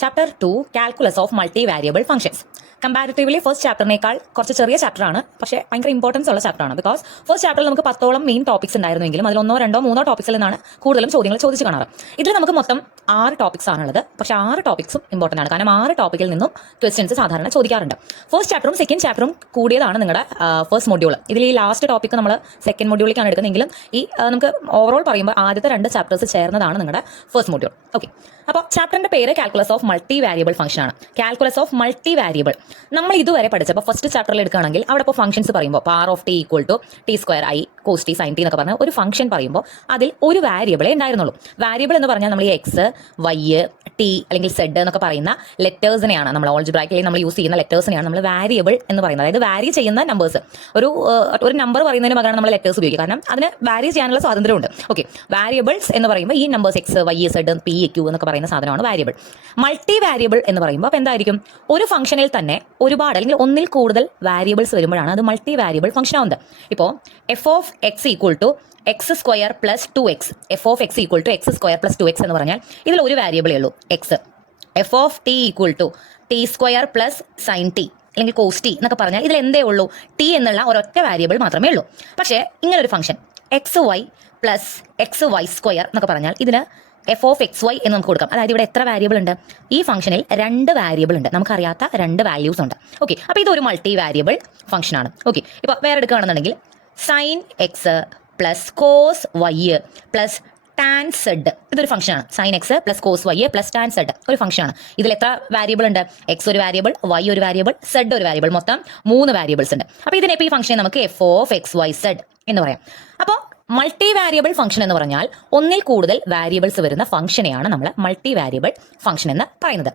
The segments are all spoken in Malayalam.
Chapter 2 calculus of multi variable functions. Comparatively first ചാപ്റ്ററിനേക്കാൾ കുറച്ച് ചെറിയ ചാപ്റ്ററാണ്, പക്ഷേ ഭയങ്കര ഇമ്പോർട്ടൻസ് ഉള്ള ചാപ്റ്ററാണ്. ബിക്കോസ് ഫസ്റ്റ് ചാപ്റ്ററിൽ നമുക്ക് 10ഓളം മെയിൻ ടോപ്പിക്സ് ഉണ്ടായിരുന്നെങ്കിലും അതിൽ 1, 2, 3 ടോപ്പിക്സിൽ നിന്നാണ് കൂടുതലും ചോദ്യങ്ങൾ ചോദിച്ചു കാണാറ്. ഇതിൽ നമുക്ക് മൊത്തം 6 ടോപ്പിക്സ് ആണുള്ളത്. പക്ഷേ 6 ടോപ്പിക്സും ഇമ്പോർട്ടൻ്റ് ആണ്, കാരണം 6 ടോപ്പിക്കിൽ നിന്നും ക്വസ്റ്റ്യൻസ് സാധാരണ ചോദിക്കാറുണ്ട്. ഫസ്റ്റ് ചാപ്റ്ററും സെക്കൻഡ് ചാപ്റ്ററും കൂടിയതാണ് നിങ്ങളുടെ ഫസ്റ്റ് മൊഡ്യൂൾ. ഇതിൽ ഈ ലാസ്റ്റ് ടോപ്പിക്ക് നമ്മൾ സെക്കൻഡ് മൊഡ്യൂളിലേക്കാണ് എടുക്കുന്നതെങ്കിലും ഈ നമുക്ക് ഓവറോൾ പറയുമ്പോൾ ആദ്യത്തെ 2 ചാപ്റ്റേഴ്സ് ചേർന്നതാണ് നിങ്ങളുടെ ഫസ്റ്റ് മൊഡ്യൂൾ. ഓക്കെ, അപ്പോൾ ചാപ്റ്ററിന്റെ പേര് calculus of multi variable function ആണ്. കാൽക്കുലസ് ഓഫ് മൾട്ടി വാരിയബിൾ നമ്മൾ ഇതുവരെ പഠിച്ചപ്പോൾ ഫസ്റ്റ് ചാപ്റ്ററിൽ എടുക്കുകയാണെങ്കിൽ അവിടെ ഇപ്പോൾ ഫംഗ്ഷൻസ് പറയുമ്പോൾ power of t equal to t square i cos t sine t എന്നൊക്കെ പറഞ്ഞ ഒരു ഫംഗ്ഷൻ പറയുമ്പോൾ അതിൽ ഒരു വാരിയബിളേ ഉണ്ടായിരുന്നുള്ളൂ. വാരിയബിൾ എന്ന് പറഞ്ഞാൽ നമ്മൾ ഈ എക്സ്, വൈ, ടി അല്ലെങ്കിൽ സെഡ് എന്നൊക്കെ പറയുന്ന ലെറ്റേഴ്സിനെയാണ് നമ്മൾ ഓൾജിബ്രായിക്കിൽ നമ്മൾ യൂസ് ചെയ്യുന്ന ലെറ്റേഴ്സിനെയാണ് നമ്മൾ വാരിയബിൾ എന്ന് പറയുന്നത്. അതായത് വാരി ചെയ്യുന്ന നമ്പേഴ്സ്. ഒരു നമ്പർ പറയുന്നതിന് പകരം നമ്മൾ ലെറ്റേഴ്സ് ഉപയോഗിക്കുക, കാരണം അതിന് വാരി ചെയ്യാനുള്ള സ്വാതന്ത്ര്യമുണ്ട്. ഓക്കെ, വാരിയബിൾസ് എന്ന് പറയുമ്പോൾ ഈ numbers x, y, z, p, q എന്നൊക്കെ പറയുന്ന സാധനമാണ് വാരിയബിൾ. മൾട്ടി വാരിയബിൾ എന്ന് പറയുമ്പോൾ അപ്പോൾ എന്തായിരിക്കും, ഒരു ഫംഗ്ഷനിൽ തന്നെ ഒരുപാട് അല്ലെങ്കിൽ ഒന്നിൽ കൂടുതൽ വാരിയബിൾസ് വരുമ്പോഴാണ് അത് മൾട്ടി വാരിയബിൾ ഫംഗ്ഷൻ ആവുന്നത്. ഇപ്പോൾ f of x equal to x square plus 2x, f of x equal to x square plus 2x എന്ന് പറഞ്ഞാൽ ഇതിൽ ഒരു വാരിയബിളേ ഉള്ളൂ, x. F of t equal to t square plus sine t അല്ലെങ്കിൽ കോസ് ടി എന്നൊക്കെ പറഞ്ഞാൽ ഇതിൽ എന്തേ ഉള്ളൂ, ടി എന്നുള്ള ഒരൊറ്റ വാരിയബിൾ മാത്രമേ ഉള്ളൂ. പക്ഷേ ഇങ്ങനൊരു function x y plus x y square എന്നൊക്കെ പറഞ്ഞാൽ ഇതിന് എഫ് ഓഫ് എക്സ് വൈ എന്ന് നമുക്ക് കൊടുക്കാം. അതായത് ഇവിടെ എത്ര വാരിയബിൾ ഉണ്ട്, ഈ ഫംഗ്ഷനിൽ 2 വാരിയബിൾ ഉണ്ട്, നമുക്കറിയാത്ത 2 വാല്യൂസ് ഉണ്ട്. ഓക്കെ, അപ്പോൾ ഇതൊരു മൾട്ടി വാരിയബിൾ ഫംഗ്ഷൻ ആണ്. ഓക്കെ, ഇപ്പോൾ വേറെ എടുക്കുകയാണെന്നുണ്ടെങ്കിൽ sine x plus cos y plus tan z, ഇതൊരു ഫംഗ്ഷനാണ്. Sine x plus cos y plus tan z ഒരു ഫംഗ്ഷനാണ്. ഇതിൽ എത്ര വാരിയബിൾ ഉണ്ട്, എക്സ് ഒരു വാരിയബിൾ, വൈ ഒരു വാരിയബിൾ, സെഡ് ഒരു വാരിയബിൾ, മൊത്തം 3 വാരിയബിൾസ് ഉണ്ട്. അപ്പോൾ ഇതിനെ ഇപ്പോൾ ഈ ഫംഗ്ഷനെ നമുക്ക് f of x y z എന്ന് പറയാം. അപ്പോൾ മൾട്ടി വാരിയബിൾ ഫംഗ്ഷൻ എന്ന് പറഞ്ഞാൽ ഒന്നിൽ കൂടുതൽ വാരിയബിൾസ് വരുന്ന ഫംഗ്ഷനെയാണ് നമ്മൾ മൾട്ടി വാരിയബിൾ ഫംഗ്ഷൻ എന്ന് പറയുന്നത്.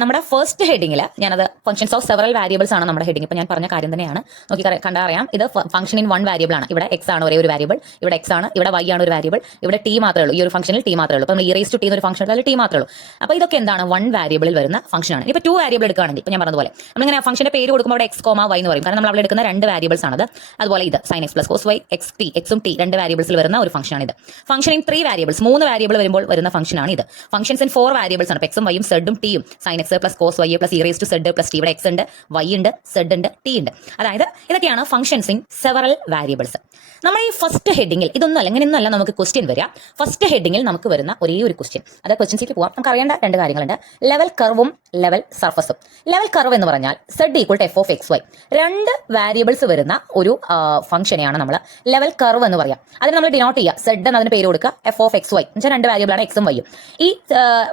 നമ്മുടെ ഫസ്റ്റ് ഹെഡിങ്ങിൽ ഞാനത് ഫംഗ്ഷൻസ് ഓഫ് സെവറൽ വാരിയബിൾസ് ആണ് നമ്മുടെ ഹെഡിങ്. ഇപ്പോൾ ഞാൻ പറഞ്ഞ കാര്യം തന്നെയാണ്, നോക്കി കണ്ടാൽ അറിയാം. ഇത് ഫംഗ്ഷൻ ഇൻ 1 വാരിയബിൾ ആണ്. ഇവിടെ എക്സ് ആണ് ഒരേ ഒരു വാരിയബിൾ, ഇവിടെ എക്സ് ആണ്, ഇവിടെ വൈ ആണ് ഒരു വാരിയബിൾ, ഇവിടെ ടി മാത്രമേ ഉള്ളൂ. ഈ ഒരു ഫംഗ്ഷനിൽ ടി മാത്രമേ ഉള്ളൂ. അപ്പോൾ നമ്മൾ ഇറേസ് ടു ടി എന്നൊരു ഫംഗ്ഷൻ എടുത്താൽ ടി മാത്രമേ ഉള്ളൂ. അപ്പോൾ ഇതൊക്കെ എന്താണ്, 1 വാരിയബിളിൽ വരുന്ന ഫംഗ്ഷനാണ്. ഇപ്പോൾ 2 വാരിയബിൾ എടുക്കുകയാണെങ്കിൽ ഇപ്പോൾ ഞാൻ പറഞ്ഞതുപോലെ നമ്മളിങ്ങനെ ഫംഗ്ഷന്റെ പേര് കൊടുക്കുമ്പോൾ അവിടെ എക്സ് കോമ വൈ എന്ന് പറയും, കാരണം നമ്മൾ അവിടെ എടുക്കുന്ന 2 വാരിയബിൾസ് ആണത്. അതുപോലെ ഇത് sine x plus cos y x t, എക്സും ടി 2 വാരിയബിൾസിൽ വരുന്ന ഒരു ഫംഗ്ഷനാണ് ഇത്. ഫംഗ്ഷൻ ഇൻ 3 വാരിയബിൾസ്, 3 വാരിയബിൾ വരുമ്പോൾ വരുന്ന ഫംഗ്ഷനാണ് ഇത്. ഫംഗ്ഷൻസ് ഇൻ 4 വാരിയബിൾസ് ആണ്. എക്സും വൈയും സെഡും ടിയും, sine x plus cos y plus e raise to z plus t, ഇവിടെ എക്സ് ഉണ്ട്, വൈ ഉണ്ട്, സെഡ് ഉണ്ട്, ടി ഉണ്ട്. അതായത് ഇതൊക്കെയാണ് ഫംഗ്ഷൻസ് ഇൻ സെവറൽ വാരിയബിൾസ്. നമ്മൾ ഈ ഫസ്റ്റ് ഹെഡിങ്ങിൽ ഇതൊന്നും അല്ല, ഇങ്ങനെയൊന്നുമല്ല നമുക്ക് ക്വസ്റ്റ്യൻ വരിക. ഫസ്റ്റ് ഹെഡിങ്ങിൽ നമുക്ക് വരുന്ന ഒരേ ഒരു ക്വസ്റ്റ്യൻ, അത് ക്വസ്റ്റ്യൻസിലേക്ക് പോകാം. നമുക്ക് അറിയേണ്ട 2 കാര്യങ്ങളുണ്ട്, ലെവൽ കർവും ലെവൽ സർഫസും. ലെവൽ കർവ് എന്ന് പറഞ്ഞാൽ z equal to f of x y, 2 variables വരുന്ന ഒരു ഫംഗ്ഷനെയാണ് നമ്മൾ ലെവൽ കർവ് എന്ന് പറയാം. അതിന് നമ്മൾ ഡിനോട്ട് ചെയ്യുക, സെഡ് എന്നതിന് പേര് കൊടുക്കുക, എഫ് ഓഫ് എക്സ് വൈ എന്ന് വെച്ചാൽ 2 വാരിയബിളാണ് എക്സും വൈയും. ഈ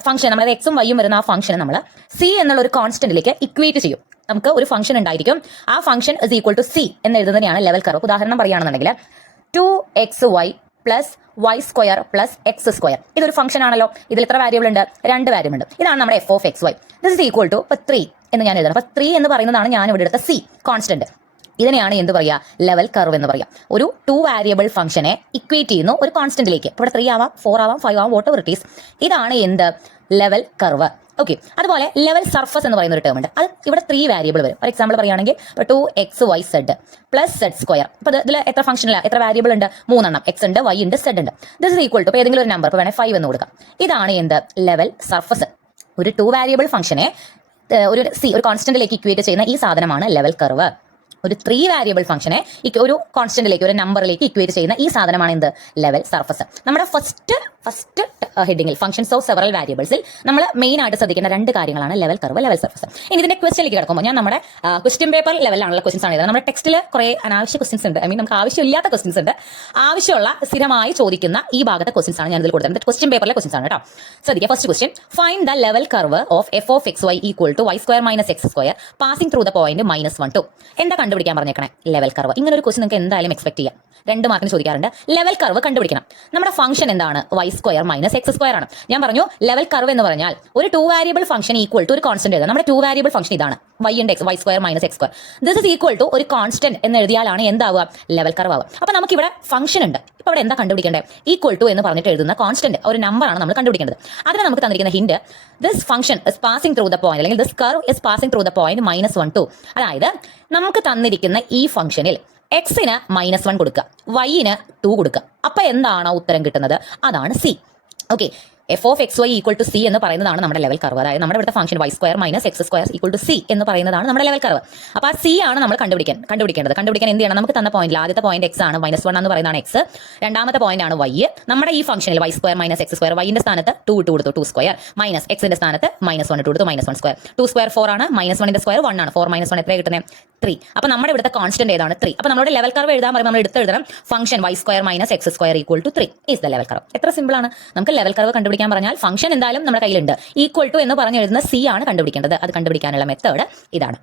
ഫംഗ്ഷൻ നമ്മൾ എക്സും വൈയും വരുന്ന ആ ഫംഗ്ഷനെ നമ്മൾ സി എന്നുള്ള ഒരു കോൺസ്റ്റന്റിലേക്ക് ഇക്വേറ്റ് ചെയ്യും. നമുക്ക് ഒരു ഫംഗ്ഷൻ ഉണ്ടായിരിക്കും, ആ function is equal to c എന്ന് എഴുതുന്നതിനാണ് ലെവൽ കർവ്. ഉദാഹരണം പറയുകയാണെന്നുണ്ടെങ്കിൽ 2xy plus y square plus x square, ഇതൊരു ഫംഗ്ഷൻ ആണല്ലോ. ഇതിൽ എത്ര വാരിയബിൾ ഉണ്ട്, 2 വാരിയബിൾ ഉണ്ട്. ഇതാണ് നമ്മുടെ f of x y. This is equal to 3 എന്ന് ഞാൻ എഴുതണം. അപ്പോൾ 3 എന്ന് പറയുന്നതാണ് ഞാൻ ഇവിടെ എടുത്ത സി കോൺസ്റ്റന്റ്. ഇതിനെയാണ് എന്ത് പറയുക, ലെവൽ കർവ് എന്ന് പറയാം. ഒരു 2 വാരിയബിൾ ഫംഗ്ഷനെ ഇക്വേറ്റ് ചെയ്യുന്നു ഒരു കോൺസ്റ്റന്റിലേക്ക്. ഇവിടെ 3 ആവാം, 4 ആവാം, 5 ആവാം, വോട്ട് എവർ ഇറ്റ് ഈസ്. ഇതാണ് എന്ത്, ലെവൽ കർവ്. ഓക്കെ, അതുപോലെ ലെവൽ സർഫസ് എന്ന് പറയുന്ന ഒരു ടേം ഉണ്ട്. അത് ഇവിടെ 3 വാരിയബിൾ വരും. ഫോർ എക്സാമ്പിൾ പറയുകയാണെങ്കിൽ 2xy Z plus z square. അപ്പോൾ ഇതിൽ എത്ര ഫംഗ്ഷനില്ല, എത്ര വാരിയബിൾ ഉണ്ട്, 3 എണ്ണം, എക്സ് ഉണ്ട്, വൈ ഉണ്ട്, സെഡ് ഉണ്ട്. ദിസ് ഇസ് ഈക്വൽ ടു ഇപ്പോൾ ഏതെങ്കിലും ഒരു നമ്പർ, ഇപ്പോൾ വേണേൽ 5 എന്ന് കൊടുക്കാം. ഇതാണ് എന്ത്, ലെവൽ സർഫസ്. ഒരു 2 വാരിയബിൾ ഫംഗ്ഷനെ ഒരു കോൺസ്റ്റന്റിലേക്ക് ഇക്വേറ്റ് ചെയ്യുന്ന ഈ സാധനമാണ് ലെവൽ കർവ്. ഒരു 3 വാരിയബിൾ ഫംഗ്ഷനെ ഒരു കോൺസ്റ്റന്റിലേക്ക്, ഒരു നമ്പറിലേക്ക് ഇക്വേറ്റ് ചെയ്യുന്ന ഈ സാധനമാണ് എന്ത്, ലെവൽ സർഫസ്. നമ്മുടെ ഫസ്റ്റ് ഹെഡിങ്ങിൽ ഫംഗ്ഷൻസ് ഓഫ് സെവറൽ വാരിയബിൾസിൽ നമ്മൾ മെയിൻ ആയിട്ട് ശ്രദ്ധിക്കേണ്ട 2 കാര്യങ്ങളാണ് ലെവൽ കർവ്, ലെവൽ സർഫസ്. ഇനി ഇതിന്റെ ക്വസ്റ്റ്യനിലേക്ക് കിടക്കുമ്പോൾ ഞാൻ നമ്മുടെ ക്വസ്റ്റ്യൻ പേപ്പർ ലെവലിലാണുള്ള ക്വസ്റ്റൻസ് ആണ്. നമ്മുടെ ടെക്സ്റ്റിൽ കുറേ അനാവശ്യ ക്വസ്റ്റൻസ് ഉണ്ട്, നമുക്ക് ആവശ്യമില്ലാത്ത ക്വസ്റ്റൻസ് ഉണ്ട്. ആവശ്യമുള്ള സ്ഥിരമായി ചോദിക്കുന്ന ഈ ഭാഗത്തെ ക്വസ്റ്റൻസ് ആണ് ഞാൻ ഇതിൽ കൊടുത്തത്. ക്വസ്റ്റ്യൻ പേപ്പറിലെ ക്വസ്റ്റൻസ് ആണ് കേട്ടോ. ശ്രദ്ധിക്കുക, first question, find the level curve of f of x y equal to y square minus x square passing through the point -1 2. എന്താ കണ്ടുപിടിക്കാൻ പറഞ്ഞേക്കണേ, ലെവൽ കർവ്. ഇങ്ങനെ ഒരു ക്വസ്റ്റ്യൻ നിങ്ങൾക്ക് എന്തായാലും എക്സ്പെക്ട് ചെയ്യാം, 2 മാർക്കിന് ചോദിക്കാറുണ്ട്. ലെവൽ കർവ് കണ്ടുപിടിക്കണം. നമ്മുടെ ഫംഗ്ഷൻ എന്താണ്, y square minus x square ആണ്. ഞാൻ പറഞ്ഞു ലെവൽ കർവ് എന്ന് പറഞ്ഞാൽ ഒരു 2 വാരിയബിൾ ഫംഗ്ഷൻ ഈക്വൽ ടു ഒരു കോൺസ്റ്റന്റ് എഴുതാം. നമ്മുടെ 2 വാരിയബിൾ ഫംഗ്ഷൻ ഇതാണ്, വൈ ഉണ്ട് x, y square minus x square. This is equal to ഒരു കോൺസ്റ്റന്റ് എന്ന് എഴുതിയാലാണ് എന്താവുക, ലെവൽ കർവ് ആവുക. അപ്പോൾ നമുക്ക് ഇവിടെ ഫംഗ്ഷൻ ഉണ്ട്. ഇപ്പോൾ ഇവിടെ എന്താ കണ്ടുപിടിക്കേണ്ടത്, ഈക്വൽ ടു എന്ന് പറഞ്ഞിട്ട് എഴുതുന്ന കോൺസ്റ്റന്റ് ഒരു നമ്പറാണ് നമ്മൾ കണ്ടുപിടിക്കേണ്ടത്. അതിന് നമുക്ക് തന്നിരിക്കുന്ന hint, this function is passing through the point, അല്ലെങ്കിൽ this curve is passing through the point -1 2. അതായത് നമുക്ക് തന്നിരിക്കുന്ന ഈ ഫംഗ്ഷനിൽ എക്സിന് -1 കൊടുക്കുക, വൈന് 2 കൊടുക്കുക. അപ്പോൾ എന്താണ് ഉത്തരം കിട്ടുന്നത്, അതാണ് c. Okay, f of x y equal to c എന്ന് പറയുന്നതാണ് നമ്മുടെ ലെവൽ കർവ്. അതായത് നമ്മുടെ ഇവിടുത്തെ function y square minus x square equal to c എന്ന് പറയുന്നതാണ് നമ്മുടെ ലെവൽ കർവ്. അപ്പോൾ ആ സി ആണ് നമ്മൾ കണ്ടുപിടിക്കേണ്ടത്. എന്ത് ചെയ്യണം? നമുക്ക് തന്ന പോയിന്റ്, ആദ്യത്തെ പോയിന്റ് എക്സ് ആണ്, -1 എന്ന് പറയുന്നതാണ് എക്സ്. രണ്ടാമത്തെ പോയിന്റ് ആണ് വൈ. നമ്മുടെ ഈ ഫംഗ്ഷനിൽ y square minus x square, വൈന്റെ സ്ഥാനത്ത് 2 ഇട്ട് കൊടുത്തു, 2 സ്ക്വയർ, മൈനസ് എക്സിന്റെ സ്ഥാനത്ത് -1 ഇട്ട് കൊടുത്തു, -1 സ്ക്വയർ. 2 സ്ക്വയർ 4 ആണ്, -1ന്റെ സ്ക്വയർ 1 ആണ്. 4 -1 എത്ര കിട്ടുന്നത്? 3. അപ്പോൾ നമ്മുടെ ഇവിടുത്തെ കോൺസ്റ്റന്റ് ഏതാണ്? 3. അപ്പോൾ നമ്മുടെ ലെവൽ കർവ് എഴുതാൻ പറയുമ്പോൾ നമ്മൾ എഴുതണം function y square minus x square equal to 3 is the level curve. എത്ര സിമ്പിൾ ആണ്. നമുക്ക് ലെവൽ കർവ് കണ്ടുപിടിക്കാൻ പറഞ്ഞാൽ ഫംഗ്ഷൻ എന്തായാലും നമ്മുടെ കയ്യിലുണ്ട്. ഈക്വൽ ടു എന്ന് പറഞ്ഞ് എഴുതുന്ന സി ആണ് കണ്ടുപിടിക്കേണ്ടത്. അത് കണ്ടുപിടിക്കാനുള്ള മെത്തേഡ് ഇതാണ്.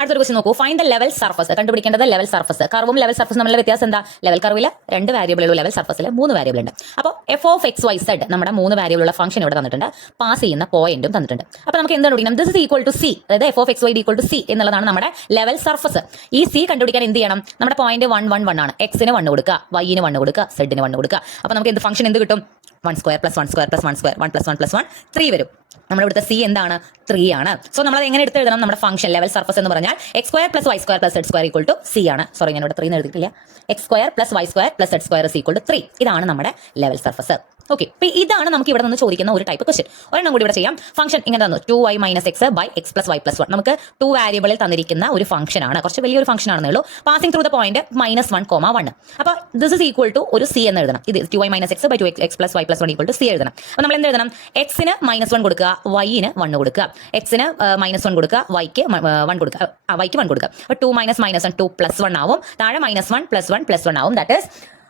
അടുത്തൊരു ക്വസ്റ്റ്യൻ നോക്കൂ. Find the level surface. കണ്ടുപിടിക്കേണ്ടത് ലെവൽ സർഫസ്. കർവും ലെവൽ സർഫസും തമ്മിലുള്ള വ്യത്യാസം എന്താ? ലെവൽ കർവിൽ 2 വേരിയബിളുകൾ, ലെവൽ സർഫസിൽ 3 വേരിയബിൾ ഉണ്ട്. അപ്പോൾ f of x y z നമ്മുടെ 3 വേരിയബിളുള്ള ഫംഗ്ഷൻ ഇവിടെ തന്നിട്ടുണ്ട്. പാസ് ചെയ്യുന്ന പോയിന്റും തന്നിട്ടുണ്ട്. അപ്പോൾ നമുക്ക് എന്ത് കണ്ടുപിടിക്കണം? This is equal to c, അതായത് f of x y equal to c എന്നുള്ളതാണ് നമ്മുടെ ലെവൽ സർഫസ്. ഈ സി കണ്ടുപിടിക്കാൻ എന്ത് ചെയ്യണം? നമ്മുടെ പോയിന്റ് 1 1 1 ആണ്. എക്സിന് 1 കൊടുക്കുക, വൈന് 1 കൊടുക്കുക, സെഡിന് 1 കൊടുക്കുക. അപ്പോൾ നമുക്ക് എന്ത് ഫംഗ്ഷൻ എന്ത് കിട്ടും? 1 square plus 1 square plus 1 square 1 plus 1 plus 1 3 വരും. നമ്മുടെ ഇവിടുത്തെ സി എന്താണ്? 3 ആണ്. സോ നമ്മൾ എങ്ങനെ എടുത്ത് എഴുതണം? നമ്മുടെ ഫംഗ്ഷൻ ലെവൽ സർഫസ് എന്ന് പറഞ്ഞാൽ x square plus y square plus z square equal to c ആണ്. സോറി, ഞാൻ ഇവിടെ 3 എഴുതിയിട്ടില്ല. X square plus y square plus z square equal to 3. ഇതാണ് നമ്മുടെ ലെവൽ സർഫസ്. ഓക്കെ, അപ്പോൾ ഇതാണ് നമുക്ക് ഇവിടെ നിന്ന് ചോദിക്കുന്ന ഒരു ടൈപ്പ് ക്വസ്റ്റ്യൻ. ഒരെണ്ണം കൂടി ഇവിടെ ചെയ്യാം. ഫംഗ്ഷൻ ഇങ്ങനെ തന്നു, 2y minus x by x plus y plus 1. നമുക്ക് 2 വേരിയബിളിൽ തന്നിരിക്കുന്ന ഒരു ഫംഗ്ഷൻ ആണ്. കുറച്ച് വലിയൊരു ഫംഗ്ഷൻ ആണെന്നേ ഉള്ളൂ. Passing through the point -1, 1. അപ്പോൾ ദിസ് ഇസ് ഈക്വൽ ടു ഒരു സി എന്ന് എഴുതണം. ഇത് 2y minus x by 2x plus y plus 1 equal to c എഴുതണം. അപ്പോൾ നമ്മൾ എന്ത് എഴുതണം? എക്സിന് -1 കൊടുക്കുക, വൈന് 1 കൊടുക്കുക. എക്സിന് -1 കൊടുക്കുക, വൈക്ക് 1 കൊടുക്കുക, വൈക്ക് 1 കൊടുക്കുക. അപ്പോൾ 2 മൈനസ് -1 2 പ്ലസ് 1 ആവും. താഴെ -1 പ്ലസ് 1 പ്ലസ് 1 ആവും. ദാറ്റ് ഈസ്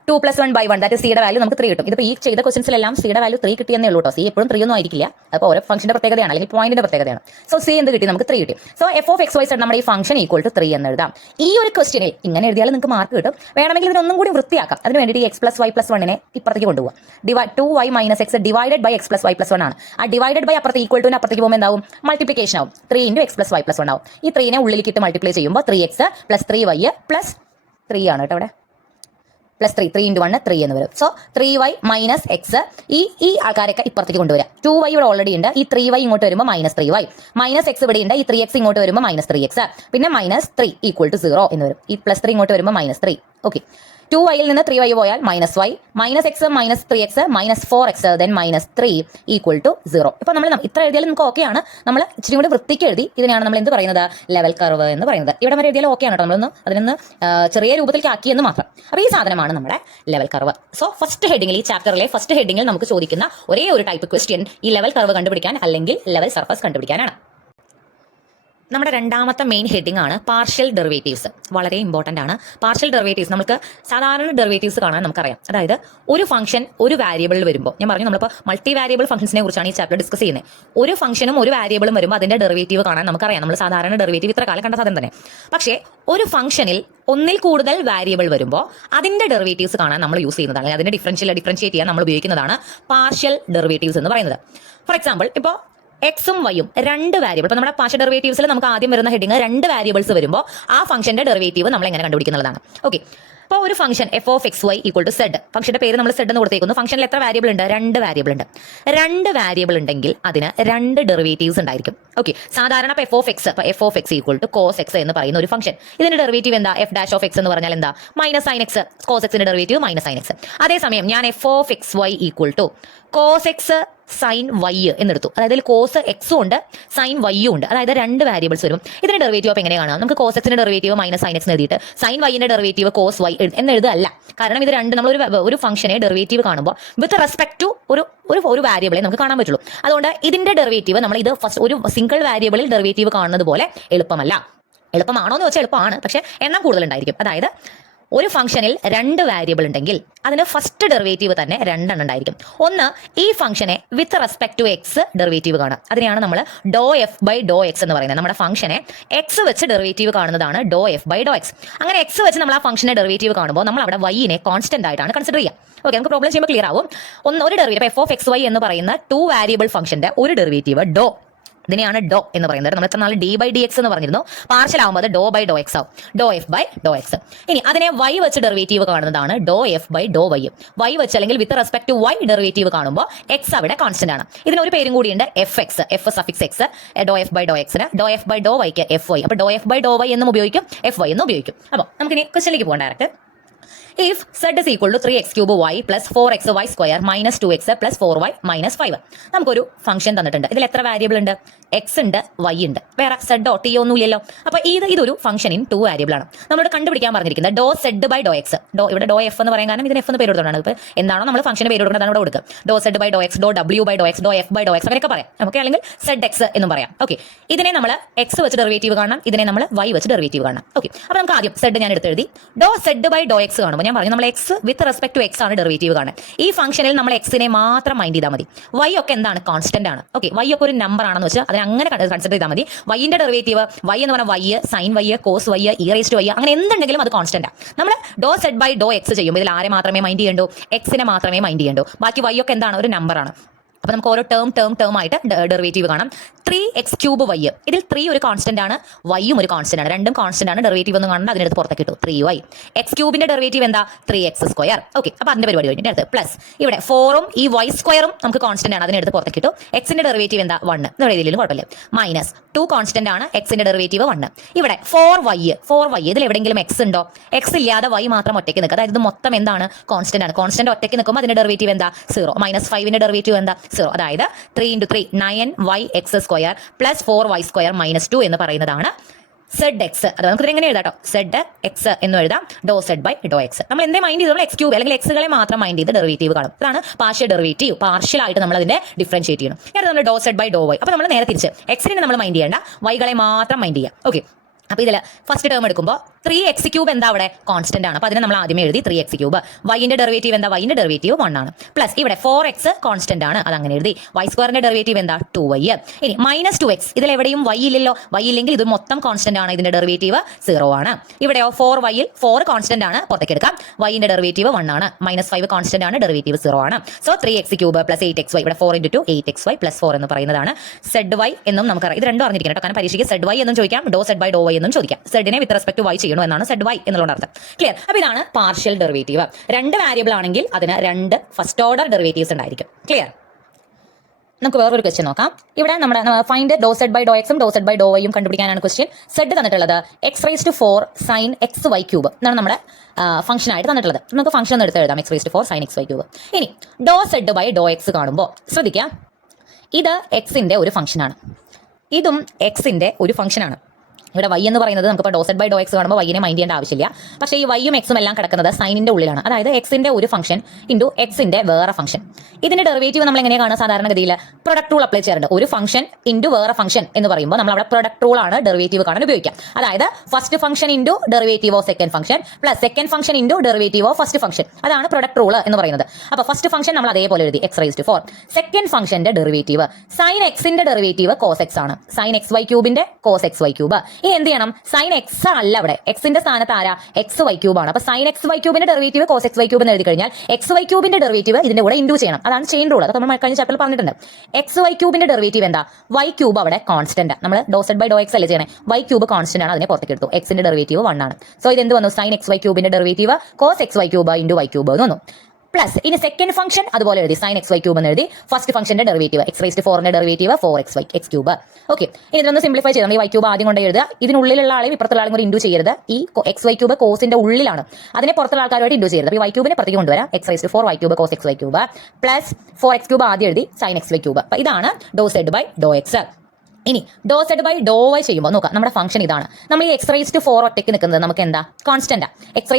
2 + 1 / 1, ദാറ്റ് സിയുടെ വാല്യൂ നമുക്ക് 3 കിട്ടും. ഇതിപ്പോൾ ഈ ചെയ്ത ക്വസ്റ്റൻസിലെല്ലാം സിയുടെ വാല്യൂ 3 കിട്ടിയെന്നേ ഉള്ളൂ കേട്ടോ. സി എപ്പോഴും 3 ഒന്നും ആയിരിക്കില്ല. അപ്പോൾ ഓരോ ഫംഗ്ഷന്റെ പ്രത്യേകതയാണ്, അല്ലെങ്കിൽ പോയിന്റിന്റെ പ്രത്യേകതയാണ്. സോ സി എന്ത് കിട്ടി? നമുക്ക് 3 കിട്ടി. So f of x y z നമ്മുടെ ഈ ഫംഗ്ഷൻ ഈക്വൽ ടു 3 എന്ന് എഴുതാം. ഈ ഒരു ക്വസ്റ്റ്യനിൽ ഇങ്ങനെ എഴുതിയാൽ നിങ്ങൾക്ക് മാർക്ക് കിട്ടും. വേണമെങ്കിൽ ഇതിനൊന്നും കൂടി വൃത്തിയാക്കാം. അതിന് വേണ്ടിയിട്ട് ഈ എക്സ് പ്ലസ് വൈ പ്ലസ് 1നെ ഇപ്പുറത്തേക്ക് കൊണ്ടുപോകാം. 2y minus x divided by x plus y plus 1 ആണ്. ആ ഡിവൈഡഡ് ബൈ അപ്പുറത്ത് ഈക്വൽ ടു അപ്പുറത്തേക്ക് പോകുമ്പോൾ എന്താവും? മൾട്ടിപ്ലിക്കേഷൻ ആവും. 3 × എക്സ് പ്ലസ് വൈ പ്ലസ് 1 ആവും. ഈ 3നെ ഉള്ളിലേക്ക് ഇട്ട് മൾട്ടിപ്ലൈ ചെയ്യുമ്പോൾ 3x പ്ലസ് 3y പ്ലസ് 3 ആണ് കേട്ടോ. ഇവിടെ പ്ലസ് 3 × 1 3 എന്ന് വരും. So 3y minus X. ഈ ആൾക്കാരൊക്കെ ഇപ്പുറത്തേക്ക് കൊണ്ടുവരാം. 2y ഇവിടെ ഓൾറെഡി ഉണ്ട്. ഈ 3y ഇങ്ങോട്ട് വരുമ്പോൾ -3y. മൈനസ് എക്സ് ഇവിടെ ഉണ്ട്. ഈ 3x ഇങ്ങോട്ട് വരുമ്പോൾ -3x. പിന്നെ -3 ഈക്വൽ ടു 0 എന്ന് വരും. ഈ +3 ഇങ്ങോട്ട് വരുമ്പോൾ -3. ഓക്കെ, 2y ൽ നിന്ന് 3y പോയാൽ -y, -x -3x -4x then -3 equal to 0. ഇപ്പോൾ നമ്മൾ ഇത്ര എഴുതിയാലും നമുക്ക് ഓക്കെയാണ്. നമ്മൾ ഇച്ചിരി കൂടി വൃത്തിക്ക് എഴുതി. ഇതിനെയാണ് നമ്മൾ എന്ത് പറയുന്നത്? ലെവൽ കർവ് എന്ന് പറയുന്നത്. ഇവിടെ വരെ എഴുതിയാലും ഓക്കെയാണ് കേട്ടോ. നമ്മളൊന്ന് അതിനൊന്ന് ചെറിയ രൂപത്തിലേക്ക് ആക്കിയെന്ന് മാത്രം. അപ്പോൾ ഈ സാധനമാണ് നമ്മുടെ ലെവൽ കർവ്. സോ ഫസ്റ്റ് ഹെഡിങ്ങിൽ, ഈ ചാപ്റ്ററിലെ ഫസ്റ്റ് ഹെഡിങ്ങിൽ നമുക്ക് ചോദിക്കുന്ന ഒരേ ഒരു ടൈപ്പ് ക്വസ്റ്റ്യൻ ഈ ലെവൽ കർവ് കണ്ടുപിടിക്കാൻ അല്ലെങ്കിൽ ലെവൽ സർഫസ് കണ്ടുപിടിക്കാനാണ്. നമ്മുടെ രണ്ടാമത്തെ മെയിൻ ഹെഡിങ് ആണ് പാർഷ്യൽ ഡെറിവേറ്റീവ്സ്. വളരെ ഇമ്പോർട്ടൻ്റ് ആണ് പാർഷ്യൽ ഡെറിവേറ്റീവ്സ്. നമുക്ക് സാധാരണ ഡെറിവേറ്റീവ്സ് കാണാൻ നമുക്കറിയാം. അതായത് ഒരു ഫംഗ്ഷൻ ഒരു വാരിയബിളിൽ വരുമ്പോൾ, ഞാൻ പറഞ്ഞു നമ്മളിപ്പോൾ മൾട്ടി വാരിയബിൾ ഫംഗ്ഷൻസിനെ കുറിച്ചാണ് ഈ ചാപ്റ്റർ ഡിസ്കസ് ചെയ്യുന്നത്. ഒരു ഫംഗ്ഷനും ഒരു വാരിയബിളും വരുമ്പോൾ അതിൻ്റെ ഡെറിവേറ്റീവ് കാണാൻ നമുക്കറിയാം. നമ്മൾ സാധാരണ ഡെറിവേറ്റീവ് ഇത്ര കാലം കണ്ട സാധനം തന്നെ. പക്ഷേ ഒരു ഫംഗ്ഷനിൽ ഒന്നിൽ കൂടുതൽ വാരിയബിൾ വരുമ്പോൾ അതിൻ്റെ ഡെറിവേറ്റീവ്സ് കാണാൻ നമ്മൾ യൂസ് ചെയ്യുന്നതാണ്, അതിൻ്റെ ഡിഫറൻഷിയേറ്റ് ചെയ്യാൻ നമ്മൾ ഉപയോഗിക്കുന്നതാണ് പാർഷ്യൽ ഡെറിവേറ്റീവ്സ് എന്ന് പറയുന്നത്. ഫോർ എക്സാമ്പിൾ, ഇപ്പോൾ എക്സും വൈയും 2 വേരിയബിൾ. ഇപ്പോൾ നമ്മുടെ പാർഷ്യൽ ഡെറിവേറ്റീവ്സിൽ നമുക്ക് ആദ്യം വരുന്ന ഹെഡിങ് 2 വേരിയബിൾസ് വരുമ്പോൾ ആ ഫംഗ്ഷന്റെ ഡെറിവേറ്റീവ് നമ്മൾ എങ്ങനെ കണ്ടുപിടിക്കുന്നതാണ്. ഓക്കെ, അപ്പോൾ ഒരു function f of x y equal to z, ഫംഗ്ഷന്റെ പേര് നമ്മൾ സെഡ് എന്ന് കൊടുത്തേക്കുന്നു. ഫംഗ്ഷനിൽ എത്ര വേരിയബിൾ ഉണ്ട്? 2 വേരിയബിൾ ഉണ്ട്. 2 വേരിയബിൾ ഉണ്ടെങ്കിൽ അതിന് 2 ഡെറിവേറ്റീവ്സ് ഉണ്ടായിരിക്കും. ഓക്കെ, സാധാരണ ഇപ്പോൾ f of x equal to cos x എന്ന് പറയുന്ന ഒരു ഫംഗ്ഷൻ, ഇതിന്റെ ഡെറിവേറ്റീവ് എന്താ? എഫ് ഡാഷ് ഓഫ് എക്സ് എന്ന് പറഞ്ഞാൽ എന്താ? Minus sine x. കോസ് എക്സിന്റെ ഡെറിവേറ്റീവ് മൈനസ് സൈൻ എക്സ്. അതേസമയം ഞാൻ f of x y equal to cos x sine y എന്നെടുത്തു. അതായത് കോസ് എക്സും ഉണ്ട്, സൈൻ വൈയും ഉണ്ട്. അതായത് 2 വേരിയബിൾസ് വരും. ഇതിന്റെ ഡെറിവേറ്റീവ് അപ്പോൾ എങ്ങനെ കാണാം? നമുക്ക് കോസ് എക്സിന്റെ ഡെറിവേറ്റീവ് മൈനസ് സൈൻ എക്സ് എഴുതിയിട്ട് സൈൻ വൈന്റെ ഡെറിവേറ്റീവ് കോസ് വൈ എന്ന് എഴുതല്ല. കാരണം ഇത് 2 നമ്മൾ ഒരു ഫംഗ്ഷനെ ഡെറിവേറ്റീവ് കാണുമ്പോൾ വിത്ത് റെസ്പെക്ട് ടു ഒരു വാരിയബിളെ നമുക്ക് കാണാൻ പറ്റുള്ളൂ. അതുകൊണ്ട് ഇതിന്റെ ഡെറിവേറ്റീവ് നമ്മൾ ഇത് ഫസ്റ്റ് ഒരു സിംഗിൾ വാരിയബിളിൽ ഡെറിവേറ്റീവ് കാണുന്നത് പോലെ എളുപ്പമല്ല. എളുപ്പമാണോ എന്ന് വെച്ചാൽ എളുപ്പമാണ്, പക്ഷേ എണ്ണം കൂടുതലുണ്ടായിരിക്കും. അതായത് ഒരു ഫംഗ്ഷനിൽ 2 വേരിയബിൾ ഉണ്ടെങ്കിൽ അതിന് ഫസ്റ്റ് ഡെറിവേറ്റീവ് തന്നെ 2 എണ്ണം ഉണ്ടായിരിക്കും. ഒന്ന്, ഈ ഫംഗ്ഷനെ with respect to x derivative കാണാം. അതിനെയാണ് നമ്മൾ ഡോ എഫ് ബൈ ഡോ എക്സ് എന്ന് പറയുന്നത്. നമ്മുടെ ഫംഗ്ഷനെ എക്സ് വെച്ച് ഡെറിവേറ്റീവ് കാണുന്നതാണ് ഡോ എഫ് ബൈ ഡോ എക്സ്. അങ്ങനെ എക്സ് വെച്ച് നമ്മൾ ആ ഫംഗ്ഷനെ ഡെറിവേറ്റീവ് കാണുമ്പോൾ നമ്മൾ അവിടെ വൈനെ കോൺസ്റ്റന്റ് ആയിട്ടാണ് കൺസിഡർ ചെയ്യുക. ഓക്കെ, നമുക്ക് പ്രോബ്ലം ചെയ്യുമ്പോൾ ക്ലിയർ ആവും. ഒരു derivative f of x y എന്ന് പറയുന്ന 2 വേരിയബിൾ ഫംഗ്ഷന്റെ ഒരു ഡെറിവേറ്റീവ് ഡോ, ഇതിനെയാണ് ഡോ എന്ന് പറയുന്നത്. നമ്മൾ എത്ര നാൾ ഡി ബൈ ഡി എക്സ് എന്ന് പറഞ്ഞിരുന്നു. പാർഷ്യൽ ആകുമ്പോൾ അത് ഡോ ബൈ ഡോ എക്സ് ആവും, doe f by Dr x. ഇനി അതിനെ വൈ വെച്ച് ഡെറിവേറ്റീവ് കാണുന്നതാണ് ഡോ f by Dr y. Y വെച്ച് അല്ലെങ്കിൽ with respect to y derivative കാണുമ്പോൾ എക്സ് അവിടെ കോൺസ്റ്റന്റ് ആണ്. ഇതിനൊരു പേരും കൂടിയുണ്ട് f x, f suffix x. Doe f by doe എക്സിന് ഡോ എഫ് ബൈ ഡോ വൈക്ക് എഫ് വൈ. അപ്പോൾ doe f by Dr y എന്നും ഉപയോഗിക്കും, എഫ് വൈ എന്നും ഉപയോഗിക്കും. അപ്പോൾ നമുക്കിനി ക്വസ്റ്റ്യനിലേക്ക് പോകാം direct. If z is equal to 3x cube y plus 4x y square minus 2x plus 4y minus 5. നമുക്കൊരു ഫംഗ്ഷൻ തന്നിട്ടുണ്ട്. ഇതിൽ എത്ര വേരിയബിൾ ഉണ്ട്? എക്സ് ഉണ്ട്, വൈ ഉണ്ട്, വേറെ സെഡോ ടിയോ ഒന്നും ഇല്ലല്ലോ. അപ്പോൾ ഇതൊരു ഫംഗ്ഷൻ ഇൻ 2 വേരിയബിൾ ആണ്. നമ്മളോട് കണ്ടുപിടിക്കാൻ പറഞ്ഞിരിക്കുന്നത് ഡോ സെഡ് ബൈ ഡോ എക്സ്. ഇവിടെ ഡോ എഫ് എന്ന് പറയാൻ കാരണം ഇതിന് എഫ് എന്ന് പേര് കൊടുത്തോണ്ടാണ്. ഇപ്പോൾ എന്താണോ നമ്മൾ ഫംഗ്ഷന് പേര് കൊടുക്കുന്നത് അതാണ് ഇവിടെ കൊടുക്കുക. Doe z by Dr x, doe ഡബ്ല്യൂ by Dr x, doe f by Dr x അങ്ങനെയൊക്കെ പറയാം നമുക്ക്. അല്ലെങ്കിൽ സെഡ് എക്സ് എന്നും പറയാം. ഓക്കെ, ഇതിനെ നമ്മൾ എക്സ് വെച്ച് ഡെറിവേറ്റീവ് കാണാം, ഇതിനെ നമ്മൾ വൈ വെച്ച് ഡെറിവേറ്റീവ് കാണാം. ഓക്കെ, അപ്പോൾ നമുക്ക് ആദ്യം സെഡ് ഞാൻ എടുത്ത് എഴുതി. ഡോ സെഡ് ബൈ ഡോ എക്സ് കാണുമ്പോൾ ഞാൻ പറഞ്ഞു നമ്മൾ x with respect to x ആണ് ഡെറിവേറ്റീവ് കാണാൻ. ഈ ഫംഗ്ഷനിൽ നമ്മൾ എക്സിനെ മാത്രം മൈൻഡ് ചെയ്താൽ മതി. വൈ ഒക്കെ എന്താണ്? കോൺസ്റ്റന്റ് ആണ്. ഓക്കെ, വൈ ഒക്കെ ഒരു നമ്പർ ആണെന്ന് വെച്ചാൽ അതിനെ അങ്ങനെ കൺസിഡർ ചെയ്താൽ മതി. വൈന്റെ ഡെറിവേറ്റീവ് വൈ എന്ന് പറഞ്ഞാൽ y, sine y, cos y, e raise to y, അങ്ങനെ എന്തുണ്ടെങ്കിലും അത് കോൺസ്റ്റന്റ് ആണ്. നമ്മൾ ഡോ സെഡ് ബൈ ഡോ എക്സ് ചെയ്യുമ്പോൾ ഇതിൽ ആരെ മാത്രമേ മൈൻഡ് ചെയ്യണ്ടോ? എക്സിനെ മാത്രമേ മൈൻഡ് ചെയ്യണ്ടോ. ബാക്കി വൈ ഒക്കെ എന്താണ്? ഒരു നമ്പർ ആണ്. അപ്പോൾ നമുക്ക് ഓരോ ടേം ആയിട്ട് ഡെറിവേറ്റീവ് കാണാം. 3x ക്യൂബ് വൈ, ഇതിൽ 3 ഒരു കോൺസ്റ്റന്റ് ആണ്, വൈയും ഒരു കോൺസ്റ്റന്റ് ആണ്. രണ്ടും കോൺസ്റ്റന്റ് ആണ്. ഡെറിവേറ്റീവ് ഒന്നും കാണുന്നത് അതിനടുത്ത് പുറത്തേക്ക് കിട്ടും 3y. എക്സ് ക്യൂബിന്റെ ഡെറിവേറ്റീവ് എന്താ? 3x square. ഓക്കെ, അപ്പോൾ അതിന്റെ പരിപാടി കഴിഞ്ഞിട്ട് അടുത്ത് പ്ലസ് ഇവിടെ 4ഉം ഈ y സ്ക്വയറും നമുക്ക് കോൺസ്റ്റന്റ് ആണ്, അതിനടുത്ത് പുറത്തേക്ക് കിട്ടും. എക്സിന്റെ ഡെറിവേറ്റീവ് എന്താ? 1. ഇവിടെ ഇതിലും കുഴപ്പമില്ല. മൈനസ് 2 കോൺസ്റ്റന്റ് ആണ്, എക്സിന്റെ ഡെറിവേറ്റീവ് 1. ഇവിടെ 4y ഇതിൽ എവിടെയെങ്കിലും എക്സ് ഉണ്ടോ? എക്സ് ഇല്ലാതെ y മാത്രം ഒറ്റയ്ക്ക് നിൽക്കുക. അതായത് ഇത് മൊത്തം എന്താണ്? കോൺസ്റ്റന്റ് ആണ്. കോൺസ്റ്റന്റ് ഒറ്റയ്ക്ക് നിൽക്കുമ്പോൾ അതിന്റെ ഡെറിവേറ്റീവ് എന്താ? 0. മൈനസ് 5ന്റെ ഡെറിവേറ്റീവ് എന്താ? 0. അതായത് 3 × 3 9y(x) square plus 4y square minus 2 എന്ന് പറയുന്നതാണ് സെഡ് എക്സ്. അത് നമുക്ക് എങ്ങനെ എഴുതാം? സെഡ് എക്സ് എന്ന് എഴുതാം. ഡോ സെഡ് ബൈ ഡോ എക്സ്. നമ്മൾ എന്തേ മൈൻഡ് ചെയ്ത്? നമ്മൾ എക്സ് ക്യൂബ് അല്ലെങ്കിൽ എക്സുകളെ മാത്രം മൈൻഡ് ചെയ്ത് ഡെറിവേറ്റീവ് കാണും. അതാണ് പാർഷ്യൽ ഡെറിവേറ്റീവ്. പാർഷ്യൽ ആയിട്ട് നമ്മൾ അതിന്റെ ഡിഫറൻഷിയേറ്റ് ചെയ്യണം. എന്നിട്ട് നമ്മൾ ഡോ സെഡ് ബൈ ഡോ വൈ. അപ്പോൾ നമ്മൾ നേരെ തിരിച്ച് എക്സിനെ നമ്മൾ മൈൻഡ് ചെയ്യേണ്ട, വൈകളെ മാത്രം മൈൻഡ് ചെയ്യാം. ഓക്കെ, അപ്പോൾ ഇതിൽ ഫസ്റ്റ് ടേം എടുക്കുമ്പോൾ 3x ക്യൂബ് എന്താ? അവിടെ കോൺസ്റ്റന്റ് ആണ്. അപ്പോൾ അതിനെ നമ്മൾ ആദ്യമേ എഴുതി 3x ക്യൂബ്. വൈന്റെ ഡെറിവേറ്റീവ് എന്താ? വൈന്റെ ഡെറിവേറ്റീവ് 1 ആണ്. പ്ലസ് ഇവിടെ 4x കോൺസ്റ്റന്റ് ആണ്, അത് അങ്ങനെ എഴുതി. വൈ സ്ക്വയറിന്റെ ഡെറിവേറ്റീവ് എന്താ? 2y. ഇനി മൈനസ് 2x, ഇതിൽ എവിടെയും y ഇല്ലല്ലോ. y ഇല്ലെങ്കിൽ ഇത് മൊത്തം കോൺസ്റ്റന്റ് ആണ്, ഇതിന്റെ ഡെറിവേറ്റീവ് 0 ആണ്. ഇവിടെയോ 4y, 4 കോൺസ്റ്റന്റ് ആണ്, പുറത്തേക്ക് എടുക്കാം. വൈന്റെ ഡെറിവേറ്റീവ് 1 ആണ്. മൈനസ് 5 കോൺസ്റ്റന്റ് ആണ്, ഡെറിവേറ്റീവ് 0 ആണ്. So 3x cube plus 8xy. ഇവിടെ 4 × 2 8xy പ്ലസ് 4 എന്ന് പറയുന്നതാണ് സെഡ് വൈ എന്നും നമുക്കറിയാം. ഇത് രണ്ടും അറിഞ്ഞിരിക്കണം കേട്ടോ. കാരണം പരീക്ഷയ്ക്ക് സെഡ് വൈ എന്നും ചോദിക്കാം, ഡോ സെഡ് ബൈ ഡോ വൈ എന്നും ചോദിക്കാം. സെഡിനെ വിത്ത് റെസ്പെക്ട് ടു വൈ ചെയ്യണം എന്നാണ് സെഡ് വൈ എന്നുള്ള അർത്ഥം. ക്ലിയർ? അപ്പോൾ ഇതാണ് പാർഷ്യൽ ഡെറിവേറ്റീവ്. 2 വേരിയബിൾ ആണെങ്കിൽ അതിന് 2 ഫസ്റ്റ് ഓർഡർ ഡെറിവേറ്റീവ്സ് ഉണ്ടായിരിക്കും. ക്ലിയർ? നമുക്ക് വേറൊരു ക്വസ്റ്റ്യൻ നോക്കാം. ഇവിടെ നമ്മുടെ ഫൈൻഡ് ഡോ സെഡ് ബൈ ഡോ എക്സും ഡോ സെഡ് ബൈ ഡോ വൈയും കണ്ടുപിടിക്കാനാണ് ക്വസ്റ്റ്യൻ. സെഡ് തന്നിട്ടുള്ളത് x⁴ sin xy ക്യൂബ് എന്നാണ് നമ്മുടെ ഫംഗ്ഷൻ ആയിട്ട് തന്നിട്ടുള്ളത്. നമുക്ക് ഫംഗ്ഷൻ ഒന്ന് എടുത്ത് എഴുതാം, x⁴ sin xy ക്യൂബ്. ഇനി ഡോ സെഡ് ബൈ ഡോ എക്സ് കാണുമ്പോൾ ശ്രദ്ധിക്കുക, ഇത് എക്സിന്റെ ഒരു ഫംഗ്ഷനാണ്, ഇതും എക്സിന്റെ ഒരു ഫംഗ്ഷനാണ്. ഇവിടെ വൈ എന്ന് പറയുന്നത് നമുക്കിപ്പോൾ ഡോ സെഡ് ബൈ ഡോ എക്സ് കാണുമ്പോൾ വൈനെ മൈൻഡ് ചെയ്യേണ്ട ആവശ്യമില്ല. പക്ഷേ ഈ വൈയും എക്സും എല്ലാം കിടക്കുന്നത് സൈനിന്റെ ഉള്ളിലാണ്. അതായത് എക്സിന്റെ ഒരു ഫംഗ്ഷൻ ഇൻറ്റു എക്സിന്റെ വേറെ ഫംഗ്ഷൻ. ഇതിന്റെ ഡെറിവേറ്റീവ് നമ്മൾ എങ്ങനെയാണ് കാണുക? സാധാരണഗതിയിൽ പ്രൊഡക്റ്റ് റൂൾ അപ്ലൈ ചെയ്യാറുണ്ട്. ഒരു ഫംഗ്ഷൻ ഇൻറ്റു വേറെ ഫംഗ്ഷൻ എന്ന് പറയുമ്പോൾ നമ്മൾ അവിടെ പ്രൊഡക്റ്റ് റൂൾ ആണ് ഡെറിവേറ്റീവ് കാണാൻ ഉപയോഗിക്കാം. അതായത് first function into derivative of second function plus second function into derivative of first function. അതാണ് പ്രൊഡക്റ്റ് റൂൾ എന്ന് പറയുന്നത്. അപ്പോൾ ഫസ്റ്റ് ഫംഗ്ഷൻ നമ്മൾ അതേപോലെ എഴുതി x⁴. സെക്കൻഡ് ഫംഗ്ഷന്റെ ഡെറിവേറ്റീവ് സൈൻ എക്സിന്റെ ഡെറിവേറ്റീവ് കോസ് എക്സ് ആണ്. സൈൻ xy ക്യൂബിന്റെ കോസ് xy ക്യൂബ്. ഇനി എന്ത് ചെയ്യണം? സൈൻ എക്സ് അല്ല, അവിടെ എക്സിന്റെ സ്ഥാനത്ത് ആരാ? xy ക്യൂബ് ആണ്. അപ്പോൾ സൈൻ xy ക്യൂബിന്റെ ഡെറിവേറ്റീവ് കോസ് xy ക്യൂബ് എന്ന് എഴുതി കഴിഞ്ഞാൽ xy ക്യൂബിന്റെ ഡെറിവേറ്റീവ് ഇതിന്റെ കൂടെ ഇൻഡു ചെയ്യണം. അതാണ് ചെയിൻ റൂൾ. അതൊക്കെ നമ്മൾ കഴിഞ്ഞ ചാപ്റ്ററിൽ പറഞ്ഞിട്ടുണ്ട്. xy ക്യൂബിന്റെ ഡെറിവേറ്റീവ് എന്താ? y ക്യൂബ് അവിടെ കോൺസ്റ്റന്റ്. നമ്മൾ ഡോ സെഡ് ബൈ ഡോ എക്സ് അല്ലേ ചെയ്യണേ? y ക്യൂബ് കോൺസ്റ്റന്റ് ആണ്, അതിനെ പുറത്തേക്ക് എടുത്തു. എക്സിന്റെ ഡെറിവേറ്റീവ് 1 ആണ്. സോ ഇത് എന്ത് വന്നു? സൈൻ xy ക്യൂബിന്റെ derivative cos xy cube into y cube എന്ന് വന്നു. പ്ലസ് ഇനി സെക്കൻഡ് ഫംഗ്ഷൻ അതുപോലെ എഴുതി, സൈൻ xy ക്യൂബ് എന്ന് എഴുതി. ഫസ്റ്റ് ഫംഗ്ഷന്റെ derivative x⁴ derivative 4xy x cube. Okay, ഇനി ഇതൊന്ന് സിംപ്ലിഫൈ ചെയ്താൽ ഈ y ക്യൂബ് ആദ്യം കൊണ്ട് എഴുതുക. ഇതിനുള്ളിലുള്ള ആളെയും ഇപ്പുറത്തുള്ള ആളും കൂടി ഇൻഡു ചെയ്യരുത്. ഈ xy ക്യൂബ് കോസിന്റെ ഉള്ളിലാണ്, അതിനെ പുറത്തുള്ള ആൾക്കാരുമായിട്ട് ഇൻഡു ചെയ്യരുത്. അപ്പോൾ y ക്യൂബിനെ പുറത്തേക്ക് കൊണ്ടുവരാം. x⁴ y cube cos xy cube plus 4x cube ആദ്യം എഴുതി, സൈൻ xy ക്യൂബ്. അപ്പോൾ ഇതാണ് ഡോ സെഡ് ബൈ ഡോ എക്സ്. ഇനി ഡോ സെഡ് ബൈ ഡോ വൈ ചെയ്യുമ്പോൾ നോക്കാം, നമ്മുടെ ഫംഗ്ഷൻ ഇതാണ്. നമ്മൾ ഈ x⁴ ഒറ്റയ്ക്ക് നിൽക്കുന്നത് നമുക്ക് എന്താ? കോൺസ്റ്റന്റ്. x⁴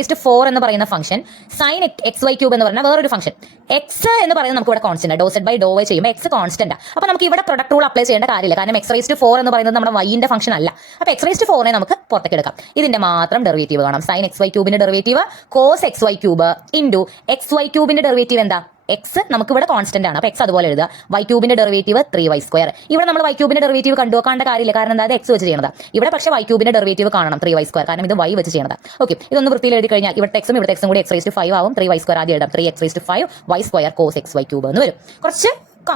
എന്ന് പറയുന്ന ഫംഗ്ഷൻ സൈൻ xy ക്യൂബ് എന്ന് പറഞ്ഞാൽ വേറൊരു ഫംഗ്ഷൻ. എക്സ് എന്ന് പറയുന്നത് നമുക്ക് ഇവിടെ കോൺസ്റ്റന്റ്. ഡോ സെഡ് ബൈ ഡോ വൈ ചെയ്യുമ്പോൾ എക്സ് കോൺസ്റ്റന്റ്. അപ്പോൾ നമുക്ക് ഇവിടെ പ്രൊഡക്റ്റ് റൂൾ അപ്ലൈ ചെയ്യേണ്ട കാര്യമില്ല, കാരണം x⁴ എന്ന് പറയുന്നത് നമ്മുടെ വൈന്റെ ഫംഗ്ഷൻ അല്ല. അപ്പോൾ x⁴ നമുക്ക് പുറത്തേക്ക് എടുക്കാം. ഇതിന്റെ മാത്രം ഡെറിവേറ്റീവ് കാണാം. സൈൻ xy ക്യൂബിന്റെ derivative cos xy cube into xy ക്യൂബിന്റെ ഡെറിവേറ്റീവ് എന്താ? എക്സ് നമുക്ക് ഇവിടെ കോൺസ്റ്റന്റ് ആണ്. അപ്പോൾ എക്സ് അതുപോലെ എഴുതുക. y ക്യൂബിന്റെ ഡെറിവേറ്റീവ് 3y². ഇവിടെ നമ്മൾ y ക്യൂബിന്റെ ഡെറിവേറ്റീവ് കണ്ടുവെക്കേണ്ട കാര്യമില്ല, കാരണം എന്താ? എക്സ് വെച്ച് ചെയ്യണത്. ഇവിടെ പക്ഷേ y ക്യൂബിന്റെ ഡെറിവേറ്റീവ് കാണണം 3y², കാരണം ഇത് y വെച്ച് ചെയ്യണത്. ഓക്കെ, ഇതൊന്ന് വൃത്തിയിൽ എഴുതി കഴിഞ്ഞാൽ ഇവിടെ എക്സും ഇവിടെ എക്സും കൂടി x⁵ ആവും. 3y² ആദ്യം എഴുതാം. 3x⁵ y² cos xy cube എന്ന് വരും. കുറച്ച്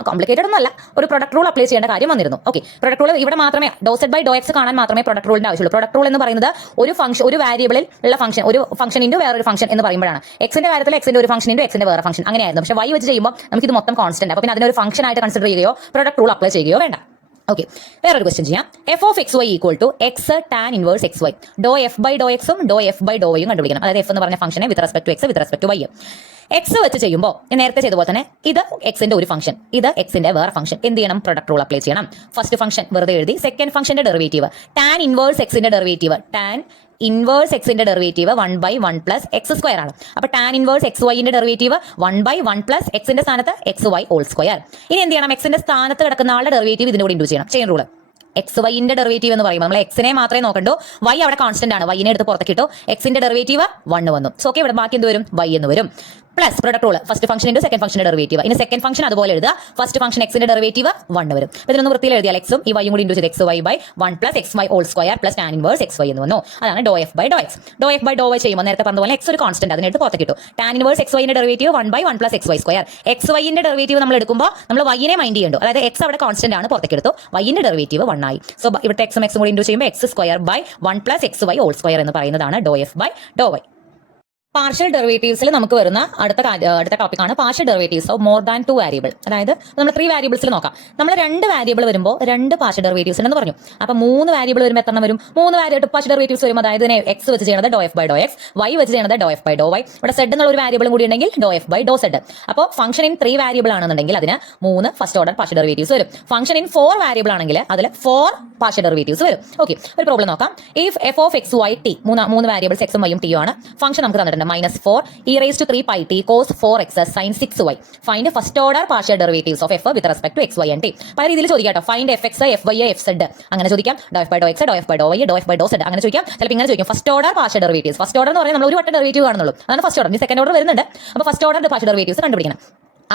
കോംപ്ലിക്കേറ്റഡ് ഒന്നുമല്ല, ഒരു പ്രൊഡക്റ്റ് റൂൾ അപ്ലൈ ചെയ്യേണ്ട കാര്യം വന്നിരുന്നു. ഓക്കെ, പ്രൊഡക്റ്റ് റൂൾ ഇവിടെ മാത്രമേ ഡോ സെഡ് ബൈ ഡോ എക്സ് കാണാൻ മാത്രമേ പ്രൊഡക്റ്റ് റൂളിന്റെ ആവശ്യമുള്ളൂ. പ്രൊഡക്റ്റ് റൂൾ എന്ന് പറയുന്നത് ഒരു ഫംഗ്ഷൻ, ഒരു വേരിയബിളിൽ ഉള്ള ഫംഗ്ഷൻ, ഒരു ഫംഗ്ഷൻ ഇൻറ്റു വേറൊരു ഫംഗ്ഷൻ എന്ന് പറയുമ്പോഴാണ്. എക്സിന്റെ കാര്യത്തിൽ എക്സിന്റെ ഒരു ഫംഗ്ഷൻ ഇൻറ്റു എക്സിന്റെ വേറെ ഫംഗ്ഷൻ അങ്ങനെയായിരുന്നു. പക്ഷേ y വെച്ച് ചെയ്യുമ്പോൾ നമുക്ക് ഇത് മൊത്തം കോൺസ്റ്റന്റ്. അപ്പോൾ പിന്നെ അതിനൊരു ഫംഗ്ഷൻ ആയിട്ട് കൺസിഡർ ചെയ്യുകയോ പ്രൊഡക്റ്റ് റൂൾ അപ്ലൈ ചെയ്യുകയോ വേണ്ട. ഓക്കെ, വേറൊരു ക്വസ്റ്റ്യൻ ചെയ്യാം. F of x y equal to x tan inverse x y. Doe f by ഡോ എക്സും ഡോ എഫ് ബൈ ഡോ വൈയും കണ്ടുപിടിക്കണം. അതായത് എഫ് എന്ന് പറഞ്ഞ ഫംഗ്ഷനെ with respect to x with respect to y. X വെച്ച് ചെയ്യുമ്പോൾ നേരത്തെ ചെയ്ത പോലെ തന്നെ ഇത് എക്സിന്റെ ഒരു ഫംഗ്ഷൻ, ഇത് എക്സിന്റെ വേറെ ഫംഗ്ഷൻ. എന്ത് ചെയ്യണം? പ്രൊഡക്റ്റ് റൂൾ അപ്ലൈ ചെയ്യണം. ഫസ്റ്റ് ഫംഗ്ഷൻ വെറുതെ എഴുതി. സെക്കൻഡ് ഫംഗ്ഷന്റെ ഡെറിവേറ്റീവ് ടാൻ ഇൻവേഴ്സ് എക്സിന്റെ ഡെറിവേറ്റീവ് ടാൻ ഇൻവേഴ്സ് എക്സിന്റെ ഡെറിവേറ്റീവ് 1/1 പ്ലസ് എക്സ് സ്ക്വയർ ആണ്. അപ്പൊ ടാൻ ഇൻവേഴ്സ് എക്സ് വൈന്റെ ഡെറിവേറ്റീവ് 1/1 പ്ലസ് എക്സിന്റെ സ്ഥാനത്ത് എക്സ് വൈ ഹോൾ സ്ക്വയർ. ഇനി എന്ത് ചെയ്യണം? എക്സിന്റെ സ്ഥാനത്ത് കിടക്കുന്ന ആളുടെ ഡെറിവേറ്റീവ് ഇതിന്റെ കൂടെ ഇൻഡ്യൂസ് ചെയ്യണം. Chain rule. എക്സ് വൈന്റെ ഡെറിവേറ്റീവ് എന്ന് പറയുമ്പോൾ നമ്മൾ എക്സിനെ മാത്രമേ നോക്കണ്ടോ, വൈ അവിടെ കോൺസ്റ്റന്റ് ആണ്. വൈനെ എടുത്ത് പുറത്തേക്കിട്ടോ. എക്സിന്റെ ഡെറിവേറ്റീവ് 1 വന്നു. സോ ഓക്കെ, ഇവിടെ ബാക്കി എന്ത് വരും? വൈ എന്ന് വരും. Plus product rule first function into second ഫംഗ്ഷന്റെ ഡെറിവേറ്റീവ്. ഇനി സെക്കൻഡ് ഫംഗ്ഷൻ അതുപോലെ എഴുതുക. ഫസ്റ്റ് ഫംഗ്ഷൻ എക്സിന്റെ ഡെറിവേറ്റീവ് 1 വരും. ഇതിനൊന്ന് വൃത്തിയിൽ എഴുതിയാൽ എക്സും ഈ വൈയും കൂടി ഇൻഡ്യൂസ് ചെയ്ത് x y by 1 plus x y whole square plus tan inverse x y എന്ന് വന്നു. അതാണ് doe f by Dr x. Doe f by Dr y ചെയ്യുമ്പോൾ നേരത്തെ പറഞ്ഞ പോലെ എക്സ് ഒരു കോൺസ്റ്റന്റ്, അതിനെടുത്ത് പുറത്ത് കിട്ടും. ടാൻ ഇൻവേഴ്സ് എക്സ് വൈന്റെ derivative 1/1 plus x y square. X വൈന്റെ ഡെറിവേറ്റീവ് നമ്മൾ എടുക്കുമ്പോൾ നമ്മൾ വൈനെ മൈൻഡ് ചെയ്യണ്ടോ. അതായത് എക്സ് അവിടെ കോൺസ്റ്റന്റ് ആണ്, പുറത്തേക്ക് എടുത്തു. വൈന്റെ ഡെറിവേറ്റീവ് 1 ആയി. സോ ഇവിടെ എക്സും എക്സും കൂടി ഇൻഡ്യൂസ് ചെയ്യുമ്പോൾ x square by 1 plus x y whole square എന്ന് പറയുന്നതാണ് doe f by Dr y. Partial ഡെറിവേറ്റീവ്സിൽ നമുക്ക് വരുന്ന അടുത്ത ടോപ്പിക്കാണ് partial derivatives of more than 2 variable. അതായത് നമ്മൾ 3 വേരിയബിൾസിൽ നോക്കാം. നമ്മൾ 2 വേരിയബിൾ വരുമ്പോൾ 2 പാർഷ്യൽ ഡെറിവേറ്റീവ്സ് ഉണ്ടെന്ന് പറഞ്ഞു. അപ്പോൾ 3 വേരിയബിൾ വരുമ്പോൾ എത്ര വരും? 3 പാർഷ്യൽ ഡെറിവേറ്റീവ്സ് വരും. അതായത് എക്സ് വെച്ച് ചെയ്യുന്നത് doe f by Dr x, y വെച്ച് ചെയ്യുന്നത് doe f by Dr y. ഇവിടെ സെഡ് എന്നുള്ള ഒരു വേരിയബിളും കൂടി ഉണ്ടെങ്കിൽ doe f by Dr Z. അപ്പോൾ ഫംഗ്ഷൻ ഇൻ 3 വേരിയബിൾ ആണെന്നുണ്ടെങ്കിൽ അതിന് 3 ഫസ്റ്റ് ഓർഡർ പാർഷ്യൽ ഡെറിവേറ്റീവ്സ് വരും. ഫംഗ്ഷൻ ഇൻ 4 വേരിയബിൾ ആണെങ്കിൽ അതിൽ 4 പാർഷ്യൽ ഡെറിവേറ്റീവ്സ് വരും. ഓക്കെ, ഒരു പ്രോബ്ലം നോക്കാം. If f of x y t, 3 variables എക്സും വൈയും ടി ആണ്. ഫംഗ്ഷൻ നമുക്ക് തന്നിട്ടുണ്ട് -4 e raised to 3 pi t cos 4x sin 6y. Find first order partial derivatives of f with respect to x, y and t. പല രീതിയിൽ ചോദിക്കാം കേട്ടോ. Find f x, f y, f z അങ്ങനെ ചോദിക്കാം. Doe f by Dr x, doe f by Dr y, doe f by Dr z അങ്ങനെ ചോദിക്കാം. ചിലപ്പോൾ ഇങ്ങനെ ചോദിക്കും. First order partial derivatives. First order എന്ന് പറഞ്ഞാൽ നമ്മൾ ഒരു വട്ടം ഡെറിവേറ്റീവ് കാണുന്നുള്ളൂ. അതാണ് ഫസ്റ്റ് ഓർഡർ. ഇനി സെക്കൻഡ് ഓർഡർ വരുന്നുണ്ട്. അപ്പോൾ ഫസ്റ്റ് ഓർഡർ പാർഷ്യൽ ഡെറിവേറ്റീവ്സ് കണ്ടുപിടിക്കണം.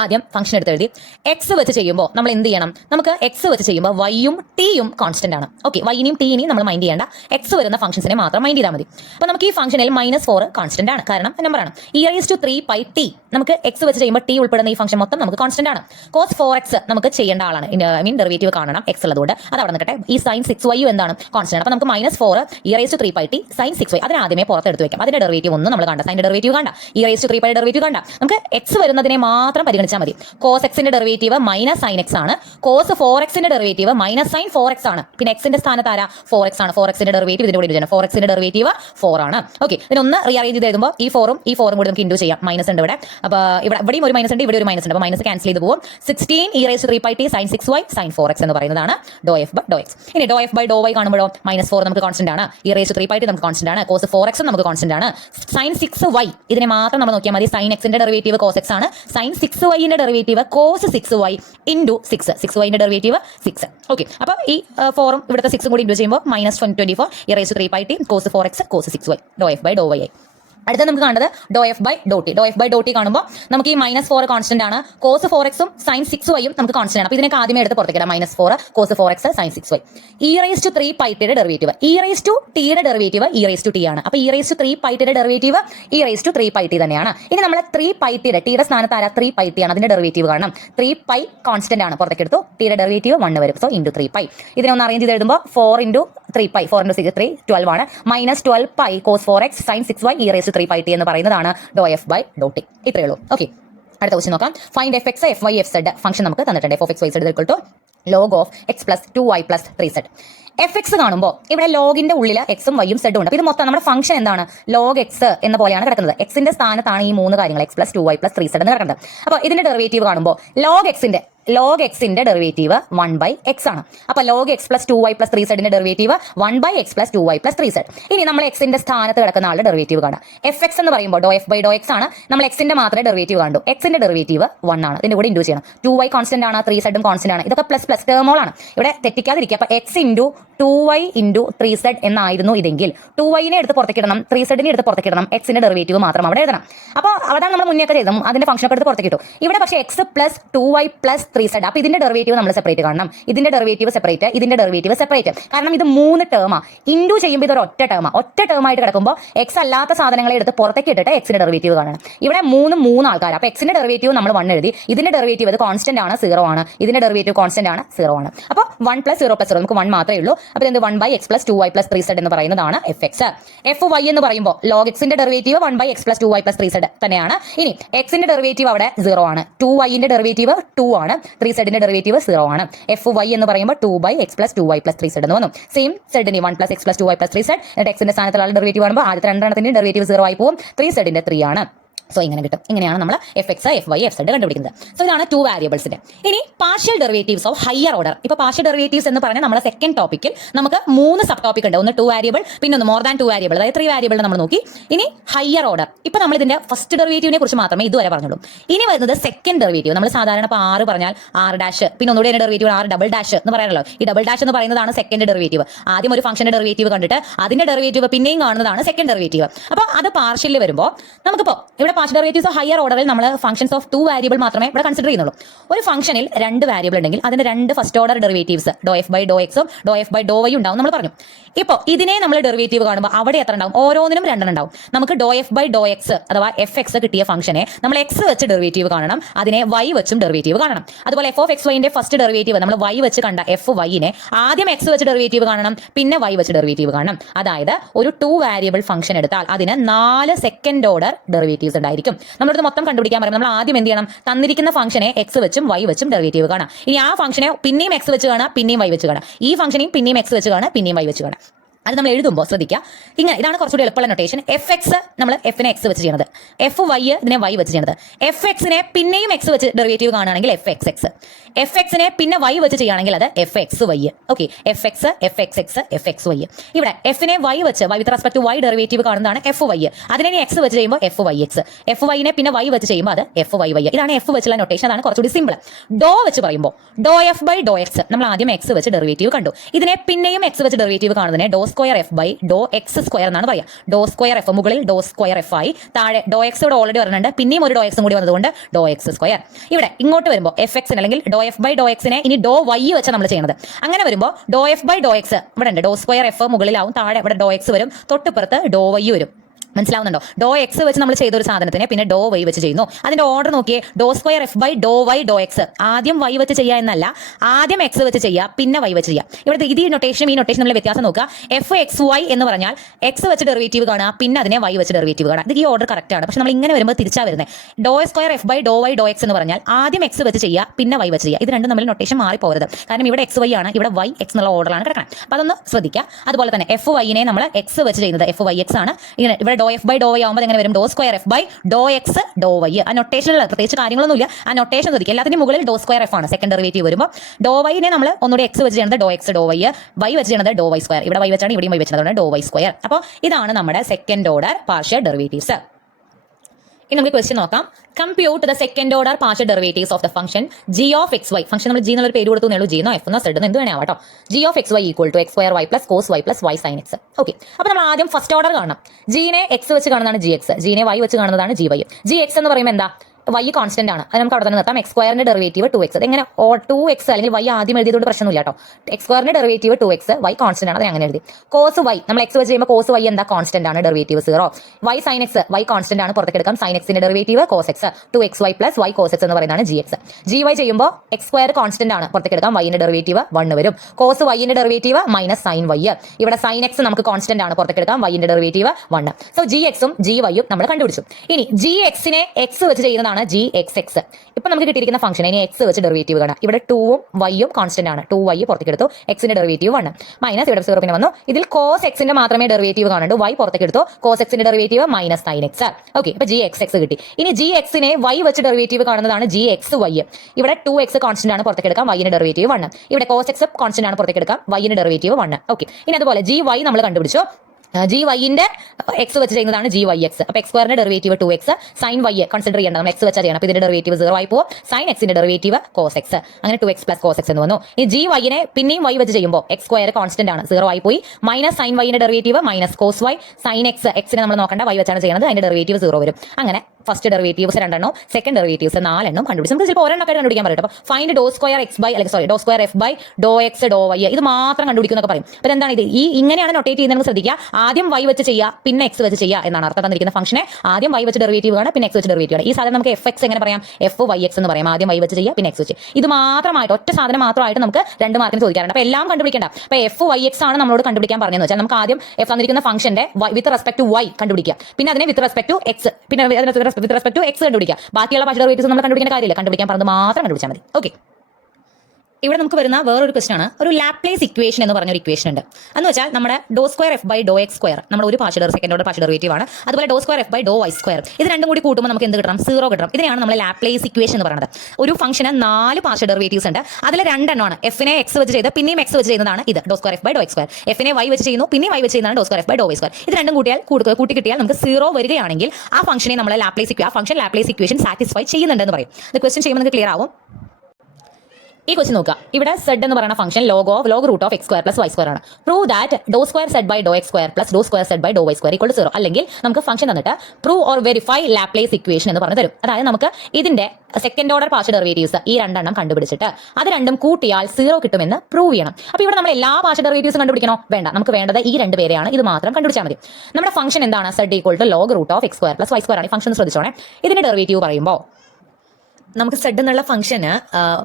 ആദ്യം ഫംഗ്ഷൻ എടുത്ത് എഴുതി. എക്സ് വെച്ച് ചെയ്യുമ്പോൾ നമ്മൾ എന്ത് ചെയ്യണം? നമുക്ക് എക്സ് വെച്ച് ചെയ്യുമ്പോൾ വൈയും ടിയും കോൺസ്റ്റന്റ് ആണ്. ഓക്കെ, വൈനെയും ടിനെയും നമ്മൾ മൈൻഡ് ചെയ്യേണ്ട. എക്സ് വരുന്ന ഫംഗ്ഷൻസിനെ മാത്രം മൈൻഡ് ചെയ്താൽ മതി. അപ്പോൾ നമുക്ക് ഈ ഫംഗ്ഷനിൽ -4 കോൺസ്റ്റന്റ് ആണ്, കാരണം നമ്പറാണ്. e raised to 3 pi t നമുക്ക് എക്സ് വെച്ച് ചെയ്യുമ്പോൾ ടി ഉൾപ്പെടുന്ന ഈ ഫംഗ്ഷൻ മൊത്തം നമുക്ക് കോൺസ്റ്റന്റ് ആണ്. cos 4x നമുക്ക് ചെയ്യേണ്ട ആളാണ്. ഐ മീൻ ഡെറിവേറ്റീവ് കാണണം എക്സ് ഉള്ളതുകൊണ്ട് അത് അവിടെ നിൽക്കട്ടെ. ഈ sin 6y എന്താണ്? കോൺസ്റ്റന്റ്. അപ്പോൾ നമുക്ക് -4 e raised to 3 pi t sin 6y അതിന് ആദ്യമേ പുറത്തെടുത്ത് വെക്കാം. അതിന്റെ ഡെറിവേറ്റീവ് ഒന്നും നമ്മൾ കണ്ട, സൈൻ്റെ ഡെറിവേറ്റീവ് കണ്ട, e raised to 3 pi derivative കണ്ട. നമുക്ക് എക്സ് വരുന്നതിനെ മാത്രം പരിഗണിച്ചാൽ മതി. cos എക്സിന്റെ ഡെറിവേറ്റീവ് മൈനസ് സൈൻ എക്സ് ആണ്. cos 4xന്റെ ഡെറിവേറ്റീവ് മൈനസ് സൈൻ 4x ആണ്. പിന്നെ എക്സിന്റെ സ്ഥാനത്ത് ആരാ? 4x ആണ്. 4xന്റെ ഡെറിവേറ്റീവ് ഇതിന്റെ കൂടെ ഇൻഡ്യൂസ് ചെയ്യണം. 4xന്റെ ഡെറിവേറ്റീവ് 4 ആണ്. ഓക്കെ, ഇതിനൊന്ന് റീഅറേഞ്ച് ചെയ്ത് എഴുതുമ്പോൾ ഈ 4ഉം ഈ 4ഉം കൂടി നമുക്ക് ഇൻഡ്യൂസ് ചെയ്യാം. മൈനസ് ഉണ്ട് ഇവിടെ. അപ്പോൾ ഇവിടെയും ഒരു മൈനസ് ഉണ്ട്, ഇവിടെ ഒരു മൈനസ് ഉണ്ട്. അപ്പോൾ മൈനസ് ക്യാൻസൽ ചെയ്ത് പോകും. 16 e raised to 3 pi t sin 6y sin 4x എന്ന് പറയുന്നതാണ് doe f by Dr x. ഇനി ഡോ എഫ് ബൈ ഡോ വൈ കാണുമ്പോഴോ -4 നമുക്ക് കോൺസ്റ്റന്റ് ആണ്. e raised to 3 pi t നമുക്ക് കോൺസ്റ്റന്റ് ആണ്. cos 4x നമുക്ക് കോൺസ്റ്റന്റ് ആണ്. sin 6y ഇതിനെ മാത്രം നമ്മൾ നോക്കിയാൽ മതി. sin എക്സിന്റെ ഡെറിവേറ്റീവ് cos x ആണ്. sin 6yന്റെ derivative cos 6y into 6y derivative 6. Okay, അപ്പോൾ ഈ 4ഉം ഇവിടുത്തെ 6ഉം കൂടി ഇൻഡ്യൂസ് ചെയ്യുമ്പോൾ -24 e raised to 3 pi t cos 4x cos 6y doe f by Dr y ആയി. അടുത്ത നമുക്ക് കാണുന്നത് doe f by Dr t. Doe f by Dr t കാണുമ്പോൾ നമുക്ക് ഈ -4 കോൺസ്റ്റന്റ് ആണ്. cos 4xും sin 6yയും നമുക്ക് കോൺസ്റ്റന്റ് ആണ്. അപ്പോൾ ഇതിനൊക്കെ ആദ്യമേ എടുത്ത് പുറത്തേക്കിടാം. -4 cos 4x sin 6y. e raised to 3 pi t യുടെ derivative, e raised to t യുടെ derivative e raised to t ആണ്. അപ്പോൾ e raised to 3 pi t യുടെ derivative e raised to 3 pi t തന്നെയാണ്. ഇനി നമ്മൾ 3 pi t യുടെ ടിയുടെ സ്ഥാനത്ത് ആരാ? 3 pi t ആണ്. അതിന്റെ ഡെറിവേറ്റീവ് കാണണം. 3 pi കോൺസ്റ്റന്റ് ആണ്, പുറത്തേക്ക് എടുത്തു. ടിയുടെ ഡെറിവേറ്റീവ് 1 വരും. So into 3 pi. ഇതിനെ ഒന്ന് അറേഞ്ച് ചെയ്ത് എഴുതുമ്പോൾ 4 × 3 pi 4 × 6 3 12 ആണ്. -12 pi cos 4x sin 6y e raised to 3 pi t എന്ന് പറയുന്നത് ഡോ എഫ് ബൈ ഡോ ടി. ഇത്രയേ ഉള്ളൂ. ഓക്കെ, അടുത്ത ക്വസ്റ്റ്യൻ നോക്കാം. Find f x, f y, f z function നമുക്ക് തന്നിട്ടുണ്ട്. F of x y z equal to log of x plus 2y plus 3z. F x കാണുമ്പോൾ ഇവിടെ ലോഗിന്റെ ഉള്ളിൽ എക്സും വൈയും സെഡും ഉണ്ട്. അപ്പോൾ ഇത് മൊത്തം നമ്മുടെ ഫംഗ്ഷൻ എന്താണ്? ലോഗ് എക്സ് എന്ന പോലെയാണ് കിടക്കുന്നത്. എക്സിന്റെ സ്ഥാനത്താണ് ഈ 3 കാര്യങ്ങൾ x plus 2y plus 3z എന്ന് കിടക്കുന്നത്. അപ്പോൾ ഇതിന്റെ ഡെറിവേറ്റീവ് കാണുമ്പോൾ ലോഗ് എക്സിന്റെ ഡെറിവേറ്റീവ് 1/x ആണ്. അപ്പോൾ log x plus 2y plus 3zന്റെ derivative 1/x plus 2y plus 3z. ഇനി നമ്മൾ എക്സിന്റെ സ്ഥാനത്ത് കിടക്കുന്ന ആളുടെ ഡെറിവേറ്റീവ് കാണാം. എഫ് എക്സ് എന്ന് പറയുമ്പോൾ ഡോ എഫ് ബൈ ഡോ എക്സ് ആണ്. നമ്മൾ എക്സിന്റെ മാത്രമേ ഡെറിവേറ്റീവ് കണ്ടു. എക്സിന്റെ ഡെറിവേറ്റീവ് 1 ആണ്. ഇതിന്റെ കൂടെ ഇൻഡ്യൂസ് ചെയ്യണം. 2y കോൺസ്റ്റന്റ് ആണ്, 3zും കോൺസ്റ്റന്റ് ആണ്. ഇതൊക്കെ പ്ലസ് പ്ലസ് ടേമോളാണ്. ഇവിടെ തെറ്റിക്കാതിരിക്കുക. അപ്പോൾ x into 2y into 3z എന്നായിരുന്നു ഇതെങ്കിൽ 2yനെ എടുത്ത് പുറത്തേക്കിടണം, 3zനെ എടുത്ത് പുറത്തേക്കിടണം, എക്സിന്റെ ഡെറിവേറ്റീവ് മാത്രം അവിടെ എഴുതണം. അപ്പോൾ അതാണ് നമ്മൾ മുന്നേ ഒക്കെ ചെയ്തത്. അതിന്റെ ഫംഗ്ഷൻ ഒക്കെ എടുത്ത് പുറത്തേക്കിട്ടു. ഇവിടെ പക്ഷേ x plus 2y plus 3z. അപ്പോൾ ഇതിന്റെ ഡെറിവേറ്റീവ് നമ്മൾ സെപ്പറേറ്റ് കാണണം. ഇതിന്റെ ഡെറിവേറ്റീവ് സെപ്പറേറ്റ്, ഇതിന്റെ ഡെറിവേറ്റീവ് സെപ്പറേറ്റ്. കാരണം ഇത് 3 ടേമാണ്. ഇൻറ്റു ചെയ്യുമ്പോൾ ഇതൊരു ഒറ്റ ടേമാണ്. ഒറ്റ ടേമായിട്ട് കിടക്കുമ്പോൾ എക്സ് അല്ലാത്ത സാധനങ്ങളെ എടുത്ത് പുറത്തേക്ക് ഇട്ടിട്ട് എക്സിന്റെ ഡെറിവേറ്റീവ് കാണണം. ഇവിടെ 3 ആൾക്കാർ. അപ്പോൾ എക്സിന്റെ ഡെറിവേറ്റീവ് നമ്മൾ 1 എഴുതി. ഇതിന്റെ ഡെറിവേറ്റീവ് അത് കോൺസ്റ്റന്റ് ആണ്, 0 ആണ്. ഇതിന്റെ ഡെറിവേറ്റീവ് കോൺസ്റ്റന്റ് ആണ്, 0 ആണ്. അപ്പോൾ 1 + 0 + 0 നമുക്ക് 1 മാത്രമേ ഉള്ളൂ. അപ്പോൾ എന്ത് 1/x plus 2y plus 3z എന്ന് പറയുന്നതാണ് എഫ് എക്സ്. എഫ് വൈ എന്ന് പറയുമ്പോൾ ലോഗ് എക്സിന്റെ derivative 1/x plus 2y plus 3z തന്നെയാണ്. ഇനി എക്സിന്റെ ഡെറിവേറ്റീവ് അവിടെ 0 ആണ്. 2yന്റെ ഡെറിവേറ്റീവ് 2 ആണ്. 3z ഡെറിവേറ്റീവ് 0 ആണ്. എഫ് വൈ എന്ന് പറയുമ്പോൾ 2/x+2y+3z എന്ന് വന്നു. സെയിം സെഡിന് 1+x+2y+3z. എന്നിട്ട് എക്സിന്റെ സ്ഥാനത്തുള്ള ഡെറിവേറ്റീവ് ആകുമ്പോൾ ആദ്യത്തെ രണ്ടെണ്ണത്തിന്റെ ഡെറിവേറ്റീവ് 0 ആയി പോകും. 3z 3 ആണ്. സോ ഇങ്ങനെ കിട്ടും. ഇങ്ങനെയാണ് നമ്മൾ f x, f y, f z കണ്ടുപിടിക്കുന്നത്. സോ ഇതാണ് 2 വേരിയബിൾസിന്റെ. ഇനി partial derivatives of higher order. ഇപ്പോൾ പാർഷ്യൽ ഡെറിവേറ്റീവ്സ് എന്ന് പറഞ്ഞാൽ നമ്മുടെ സെക്കൻഡ് ടോപ്പിക്കിൽ നമുക്ക് 3 സബ് ടോപ്പിക് ഉണ്ട്. ഒന്ന് 2 വേരിയബിൾ, പിന്നെ ഒന്ന് മോർ ദാൻ 2 വേരിയബിൾ, അതായത് 3 വേരിയബിൾ നമ്മൾ നോക്കി. ഇനി ഹയർ ഓർഡർ. ഇപ്പോൾ നമ്മൾ ഇതിന്റെ ഫസ്റ്റ് ഡെറിവേറ്റീവിനെ കുറിച്ച് മാത്രമേ ഇതുവരെ പറഞ്ഞുള്ളൂ. ഇനി വരുന്നത് സെക്കൻഡ് ഡെറിവേറ്റീവ്. നമ്മൾ സാധാരണ ഇപ്പോൾ 6 പറഞ്ഞാൽ 6 ഡാഷ്, പിന്നെ ഒന്നുകൂടി അതിന്റെ ഡെറിവേറ്റീവ് 6 ഡബിൾ ഡാഷ് എന്ന് പറയാനല്ലോ. ഈ ഡബിൾ ഡാഷ് എന്ന് പറയുന്നതാണ് സെക്കൻഡ് ഡെറിവേറ്റീവ്. ആദ്യം ഒരു ഫംഗ്ഷന്റെ ഡെറിവേറ്റീവ് കണ്ടിട്ട് അതിന്റെ ഡെറിവേറ്റീവ് പിന്നെയും കാണുന്നതാണ് സെക്കൻഡ് ഡെറിവേറ്റീവ്. അപ്പോൾ അത് പാർഷ്യലിൽ വരുമ്പോൾ നമുക്കിപ്പോൾ ഇവിടെ പാർഷ്യൽ ഡെറിവേറ്റീവ്സ് ഹയർ ഓർഡറിൽ നമ്മൾ ഫംഗ്ഷൻസ് ഓഫ് 2 വേരിയബിൾ മാത്രമേ ഇവിടെ കൺസിഡർ ചെയ്യുന്നുള്ളൂ. ഒരു ഫംഗ്ഷനിൽ 2 വേരിയബിൾ ഉണ്ടെങ്കിൽ അതിന്റെ 2 ഫസ്റ്റ് ഓർഡർ ഡെറിവേറ്റീവ്സ് ∂f/∂x-ഉം ∂f/∂y ഉണ്ടാവും നമ്മൾ പറഞ്ഞു. ഇപ്പോൾ ഇതിനെ നമ്മൾ ഡെറിവേറ്റീവ് കാണുമ്പോൾ അവിടെ എത്ര ഉണ്ടാവും? ഓരോന്നിനും 2 ഉണ്ടാവും. നമുക്ക് ∂f/∂x അഥവാ fx കിട്ടിയ ഫംഗ്ഷനെ നമ്മൾ x വെച്ച് ഡെറിവേറ്റീവ് കാണണം, അതിനെ y വെച്ചും ഡെറിവേറ്റീവ് കാണണം. അതുപോലെ f(x,y)ന്റെ ഫസ്റ്റ് ഡെറിവേറ്റീവ് നമ്മൾ y വെച്ച് കണ്ട fy-നെ ആദ്യം x വെച്ച് ഡെറിവേറ്റീവ് കാണണം, പിന്നെ y വെച്ച് ഡെറിവേറ്റീവ് കാണണം. അതായത് ഒരു 2 വേരിയബിൾ ഫംഗ്ഷൻ എടുത്താൽ അതിന് 4 സെക്കൻഡ് ഓർഡർ ഡെറിവേറ്റീവ്സ് ഉണ്ടായിരിക്കും. നമ്മളിത് മൊത്തം കണ്ടുപിടിക്കാൻ പറയുമ്പോൾ നമ്മൾ ആദ്യം എന്ത് ചെയ്യണം? തന്നിരിക്കുന്ന ഫംഗ്ഷനെ x വെച്ചും y വെച്ചും ഡെറിവേറ്റീവ് കാണാം. ഇനി ആ ഫംഗ്ഷനെ പിന്നെയും x വെച്ച് കാണാം, പിന്നെയും y വെച്ച് കാണാം. ഈ ഫംഗ്ഷനെയും പിന്നെയും x വെച്ച് കാണാം, പിന്നെയും y വെച്ച് കാണാം. അത് നമ്മൾ എഴുതുമ്പോൾ ശ്രദ്ധിക്കുക. ഇങ്ങനെ ഇതാണ് കുറച്ചുകൂടി എളുപ്പമുള്ള നൊട്ടേഷൻ. എഫ് എക്സ് നമ്മൾ എഫിനെ എക്സ് വെച്ച് ചെയ്യണത്, എഫ് വൈ ഇതിനെ വൈ വെച്ച് ചെയ്യണത്. എഫ് എക്സിനെ പിന്നെയും എക്സ് വെച്ച് ഡെറിവേറ്റീവ് കാണുകയാണെങ്കിൽ എഫ് എക്സ് എക്സ്, എഫ് എക്സിനെ പിന്നെ വൈ വെച്ച് ചെയ്യുകയാണെങ്കിൽ അത് f x y. Okay, f x, f x x, f x y. ഇവിടെ എഫിനെ വൈ വെച്ച് with respect to y derivative കാണുന്നതാണ് എഫ് വൈ. അതിനെ എക്സ് വെച്ച് ചെയ്യുമ്പോൾ എഫ് വൈ എക്സ്, എഫ് വൈനെ പിന്നെ വൈ വെച്ച് ചെയ്യുമ്പോൾ അത് എഫ് വൈ വൈ. ഇതാണ് എഫ് വെച്ചുള്ള നൊട്ടേഷൻ. അതാണ് കുറച്ചുകൂടി സിമ്പിൾ. ഡോ വെച്ച് പറയുമ്പോൾ ∂f/∂x നമ്മൾ ആദ്യം എക്സ് വെച്ച് ഡെറിവേറ്റീവ് കണ്ടു. ഇതിനെ പിന്നെയും എക്സ് വെച്ച് ഡെറിവേറ്റീവ് കാണുന്നതിനെ ∂2f/∂x² എന്നാണ് പറയാം. ∂2f മുകളിൽ ∂2f ആയി, താഴെ ∂x ഇവിടെ ഓൾറെഡി വരുന്നുണ്ട്, പിന്നെയും ഒരു ∂x കൂടി വന്നതുകൊണ്ട് ∂x². ഇവിടെ ഇങ്ങോട്ട് വരുമ്പോൾ എഫ് എക്സിന് അല്ലെങ്കിൽ ∂f/∂x-നെ ഇനി ∂y വെച്ച് നമ്മൾ ചെയ്യുന്നത്. അങ്ങനെ വരുമ്പോൾ ∂f/∂x ഇവിടെ ഉണ്ട്, ∂2f മുകളിലാവും, താഴെ ഇവിടെ ∂x വരും, തൊട്ടുപുറത്ത് ∂y വരും. മനസ്സിലാവുന്നുണ്ടോ? ∂x വെച്ച് നമ്മൾ ചെയ്ത ഒരു സാധനത്തിനെ പിന്നെ ∂y വെച്ച് ചെയ്യുന്നു. അതിന്റെ ഓർഡർ നോക്കിയേ, ∂2f/∂y ∂x. ആദ്യം y വെച്ച് ചെയ്യുക എന്നല്ല, ആദ്യം x വെച്ച് ചെയ്യുക, പിന്നെ y വെച്ച് ചെയ്യുക. ഇവിടുത്തെ ഈ നൊട്ടേഷനും ഈ നൊട്ടേഷൻ നമ്മൾ വ്യത്യാസം നോക്കുക. f(x,y) എന്ന് പറഞ്ഞാൽ x വെച്ച് ഡെറിവേറ്റീവ് കാണുക, പിന്നെ അതിനെ y വെച്ച് ഡെറിവേറ്റീവ് കാണുക. ഇത് ഈ ഓർഡർ കറക്റ്റ് ആണ്. പക്ഷെ നമ്മൾ ഇങ്ങനെ വരുമ്പോൾ തിരിച്ചാ വരുന്നത്. ∂2f/∂y ∂x എന്ന് പറഞ്ഞാൽ ആദ്യം x വെച്ച് ചെയ്യുക, പിന്നെ y വെച്ച് ചെയ്യുക. ഇത് രണ്ടും തമ്മിൽ നൊട്ടേഷൻ മാറിപ്പോകരുത്. കാരണം ഇവിടെ x y ആണ്, ഇവിടെ y x എന്നുള്ള ഓർഡറാണ് കിടക്കുന്നത്. അപ്പോൾ അതൊന്ന് ശ്രദ്ധിക്കുക. അതുപോലെ തന്നെ fy-നെ നമ്മൾ x വെച്ച് ചെയ്യുന്നത് fy(x) ആണ്. ഇങ്ങനെ ഇവിടെ ∂f/∂y ആകുമ്പോൾ എങ്ങനെ വരും? ∂2f/∂x ∂y. ആ നൊട്ടേഷനിൽ പ്രത്യേകിച്ച് കാര്യങ്ങളൊന്നുമില്ല. ആ നൊട്ടേഷൻ ശ്രദ്ധിക്കുക. എല്ലാത്തിനും മുകളിൽ ∂2f ആണ് സെക്കൻഡ് ഡെറിവേറ്റീവ് വരുമ്പോൾ. ∂y-നെ നമ്മൾ ഒന്നുകൂടി x വെച്ച് ചെയ്യുന്നത് ∂x ∂y, y വെച്ച് ചെയ്യുന്നത് ∂y². ഇവിടെ y വെച്ചാണ്, ഇവിടെയും y വെച്ചതുകൊണ്ട് ∂y². അപ്പോൾ ഇതാണ് നമ്മുടെ സെക്കൻഡ് ഓർഡർ പാർഷ്യൽ ഡെറിവേറ്റീവ്സ്. ഇനി നമുക്ക് ക്വസ്റ്റ്യൻ നോക്കാം. Compute the second order partial derivatives of the function g of xy. Function നമ്മൾ g എന്നുള്ള പേര് കൊടുത്തു എന്നേ ഉള്ളൂ. g എന്നോ f എന്നോ z എന്നോ എന്ത് വേണേ ആവാട്ടോ. g of xy = x² y + cos y + y sin x. Okay, അപ്പോൾ നമ്മൾ ആദ്യം ഫസ്റ്റ് ഓർഡർ കാണണം. g-നെ x വെച്ച് കാണുന്നതാണ് gx, g-നെ y വെച്ച് കാണുന്നതാണ് gy. gx എന്ന് പറയുമ്പോൾ എന്താ? y കോൺസ്റ്റന്റ് ആണ്. അത് നമുക്ക് അവിടെ തന്നെ നിർത്താം. x² derivative 2x. എങ്ങനെ 2x അല്ലെങ്കിൽ y ആദ്യം എഴുതിയതുകൊണ്ട് പ്രശ്നമില്ല കേട്ടോ. x² derivative 2x, y constant ആണ്, അത് അങ്ങനെ എഴുതി. cos y നമ്മൾ x വെച്ച് ചെയ്യുമ്പോൾ cos y എന്താ? കോൺസ്റ്റന്റ് ആണ്, derivative 0. y sin x, y constant ആണ്, പുറത്തേക്ക് എടുക്കാം. sin x ന്റെ derivative cos x, 2xy + y cos x എന്ന് പറയുന്നതാണ് gx. gy ചെയ്യുമ്പോൾ x² കോൺസ്റ്റന്റ് ആണ്, പുറത്തേക്ക് എടുക്കാം. y ന്റെ ഡെറിവേറ്റീവ് 1 വരും. cos y ന്റെ ഡെറിവേറ്റീവ് -sin y. ഇവിടെ sin x നമുക്ക് കോൺസ്റ്റന്റ് ആണ്, പുറത്തേക്ക് എടുക്കാം. y ന്റെ ഡെറിവേറ്റീവ് 1. സോ gx ഉം gy ഉം നമ്മൾ കണ്ടുപിടിച്ചു. ഇനി gx-നെ x വെച്ച് ചെയ്യുന്നതാണ് gxx. ഇപ്പൊ നമുക്ക് കിട്ടിയിരിക്കുന്ന ഫംഗ്ഷൻ ഇനി x വെച്ച് ഡെറിവേറ്റീവ് കാണാം. ഇവിടെ 2ഉം y-ഉം കോൺസ്റ്റന്റ് ആണ്, 2y പുറത്തേക്ക് എടുത്തു, x ന്റെ ഡെറിവേറ്റീവ് 1 മൈനസ് ഇവിടെ 0 പിന്നെ വന്നു. ഇതിൽ cos x ന്റെ മാത്രമേ ഡെറിവേറ്റീവ് കാണുള്ളൂ, y പുറത്തേക്ക് എടുത്തു, cos x ന്റെ ഡെറിവേറ്റീവ് -sin x. ഓക്കെ, ഇപ്പൊ gxx കിട്ടി. ഇനി gx-നെ y വെച്ച് ഡെറിവേറ്റീവ് കാണുന്നതാണ് gxy. ഇവിടെ 2x കോൺസ്റ്റന്റ് ആണ്, പുറത്തേക്ക് എടുക്കാം, y ന്റെ ഡെറിവേറ്റീവ് 1. ഇവിടെ cos x കോൺസ്റ്റന്റ് ആണ്, പുറത്തേക്ക് എടുക്കാം, y ന്റെ ഡെറിവേറ്റീവ് 1. ഓക്കെ, ഇനി അതുപോലെ gy നമ്മൾ കണ്ടുപിടിച്ചു. gy-ന്റെ x വെച്ച് ചെയ്യുന്നതാണ് gyx. അപ്പോൾ x² ന്റെ derivative 2x, sin y consider ചെയ്യേണ്ട, നമ്മൾ x വെച്ചാൽ ചെയ്യണം. അപ്പോൾ ഇതിന്റെ ഡെറിവേറ്റീവ് 0 ആയി പോകും. sin x ന്റെ ഡെറിവേറ്റീവ് cos x, അങ്ങനെ 2x + cos x എന്ന് വന്നു. ഈ gy-നെ പിന്നെയും y വെച്ച് ചെയ്യുമ്പോൾ x² കോൺസ്റ്റന്റ് ആണ്, 0 ആയി പോയി. sin y ന്റെ derivative -cos y, sin x, x-നെ നമ്മൾ നോക്കണ്ട, y വെച്ചാണ് ചെയ്യുന്നത്, അതിന്റെ ഡെറിവേറ്റീവ് 0 വരും. അങ്ങനെ ഫസ്റ്റ് ഡെറിവേറ്റീവ്സ് 2 എണ്ണം, സെക്കൻഡ് ഡെറിവേറ്റീവ്സ് 4 എണ്ണം കണ്ടുപിടിച്ചു. നമുക്ക് ചിലപ്പോൾ ഒരെണ്ണം കണ്ടുപിടിക്കാൻ പറയും. അപ്പോൾ ഫൈൻഡ് ∂2f/∂x ∂y ഇത് മാത്രം കണ്ടുപിടിക്കുന്നൊക്കെ പറയും. അപ്പോൾ എന്താണ് ഇത്? ഈ ഇങ്ങനെയാണ് നൊട്ടേറ്റ് ചെയ്യുന്നത്, ശ്രദ്ധിക്കുക. ആദ്യം y വെച്ച് ചെയ്യുക, പിന്നെ x വെച്ച് ചെയ്യുക എന്നാണ് അർത്ഥം. തന്നിരിക്കുന്ന ഫംഗ്ഷനെ ആദ്യം y വെച്ച് ഡെറിവേറ്റീവ് ആണ്, പിന്നെ x വെച്ച് ഡെറിവേറ്റീവ് ആണ്. ഈ സാധനം നമുക്ക് fx എങ്ങനെ പറയാം? fyx എന്ന് പറയാം. ആദ്യം y വെച്ച് ചെയ്യുക, പിന്നെ x വെച്ച്. ഇത് മാത്രമായിട്ട് ഒറ്റ സാധനം മാത്രമായിട്ട് നമുക്ക് 2 മാർക്കിന് ചോദിക്കാറുണ്ട്. അപ്പോൾ എല്ലാം കണ്ടുപിടിക്കേണ്ട. അപ്പോൾ fyx ആണ് നമ്മളോട് കണ്ടുപിടിക്കാൻ പറഞ്ഞതെന്ന് വെച്ചാൽ നമുക്ക് ആദ്യം f തന്നിരിക്കുന്ന ഫംഗ്ഷന്റെ വിത്ത് റെസ്പെക്ട് ടു y കണ്ടുപിടിക്കുക, പിന്നെ അതിനെ വിത്ത് റെസ്പെക്ട് ടു x, പിന്നെ വിത്ത് റെസ്പെക്ട് ടു x കണ്ടുപിടിക്കുക. ബാക്കിയുള്ള പാർഷ്യൽ ഡെറിവേറ്റീവ്സ് നമ്മൾ കണ്ടുപിടിക്കേണ്ട കാര്യമില്ല, കണ്ടുപിടിക്കാൻ പറഞ്ഞത് മാത്രം കണ്ടുപിടിച്ചാൽ മതി. ഓക്കെ. ഇവിടെ നമുക്ക് വരുന്ന വേറൊരു ക്വസ്റ്റൻ ആണ്, ഒരു ലാപ്ലേസ് ഇക്വേഷൻ എന്ന് പറഞ്ഞ ഒരു ഇക്വേഷൻ ഉണ്ട്. എന്ന് വെച്ചാൽ നമ്മുടെ doe square f by Dr x square നമ്മുടെ ഒരു partial second order partial derivative ആണ്. അതുപോലെ doe square f by Dr y square ഇത് രണ്ടും കൂടി കൂട്ടുമ്പോൾ നമുക്ക് എന്ത് കിട്ടണം? 0 കിട്ടണം. ഇതിനെയാണ് നമ്മൾ ലാപ്ലേസ് ഇക്വേഷൻ എന്ന് പറയുന്നത്. ഒരു ഫംഗ്ഷന് 4 പാർഷ്യൽ ഡെറിവേറ്റീവ്സ് ഉണ്ട്. അതിൽ 2 എണ്ണമാണ് എഫിനെ എക്സ് വെച്ച് ചെയ്ത് പിന്നെയും എക്സ് വെച്ച് ചെയ്യുന്നതാണ് ഇത് doe square f by Dr x square. എഫിനെ വൈ വെച്ച് ചെയ്യുന്നു പിന്നെയും വൈ വെച്ച് ചെയ്യുന്നതാണ് doe square f by Dr y square. ഇത് രണ്ടും കൂട്ടി കിട്ടിയാൽ നമുക്ക് 0 വരികയാണെങ്കിൽ ആ ഫംഗ്ഷനെ നമ്മൾ ആ ഫംഗ്ഷൻ ലാപ്ലേസ് ഇക്വേഷൻ സാറ്റിസ്ഫൈ ചെയ്യുന്നുണ്ടെന്ന് പറയും. ഇത് ക്വസ്റ്റൻ ചെയ്യുമ്പോൾ നിങ്ങൾക്ക് ക്ലിയർ ആവും. ഈ ക്വസ്റ്റൻ നോക്കുക. ഇവിടെ സെഡ് എന്ന് പറയുന്ന function log root of x square plus y square ആണ്. Prove that doe square z by Dr x square plus doe square z by Dr y square equal to 0. അല്ലെങ്കിൽ നമുക്ക് ഫംഗ്ഷൻ തന്നിട്ട് prove or verify Laplace equation എന്ന് പറഞ്ഞു തരും. അതായത് നമുക്ക് ഇതിന്റെ സെക്കൻഡ് ഓർഡർ പാർഷ്യൽ ഡെറിവേറ്റീവ്സ് ഈ രണ്ടെണ്ണം കണ്ടുപിടിച്ചിട്ട് അത് രണ്ടും കൂട്ടിയാൽ 0 കിട്ടുമെന്ന് പ്രൂവ് ചെയ്യണം. അപ്പോൾ ഇവിടെ നമ്മൾ എല്ലാ പാർഷ്യൽ ഡെറിവേറ്റീവ്സും കണ്ടുപിടിക്കണോ? വേണ്ട. നമുക്ക് വേണ്ടത് ഈ രണ്ട് പേരെയാണ്. ഇത് മാത്രം കണ്ടുപിടിച്ചാൽ മതി. നമ്മുടെ ഫംഗ്ഷൻ എന്താണ്? Z equal to log root of x square plus y square ആണ്. ഈ ഫംഗ്ഷൻ ശ്രദ്ധിച്ചോണേ. ഇതിന്റെ ഡെറിവേറ്റീവ് പറയുമ്പോൾ നമുക്ക് സെഡ് എന്നുള്ള ഫംഗ്ഷന്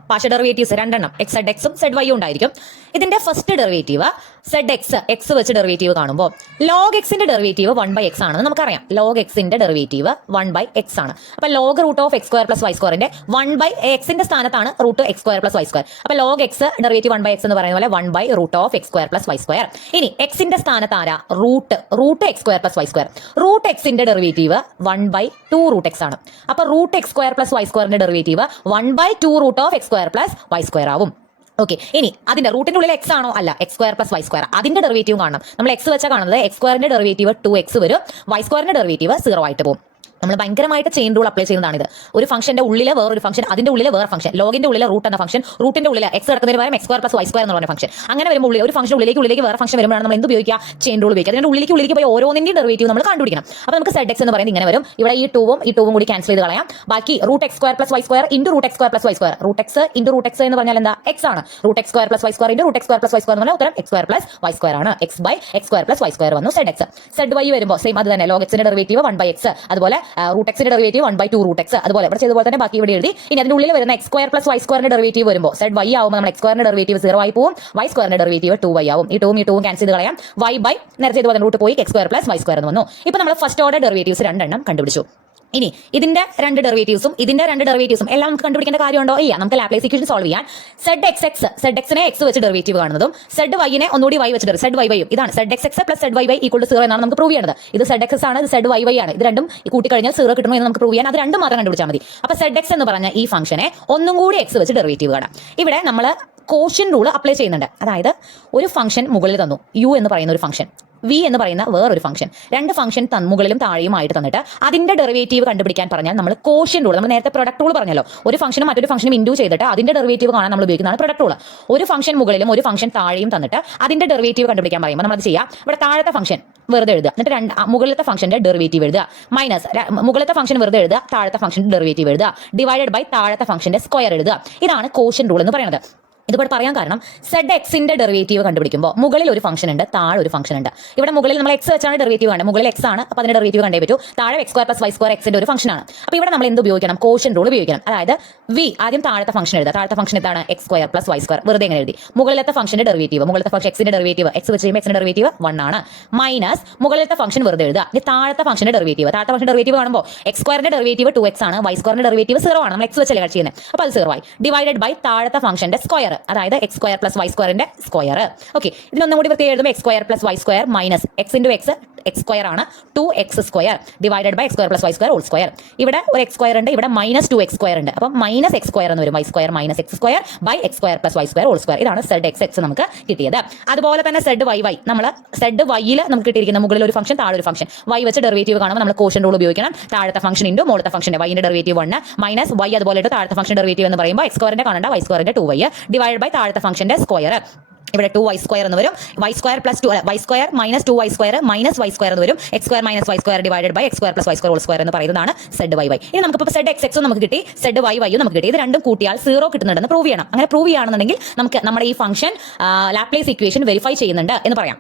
പാർഷ്യൽ ഡെറിവേറ്റീവ്സ് രണ്ടെണ്ണം സെഡ് എക്സും സെഡ് വൈയും ഉണ്ടായിരിക്കും. ഇതിന്റെ ഫസ്റ്റ് ഡെറിവേറ്റീവ് സെഡ് എക്സ് വെച്ച് ഡെറിവേറ്റീവ് കാണുമ്പോൾ ലോഗ് എക്സിന്റെ ഡെറിവേറ്റീവ് 1/x ആണെന്ന് നമുക്കറിയാം. ലോഗ് എക്സിന്റെ ഡെറിവേറ്റീവ് 1/x ആണ്. അപ്പൊ log root of x square plus y സ്ക്വയറിന്റെ 1/xന്റെ സ്ഥാനത്താണ് root x square plus y square. അപ്പൊ ലോഗ് എക്സ് ഡെറിവേറ്റീവ് 1/x എന്ന് പറയുന്ന പോലെ 1/റൂട്ട് of x square plus y square. ഇനി എക്സിന്റെ സ്ഥാനത്ത് ആരാ? Root x square plus y square. Root എക്സിന്റെ ഡെറിവേറ്റീവ് 1/2 റൂട്ട് എക്സ് ആണ്. അപ്പൊ root x square plus y സ്ക്വയറിന്റെ derivative 1/2 root of x square plus y square ആവും. ഓക്കെ. ഇനി അതിന്റെ റൂട്ടിന്റെ ഉള്ളിൽ എക്സ് ആണോ? അല്ല, x square plus y square. അതിന്റെ ഡെറിവേറ്റീവ് കാണണം. നമ്മൾ എക്സ് വെച്ചാൽ കാണുന്നത് എക്സ് സ്ക്വയറിന്റെ ഡെറിവേറ്റീവ് 2x വരും, വൈ സ്ക്വയറിന്റെ ഡെറിവേറ്റീവ് 0 ആയിട്ട് പോകും. നമ്മൾ ഭയങ്കരമായിട്ട് ചെയിൻ റൂൾ അപ്ലൈ ചെയ്യുന്നതാണിത്. ഒരു ഫംഗ്ഷന്റെ ഉള്ളിൽ വേറൊരു ഫംഗ്ഷൻ, അതിന്റെ ഉള്ളിൽ വേറെ ഫംഗ്ഷൻ, ലോഗിന്റെ ഉള്ളിൽ റൂട്ട് എന്ന ഫംഗ്ഷൻ, റൂട്ടിന്റെ ഉള്ളിൽ എക്സ് കിടക്കുന്നതിന് പകരം x square plus y square എന്ന് പറഞ്ഞ ഫംഗ്ഷൻ. അങ്ങനെ വരുമ്പോൾ ഒരു ഫംഗ്ഷൻ ഉള്ളിലേക്ക് വേറെ ഫംഗ്ഷൻ വരുമ്പോഴാണ് നമ്മൾ എന്ത് ഉപയോഗിക്കുക? ചെയിൻ റൂൾ ഉപയോഗിക്കുക. അതിന്റെ ഉള്ളിലേക്ക് പോയി ഓരോന്നിന്റെയും ഡെറിവേറ്റീവ് നമ്മൾ കണ്ടുപിടിക്കണം. അപ്പോൾ നമുക്ക് സെഡ് എക്സ് എന്ന് പറയുന്നത് ഇങ്ങനെ വരും. ഇവിടെ ഈ ടൂവും കൂടി ക്യാൻസൽ ചെയ്ത് കളയാം. ബാക്കി root x square plus y square into root x square plus y square. Root x എന്ന് പറഞ്ഞാൽ എന്താ? എക്സ് ആണ്. Root x square plus y square into root x square plus y square എന്ന് പറഞ്ഞാൽ ഉത്തരം x square plus y square ആണ്. X by x square plus y square വന്നു സെഡ് എക്സ്. സെഡ് വൈ വരുമ്പോൾ സെയിം അത് തന്നെ. ലോഗ് എക്സിന്റെ ഡെറിവേറ്റീവ് 1/x, അതുപോലെ റൂട്ട് എക്സിന്റെ ഡെറിവേറ്റീവ് 1/2 റൂട്ട് എക്സ്. അതുപോലെ ഇവിടെ ചെയ്തതുപോലെ തന്നെ ബാക്കി ഇവിടെ എഴുതി. ഇനി അതിന്റെ ഉള്ളിൽ വരുന്ന എക്സ് സ്ക്വയർ പ്ലസ് വൈ സ്ക്വയറിന്റെ ഡെറിവേറ്റീവ് വരുമ്പോൾ സെഡ് വൈ ആവുമ്പോൾ നമ്മൾ എക്സ് സ്ക്വയറിന്റെ ഡെറിവേറ്റീവ് 0 ആയി പോകും, വൈ സ്ക്വയറിന്റെ ഡെറിവേറ്റീവ് 2y ആവും. ഈ ടൂവും ക്യാൻസൽ ചെയ്ത് കളയാം. വൈ ബൈ നേരത്തെ ഇതുപോലെ റൂട്ട് പോയി x square plus y square എന്ന് വന്നു. ഇപ്പൊ നമ്മൾ ഫസ്റ്റ് ഓർഡർ ഡെറിവേറ്റീവ്സ് രണ്ടെണ്ണം കണ്ടുപിടിച്ചു. ഇനി ഇതിന്റെ രണ്ട് ഡെറിവേറ്റീവ്സും എല്ലാം നമുക്ക് കണ്ടുപിടിക്കേണ്ട കാര്യമുണ്ടോ? ഇല്ല. നമുക്ക് ലാപ്ലേസ് ഇക്വേഷൻ സോൾവ് ചെയ്യാൻ സെഡ് എക്സിനെ എക്സ് വെച്ച് ഡെറിവേറ്റീവ് കാണുന്നതും സെഡ് വൈനെ ഒന്നുകൂടി വൈ വെച്ച് സെഡ് വൈ വൈയും ഇതാണ് z x plus z y y equal to 0 എന്നാണ് നമുക്ക് പ്രൂവ് ചെയ്യേണ്ടത്. ഇത് സെഡ് എക്സ് ആണ്, ഇത് സെഡ് വൈ വൈ ആണ്. ഇത് രണ്ടും കൂട്ടി കഴിഞ്ഞാൽ 0 കിട്ടുമോ എന്ന് നമുക്ക് പ്രൂവ് ചെയ്യാൻ അത് രണ്ടും മാത്രം കണ്ടുപിടിച്ചാൽ മതി. അപ്പൊ സെഡ് എക്സ് എന്ന് പറഞ്ഞ ഈ ഫംഗ്ഷനെ ഒന്നും കൂടി എക്സ് വെച്ച് ഡെറിവേറ്റീവ് കാണാം. ഇവിടെ നമ്മൾ കോഷ്യൻ റൂൾ അപ്ലൈ ചെയ്യുന്നുണ്ട്. അതായത് ഒരു ഫംഗ്ഷൻ മുകളിൽ തന്നു, യു എന്ന് പറയുന്ന ഒരു ഫംഗ്ഷൻ, വി എന്ന് പറയുന്ന വേറൊരു ഫംഗ്ഷൻ, രണ്ട് ഫംഗ്ഷൻ മുകളിലും താഴെയുമായിട്ട് തന്നിട്ട് അതിന്റെ ഡെറിവേറ്റീവ് കണ്ടുപിടിക്കാൻ പറഞ്ഞാൽ നമ്മൾ കോഷ്യൻ റൂൾ, നമ്മൾ നേരത്തെ പ്രൊഡക്റ്റ് റൂൾ പറഞ്ഞല്ലോ, ഒരു ഫംഗ്ഷനും മറ്റൊരു ഫംഗ്ഷനും ഇൻഡു ചെയ്തിട്ട് അതിന്റെ ഡെറിവേറ്റീവ് കാണാൻ നമ്മൾ ഉപയോഗിക്കുന്നതാണ് പ്രൊഡക്റ്റ് റൂൾ. ഒരു ഫംഗ്ഷൻ മുകളിലും ഒരു ഫംഗ്ഷൻ താഴെയും തന്നിട്ട് അതിന്റെ ഡെറിവേറ്റീവ് കണ്ടുപിടിക്കാൻ പറയുമ്പോൾ നമ്മൾ അത് ചെയ്യാം. ഇവിടെ താഴത്തെ ഫംഗ്ഷൻ വെറുതെ എഴുതുക, എന്നിട്ട് മുകളിലത്തെ ഫംഗ്ഷന്റെ ഡെറിവേറ്റീവ് എഴുതുക, മൈനസ് മുകളിലത്തെ ഫംഗ്ഷൻ വെറുതെ എഴുതുക, താഴത്തെ ഫംഗ്ഷന്റെ ഡെറിവേറ്റീവ് എഴുതുക, ഡിവൈഡഡ് ബൈ താഴത്തെ ഫംഗ്ഷന്റെ സ്ക്വയർ എഴുതുക. ഇതാണ് കോഷ്യൻ റൂൾ എന്ന് പറയുന്നത്. ഇതുപോലെ പറയാൻ കാരണം സെഡ് എക്സിന്റെ ഡെറിവേറ്റീവ് കണ്ടുപിടിക്കുമ്പോൾ മുകളിൽ ഒരു ഫംഗ്ഷൻ ഉണ്ട്, താഴെ ഒരു ഫംഗ്ഷൻ ഉണ്ട്. ഇവിടെ മുകളിൽ നമ്മൾ എക്സ് വെച്ചാണ് ഡെറിവേറ്റീവ് കാണുന്നത്, മുകളിൽ എക്സ് ആണ്, അപ്പോൾ അതിന്റെ ഡെറിവേറ്റീവ് കണ്ടേ പറ്റൂ. താഴെ x square plus y square എക്സിന്റെ ഒരു ഫംഗ്ഷൻ ആണ്. അപ്പോൾ ഇവിടെ നമ്മൾ എന്ത് ഉപയോഗിക്കണം? കോഷ്യൻ റൂൾ ഉപയോഗിക്കണം. അതായത് വി ആദ്യം താഴത്തെ ഫംഗ്ഷൻ എഴുതുക. താഴത്തെ ഫംഗ്ഷൻ എന്താണ്? X square plus y square. വെറുതെ എങ്ങനെ എഴുതി. മുകളിലത്തെ ഫംഗ്ഷന്റെ ഡെറിവേറ്റീവ്, മുകളിലത്തെ ഫംഗ്ഷൻ എക്സിന്റെ ഡെറിവേറ്റീവ്, എക്സ് വെച്ച് ചെയ്യുമ്പോൾ എക്സിന്റെ ഡെറിവേറ്റീവ് 1 ആണ്, മൈനസ് മുകളിലത്തെ ഫംഗ്ഷൻ വെറുതെ എഴുതുക. ഇനി താഴത്തെ ഫംഗ്ഷന്റെ ഡെറിവേറ്റീവ്, താഴത്തെ ഫംഗ്ഷൻ ഡെറിവേറ്റീവ് കാണുമ്പോൾ എക്സ് സ്ക്വയറിന്റെ ഡെറിവേറ്റീവ് 2x ആണ്, വൈ സ്ക്വയറിന്റെ ഡെറിവേറ്റീവ് 0 ആണ്. നമ്മൾ എക്സ് വെച്ചല്ലേ ചെയ്യുന്നത്, അപ്പോൾ അത് 0 ആയി. ഡിവൈഡഡ് ബൈ താഴത്തെ ഫംഗ്ഷന്റെ സ്ക്വയർ, അതായത് എക്സ് സ്ക്വയർ പ്ലസ് വൈ സ്ക്വയറിന്റെ സ്ക്വയർ. ഓക്കെ, ഇതിനൊന്നും കൂടി പ്രത്യേകം എഴുതുമ്പോൾ x square plus y square minus x into x square ആണ്, 2x square divided by x square plus y square whole square. ഇവിടെ ഒരു എക്സ് സ്ക്വയർ ഉണ്ട്, ഇവിടെ മൈനസ് 2x സ്ക്വയർ ഉണ്ട്. അപ്പം മൈനസ് എക്സ് സ്ക്വയർ എന്ന് വരും, y square minus x square by x square plus y square whole square. ഇതാണ് സെഡ് എക്സ് നമുക്ക് കിട്ടിയത്. അതുപോലെ തന്നെ സെഡ് വൈ നമ്മൾ സെഡ് വൈയിൽ നമുക്ക് കിട്ടിയിരിക്കുന്ന മുകളിൽ ഒരു ഫംഗ്ഷൻ, താഴെ ഒരു ഫംഗ്ഷൻ, വൈ വെച്ച് ഡെറിവേറ്റീവ് കാണുമ്പോൾ നമ്മൾ കോഷ്യൻ റൂൾ ഉപയോഗിക്കണം. താഴത്തെ ഫംഗ്ഷൻ ഇൻറ്റു മുകളിലത്തെ ഫംഗ്ഷൻ, വൈൻ്റെ ഡെറിവേറ്റീവ് 1 മൈനസ് വൈ അതുപോലെ താഴത്തെ ഫംഗ്ഷൻ ഡെറിവേറ്റീവ് എന്ന് പറയുമ്പോൾ എക്സ് സ്ക്വയറിന്റെ കാണേണ്ട വൈ സ്ക്വയറിന്റെ 2y ഡിവൈഡ് ബൈ താഴത്തെ ഫംഗ്ഷന്റെ സ്ക്വയർ. ഇവിടെ 2y സ്ക്വയർ എന്ന് വരും, y square plus 2 y square minus 2y square minus y square എന്ന് വരും, x square minus y square divided by x square plus y square whole square എന്ന് പറയുന്നതാണ് സെഡ് വൈ വൈ. ഇനി നമുക്കിപ്പോൾ സെഡ് എക്സ് എക്സും നമുക്ക് കിട്ടി, സെഡ് വൈ വൈയും നമുക്ക് കിട്ടി. ഇത് രണ്ടും കൂട്ടിയാൽ 0 കിട്ടുന്നുണ്ടെന്ന് പ്രൂവ് ചെയ്യണം. അങ്ങനെ പ്രൂവ് ചെയ്യുകയാണെന്നുണ്ടെങ്കിൽ നമുക്ക് നമ്മുടെ ഈ ഫംഗ്ഷൻ ലാപ്ലേസ് ഇക്വേഷൻ വെരിഫൈ ചെയ്യുന്നുണ്ട് എന്ന് പറയാം.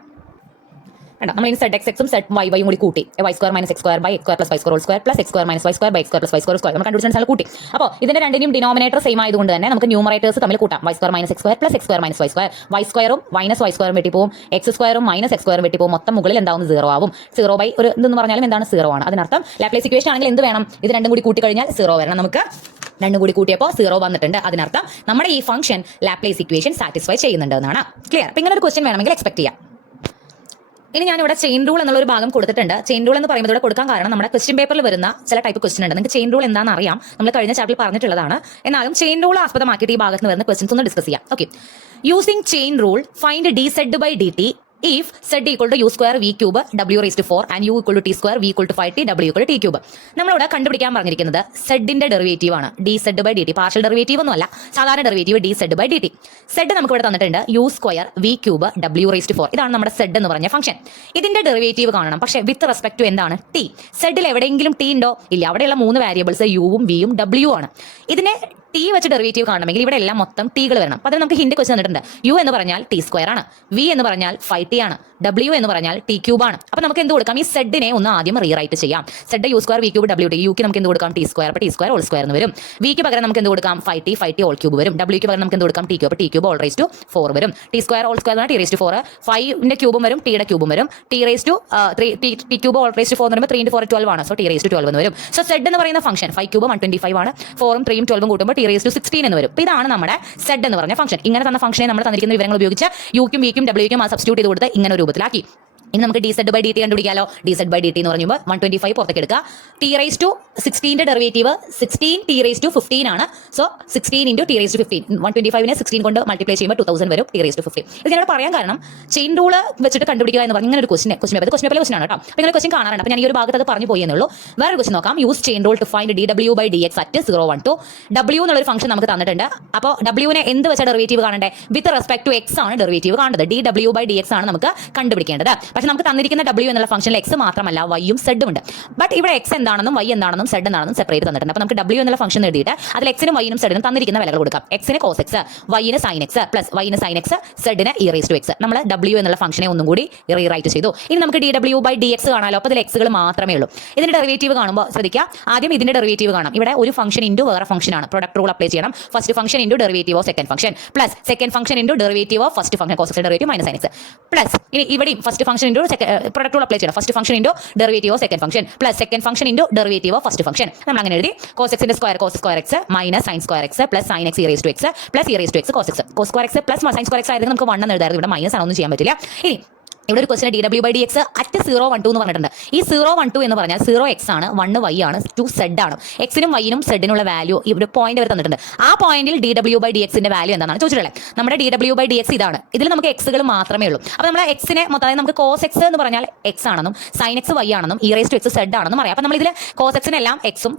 നമ്മൾ ഇനി സെഡ് എക്സും സെഡ് വൈ വൈയും കൂടി കൂട്ടി, y square minus x square by x square plus y square whole square plus x square minus y square by x square plus y square square നമ്മൾ കണ്ടുപിടിച്ചാൽ കൂട്ടി. അപ്പോൾ ഇതിന്റെ രണ്ടിനും ഡിനോമിനേറ്റർ സെയിം ആയതുകൊണ്ട് തന്നെ നമുക്ക് ന്യൂമറേറ്റേഴ്സ് തമ്മിൽ കൂട്ടാം. Y square minus x square plus x square minus y square, y സ്ക്വയറും മൈനസ് വൈ സ്ക്വയറും വെട്ടിപ്പോവും, എക്സ് സ്ക്വയറും മൈനസ് എക്സ് സ്ക്വയറും വെട്ടിപ്പോവും, മൊത്തം മുകളിൽ എന്താവും 0 ആവും. 0 ബൈ ഒരു ഇതെന്ന് പറഞ്ഞാലും എന്താണ് 0 ആണ്. അതിനർത്ഥം ലാപ്ലേസ് ഇക്വേഷൻ ആണെങ്കിൽ എന്ത് വേണം? ഇത് രണ്ടും കൂടി കൂട്ടി കഴിഞ്ഞാൽ 0 വരണം. നമുക്ക് രണ്ടും കൂടി കൂട്ടിയപ്പോൾ 0 വന്നിട്ടുണ്ട്. അതിനർത്ഥം നമ്മുടെ ഈ ഫംഗ്ഷൻ ലാപ്ലേസ് ഇക്വേഷൻ സാറ്റിസ്ഫൈ ചെയ്യുന്നുണ്ട് എന്നാണ്. ക്ലിയർ? അപ്പോൾ ഇങ്ങനെ ഒരു ക്വസ്റ്റ്യൻ വേണമെങ്കിൽ എക്സ്പെക്ട് ചെയ്യാം. ഇനി ഞാനിവിടെ ചെയിൻ റൂൾ എന്നുള്ള ഒരു ഭാഗം കൊടുത്തിട്ടുണ്ട്. ചെയിൻ റൂൾ എന്ന് പറയുമ്പോൾ ഇവിടെ കൊടുക്കാൻ കാരണം നമ്മുടെ ക്വസ്റ്റ്യൻ പേപ്പറിൽ വരുന്ന ചില ടൈപ്പ് ക്വസ്റ്റ്യൻ ഉണ്ട്. നിങ്ങൾക്ക് ചെയിൻ റൂൾ എന്താണെന്ന് അറിയാം, നമ്മൾ കഴിഞ്ഞ ചാപ്റ്ററിൽ പറഞ്ഞിട്ടുള്ളതാണ്. എന്നാലും ചെയിൻ റൂൾ ആസ്പദമാക്കിയിട്ട് ഈ ഭാഗത്ത് നിന്ന് വരുന്ന ക്വസ്റ്റ്യൻസ് ഒന്ന് ഡിസ്കസ് ചെയ്യാം. Okay, using chain rule find dz/dt if z equal to u square v cube w raised to 4 and u equal to t square v equal to 5t w equal to t cube. നമ്മളിവിടെ കണ്ടുപിടിക്കാൻ പറഞ്ഞിരിക്കുന്നത് z-ന്റെ ഡെറിവേറ്റീവ് ആണ്. dz/dt പാർഷ്യൽ ഡെറിവേറ്റീവ് ഒന്നുമല്ല, സാധാരണ ഡെറിവേറ്റീവ് dz/dt. z നമുക്ക് ഇവിടെ തന്നിട്ടുണ്ട് u square v cube w raised to 4. ഇതാണ് നമ്മുടെ z എന്ന് പറഞ്ഞ ഫംഗ്ഷൻ. ഇതിന്റെ ഡെറിവേറ്റീവ് കാണണം, പക്ഷേ വിത്ത് റെസ്പെക്ട് ടു എന്താണ്? t. z-ൽ എവിടെയെങ്കിലും t ഉണ്ടോ? ഇല്ല. അവിടെയുള്ള 3 വേരിയബിൾസ് യും വിയും w ആണ്. ഇതിനെ ടി വെച്ച് ഡെറിവേറ്റീവ് കാണണമെങ്കിൽ ഇവിടെ എല്ലാം മൊത്തം ടീകൾ വരണം. അപ്പോൾ അതിൽ നമുക്ക് ഹിന്റ് ക്വസ്റ്റ്യൻ തന്നിട്ടുണ്ട്. യു എന്ന് പറഞ്ഞാൽ ടി സ്ക്വയർ ആണ്, വി എന്ന് പറഞ്ഞാൽ 5t ആണ്, ഡബ്ല്യു എന്ന് പറഞ്ഞാൽ ടി ക്യൂബ് ആണ്. അപ്പോൾ നമുക്ക് എന്ത് കൊടുക്കാം? ഈ സെഡിനെ ഒന്ന് ആദ്യം റീറൈറ്റ് ചെയ്യാം. Z u square v cube ഡബ്ല്യു ടി. യുക്ക് നമുക്ക് എന്ത് കൊടുക്കാം? T square. അപ്പോൾ ടി സ്ക്വയർ ഹോൾ സ്ക്വയർ എന്ന് വരും. വിക്ക് പകരം നമുക്ക് എന്ത് കൊടുക്കാം? 5t ഹോൾ ക്യൂബ് വരും. ഡബ്ല്യുക്ക് പകരം നമുക്ക് എന്ത് കൊടുക്കാം? T cube. അപ്പോൾ t cube whole raise to 4 വരും. T square whole square t raise to 4. 5ന്റെ ക്യൂബും വരും, ടിയുടെ ക്യൂബും വരും. T raise to t cube whole raise to 4 എന്ന് പറയുമ്പോൾ 3 × 4 12 ആണ്. സോ ടി റേസ് ടു 12 എന്ന് വരും. സോ സെഡ് എന്ന് പറയുന്ന ഫംഗ്ഷൻ 5 ക്യൂബ് 125 ആണ്. 4ഉം 3ഉം 12ഉം കൂട്ടുമ്പോൾ ടി റേസ് ടു 16 എന്ന് വരും. ഇതാണ് നമ്മുടെ സെഡ് എന്ന് പറഞ്ഞ ഫംഗ്ഷൻ. ഇങ്ങനെ തന്ന ഫംഗ്ഷനെ നമ്മൾ തന്നിരിക്കുന്ന വിവരങ്ങൾ ഉപയോഗിച്ച് യുക്കും വിക്കും ഡബ്ല്യുക്കും സബ്സ്റ്റിറ്റ്യൂട്ട് ചെയ്ത് കൊടുത്ത് ഇങ്ങനെ രൂപത്തിലാക്കി. ഇനി നമുക്ക് dz/dt കണ്ടുപിടിക്കാലോ. dz/dt എന്ന് പറയുമ്പോൾ 125 പുറത്തേക്ക് എടുക്കുക. ടി റേസ് ടു 16ന്റെ ഡെറിവേറ്റീവ് 16 ടി റേസ് ടു 15 ആണ്. So 16 × t raise to 15. 125നെ 16 കൊണ്ട് മൾട്ടിപ്ലൈ ചെയ്യുമ്പോൾ 2000 വരും. T raise to 15. ഇത് ഞാനോട് പറയാൻ കാരണം ചെയിൻ റൂൾ വെച്ചിട്ട് കണ്ടുപിടിക്കുക എന്ന് പറഞ്ഞാൽ ഇങ്ങനെ ഒരു ക്വസ്റ്റ്യൻ പേപ്പർ ക്വസ്റ്റ്യൻ ആണ് കേട്ടോ. അപ്പോൾ ഇങ്ങനെ ക്വസ്റ്റ്യൻ കാണാറുണ്ട്. അപ്പോൾ ഞാൻ ഈ ഒരു ഭാഗത്ത് അത് പറഞ്ഞു പോയി എന്നുള്ളൂ. വേറെ ക്വസ്റ്റ്യൻ നോക്കാം. Use chain rule two find dw/dx at 0, 1, 2. w എന്നുള്ളൊരു ഫംഗ്ഷൻ നമുക്ക് തന്നിട്ടുണ്ട്. അപ്പോൾ ഡബ്ല്യുവിനെ എന്ത് വെച്ച ഡെറിവേറ്റീവ് കാണണ്ടേ? വിത്ത് റെസ്പെക്ട് ടു എക്സ് ആണ് ഡെറിവേറ്റീവ് കാണേണ്ടത്. dw/dx ആണ് നമുക്ക് കണ്ടുപിടിക്കേണ്ടത്. പക്ഷേ നമുക്ക് തന്നിരിക്കുന്ന w എന്നുള്ള ഫംഗ്ഷനിൽ എക്സ് മാത്രമല്ല വൈയും സെഡും ഉണ്ട്. ബട്ട് ഇവിടെ എക്സ് എന്താണെന്നും വൈ എന്താണെന്നും സെഡ് എന്താണെന്നും സെപ്പറേറ്റ് തന്നിട്ടുണ്ട്. അപ്പോൾ നമുക്ക് w എന്നുള്ള ഫംഗ്ഷൻ എഴുതിയിട്ട് അതിൽ എക്സിനും വൈനും സെഡിനും തന്നിരിക്കുന്ന വിലകൾ കൊടുക്കാം. എക്സിന് കോസ് എക്സ്, വൈന് സൈൻ എക്സ്, പ്ലസ് വൈന് സൈൻ എക്സ്, സെഡിന് ഇ റേസ് ടു എക്സ്. നമ്മൾ w എന്നുള്ള ഫംഗ്ഷനെ ഒന്നും കൂടി റീറൈറ്റ് ചെയ്തു. ഇനി നമുക്ക് dw/dx കാണാമല്ലോ. അപ്പോൾ ഇതിൽ എക്സുകൾ മാത്രമേ ഉള്ളൂ. ഇതിന്റെ ഡെറിവേറ്റീവ് കാണുമ്പോൾ ശ്രദ്ധിക്കുക, ആദ്യം ഇതിന്റെ ഡെറിവേറ്റീവ് കാണാം. ഇവിടെ ഒരു ഫംഗ്ഷൻ ഇൻറ്റു വേറെ ഫംഗ്ഷൻ ആണ്. പ്രൊഡക്റ്റ് റൂൾ അപ്ലൈ ചെയ്യണം. First function into derivative of second function plus second function into derivative of first function cos x derivative minus sine x plus ഇനി ഇവിടെയും first function into product rule apply ചെയ്യണം. First function into derivative of second function plus second function into derivative of first function. നമ്മൾ അങ്ങനെ എഴുതി. കോസ് എക്സിന്റെ square cos square x minus sign square x plus sine x e raise to x plus e raise to x cos x. Cos square x plus sine square x ആയിരുന്നു നമുക്ക് 1 എന്ന് എഴുതായിരുന്നു. ഇവിടെ മൈനസ് ആണൊന്നും ചെയ്യാൻ പറ്റില്ല. ഇനി ഇവിടെ ഒരു ക്വസ്റ്റ്യൻ dw/dx at 0, 1, 2 എന്ന് പറഞ്ഞിട്ടുണ്ട്. ഈ 0, 1, 2 എന്ന് പറഞ്ഞാൽ 0 x ആണ്, 1 y ആണ്, 2 z ആണ്. എക്സിനും വൈനും സെഡിനുള്ള വാല്യൂ ഇവിടെ പോയിന്റ് വരെ തന്നിട്ടുണ്ട്. ആ പോയിന്റിൽ dw/dxന്റെ വാല്യൂ എന്താണെന്ന് ചോദിച്ചിട്ടുള്ളത്. നമ്മുടെ dw/dx ഇതാണ്. ഇതിൽ നമുക്ക് എക്സുകൾ മാത്രമേ ഉള്ളൂ. അപ്പോൾ നമ്മൾ എക്സിനെ മൊത്തം നമുക്ക് കോസ് എക്സ് എന്ന് പറഞ്ഞാൽ എക്സ് ആണെന്നും സൈൻ എക്സ് വൈ ആണെന്നും e raise to x z ആണെന്നും അറിയാം. അപ്പോൾ നമ്മൾ ഇതിൽ കോസ് എക്സിനെല്ലാം എക്സും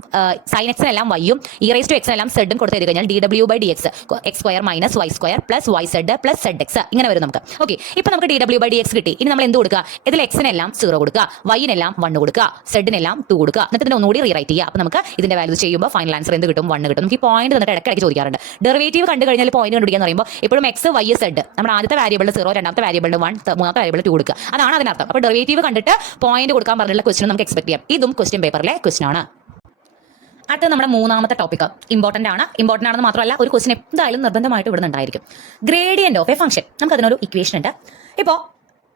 സൈൻ എക്സിനെല്ലാം വൈയും ഇ റേസ് ടു എക്സിനെല്ലാം സെഡും കൊടുത്ത് എഴുതി കഴിഞ്ഞാൽ dw/dx x square minus y square plus y z plus z x ഇങ്ങനെ വരും നമുക്ക്. ഓക്കെ, ഇപ്പോൾ നമുക്ക് dw/dx കിട്ടി. ഇനി നമ്മൾ എന്ത് കൊടുക്കുക? ഇതിൽ എക്സിനെല്ലാം 0 കൊടുക്കുക, വൈനെല്ലാം 1 കൊടുക്കുക, സെഡിനെല്ലാം 2 കൊടുക്കുക. എന്നിട്ട് ഇതിനെ ഒന്നുകൂടി റീറൈറ്റ് ചെയ്യുക. അപ്പോൾ നമുക്ക് ഇതിന്റെ വാല്യൂ ചെയ്യുമ്പോൾ ഫൈനൽ ആൻസർ എന്ത് കിട്ടും? 1 കിട്ടും. നമുക്ക് ഈ പോയിന്റ് തന്നിട്ട് ഇടയ്ക്കിടയ്ക്ക് ചോദിക്കാറുണ്ട്. ഡെറിവേറ്റീവ് കണ്ടു കഴിഞ്ഞാൽ പോയിന്റ് കണ്ടുപിടിക്കാൻ പറയുമ്പോൾ എപ്പോഴും എക്സ് വൈ സെഡ് നമ്മുടെ ആദ്യത്തെ വാരിയബിൾ 0, രണ്ടാമത്തെ വാരിയബിൾ 1, മൂന്നാമത്തെ വാരിയബിൾ 2 കൊടുക്കുക. അതാണ് അതിനർത്ഥം. അപ്പോൾ ഡെറിവേറ്റീവ് കണ്ടിട്ട് പോയിന്റ് കൊടുക്കാൻ പറഞ്ഞിട്ടുള്ള ക്വസ്റ്റ്യൻ നമുക്ക് എക്സ്പെക്ട് ചെയ്യാം. ഇതും ക്വസ്റ്റ്യൻ പേപ്പറിലെ ക്വസ്റ്റ്യൻ ആണ്. അടുത്ത നമ്മുടെ മൂന്നാമത്തെ ടോപ്പിക് ഇമ്പോർട്ടന്റ് ആണെന്ന് മാത്രമല്ല ഒരു ക്വസ്റ്റ്യൻ എന്തായാലും നിർബന്ധമായിട്ട് ഇവിടെ ഉണ്ടായിരിക്കും. Gradient of a function. നമുക്ക് അതിനൊരു ഇക്വേഷൻ ഉണ്ട്. ഇപ്പോൾ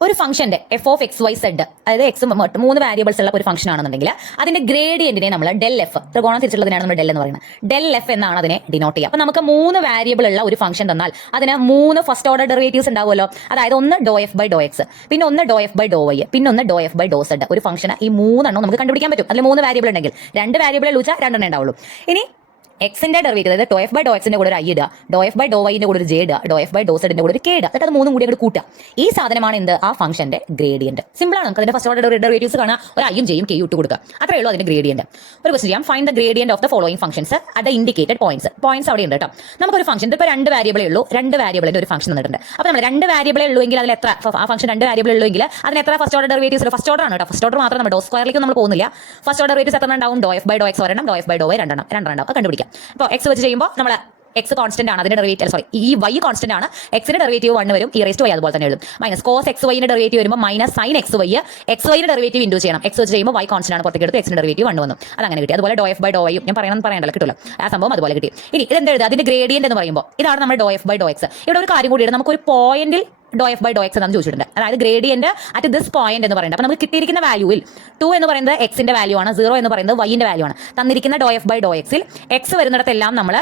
ഒരു ഫംഗ്ഷന്റെ f of x y z, അതായത് എക്സ് 3 വേരിയബിൾസ് ഉള്ള ഒരു ഫംഗ്ഷൻ ആണെന്നുണ്ടെങ്കിൽ അതിന്റെ ഗ്രേഡിയന്റിനെ നമ്മൾ ഡെൽ എഫ്, ത്രികോണം തിരിച്ചുള്ളതിനാണ് നമ്മൾ ഡെൽ എന്ന് പറയുന്നത്. ഡെൽ എഫ് എന്നാണ് അതിനെ ഡിനോട്ട് ചെയ്യുക. അപ്പോൾ നമുക്ക് 3 വേരിയബിൾ ഉള്ള ഒരു ഫംഗ്ഷൻ തന്നാൽ അതിന് 3 ഫസ്റ്റ് ഓർഡർ ഡെറിവേറ്റീവ്സ് ഉണ്ടാവുമല്ലോ. അതായത് ഒന്ന് ഡോ എഫ് ബൈ ഡോ എക്സ്, പിന്നെ ഒന്ന് ഡോ എഫ് ബൈ ഡോ വൈ, പിന്നെ ഒന്ന് ഡോ എഫ് ബൈ ഡോ സെഡ്. ഒരു ഫംഗ്ഷന് ഈ 3 എണ്ണം നമുക്ക് കണ്ടുപിടിക്കാൻ പറ്റും. അതിൽ 3 വേരിയബിൾ ഉണ്ടെങ്കിൽ 2 വേരിയബിൾ ലൂച്ചാൽ 2 എണ്ണം ഉണ്ടാവുള്ളൂ. ഇനി എക്സിന്റെ ഡെറിവേറ്റീവ്, അതായത് ഡോ എഫ് ബൈ ഡോ എക്സിന്റെ കൂടെ ഒരു ഐ ഇടുക, ഡോ എഫ് ബൈ ഡോ വൈന്റെ കൂടെ ഒരു ജെ ഇടുക, ഡോ എഫ് ബൈ ഡോ സെഡിന്റെ കൂടെ ഒരു കെ ഇടുക. എന്നിട്ട് അത് 3 കൂടി അങ്ങോട്ട് കൂട്ടുക. ഈ സാധനമാണ് എന്ത്? ആ ഫംഗ്ഷന്റെ ഗ്രേഡിയന്റ്. സിമ്പിൾ ആണ്. നമുക്ക് അതിന്റെ ഫസ്റ്റ് ഓർഡർ ഡെറിവേറ്റീവ്സ് കാണാം, ഒരു ഐയും ജെയും കെയും ഇട്ട് കൊടുക്കുക. അത്രേ ഉള്ളൂ അതിന്റെ ഗ്രേഡിയന്റ്. ഒരു ക്വസ്റ്റ്യൻ ചെയ്യാം. Find the gradient of the following functions at the indicated points. Points അവിടെ ഉണ്ട് കേട്ടോ. നമുക്കൊരു ഫംഗ്ഷൻ ഇപ്പോൾ 2 വേരിയബിളേ ഉള്ളൂ. 2 വേരിയബിളിന്റെ ഒരു ഫംഗ്ഷൻ തന്നിട്ടുണ്ട്. അപ്പോൾ നമ്മൾ 2 വേരിയബിളേ ഉള്ളൂ എങ്കിൽ അതിൽ എത്ര, ആ ഫംഗ്ഷൻ 2 വേരിയബിൾ ഉള്ളെങ്കിൽ അതിന് എത്ര first order derivatives? First order ആണ് കേട്ടോ. ഫസ്റ്റ് ഓർഡർ മാത്രം, നമ്മൾ ഡോ സ്ക്വയറിലേക്ക് നമ്മൾ പോകുന്നില്ല. ഫസ്റ്റ് ഓർഡർ ഡെറിവേറ്റീവ്സ് എത്ര ഉണ്ടാവും? ഡോ എഫ് ബൈ ഡോ എക്സ് ഒരെണ്ണം, ഡോ എഫ് ബൈ ഡോ വൈ 2 എണ്ണം ഉണ്ടാവും. അത് കണ്ടുപിടിക്കാം. അപ്പോൾ എക്സ് വെച്ച് ചെയ്യുമ്പോൾ നമ്മൾ എക്സ് കോൺസ്റ്റന്റ് ആണ്, അതിന്റെ ഡെറിവേറ്റീവ് ഈ വൈ കോൺസ്റ്റന്റ് ആണ്. എക്സിന്റെ ഡെറിവേറ്റീവ് 1 വരും, ഇ റേസ് ടു വൈ അതുപോലെ തന്നെ എഴുതും. മൈനസ് കോസ് എക്സ് വൈന്റെ ഡെറിവേറ്റീവ് വരുമ്പോൾ minus sine x y, x വൈയുടെ ഡെറിവേറ്റീവ് ഇൻഡു ചെയ്യണം. എക്സ് വെച്ച് ചെയ്യുമ്പോൾ വൈ കോൺസ്റ്റന്റ് ആണ്, പുറത്തേക്ക് എടുത്ത് എക്സിന്റെ ഡെറിവേറ്റീവ് 1 വന്നു. അതങ്ങനെ കിട്ടി. അതുപോലെ ഡോ എഫ് ബൈ ഡോ വൈയും ഞാൻ പറയണ്ടല്ലോ, കിട്ടില്ല ആ സംഭവം അതുപോലെ കിട്ടി. ഇനി ഇതെന്ത് എഴുതുക? അതിന്റെ ഗ്രേഡിയന്റ് എന്ന് പറയുമ്പോൾ ഇതാണ് നമ്മുടെ ഡോ എഫ് ബൈ ഡോ എക്സ്. ഇവിടെ ഒരു കാര്യം കൂടിയാണ്, നമുക്കൊരു പോയിന്റിൽ ഡോ എഫ് ബൈ ഡോ എക്സ് എന്നാണ് ചോദിച്ചിട്ടുണ്ട്. അതായത് ഗ്രേഡിയന്റ് അറ്റ് ദിസ് പോയിന്റ് എന്ന് പറയുന്നത്. അപ്പോൾ നമുക്ക് കിട്ടിയിരിക്കുന്ന വാല്യൂവിൽ 2 എന്ന് പറയുന്നത് എക്സിന്റെ വാല്യൂ ആണ്, 0 എന്ന് പറയുന്നത് വൈന്റെ വാല്യൂ ആണ്. തന്നിരിക്കുന്ന ഡോ എഫ് ബൈ ഡോ എക്സിൽ എക്സ് വരുന്നിടത്തെല്ലാം നമ്മൾ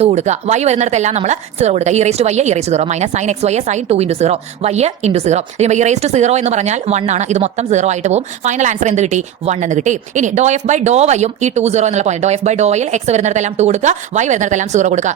2 കൊടുക്കുക, വൈ വരുന്നിടത്തെല്ലാം നമ്മൾ 0 കൊടുക്കുക. E raise to y e raise to 0 minus sine x y sine 2 into 0 y into 0. E raise to 0 എന്ന് പറഞ്ഞാൽ 1 ആണ്. ഇത് മൊത്തം 0 ആയിട്ട് പോകും. ഫൈനൽ ആൻസർ എന്ത് കിട്ടി? 1 എന്ന് കിട്ടി. ഇനി ഡോ എഫ് ബൈ ഡോ വൈയും ഈ 2 0 എന്നുള്ള പോയിന്റ്, ഡോ എഫ് ബൈ ഡോ വൈയിൽ എക്സ് വരുന്നിടത്തെല്ലാം 2 കൊടുക്കുക, വൈ വരുന്നിടത്തെല്ലാം 0 കൊടുക്കുക.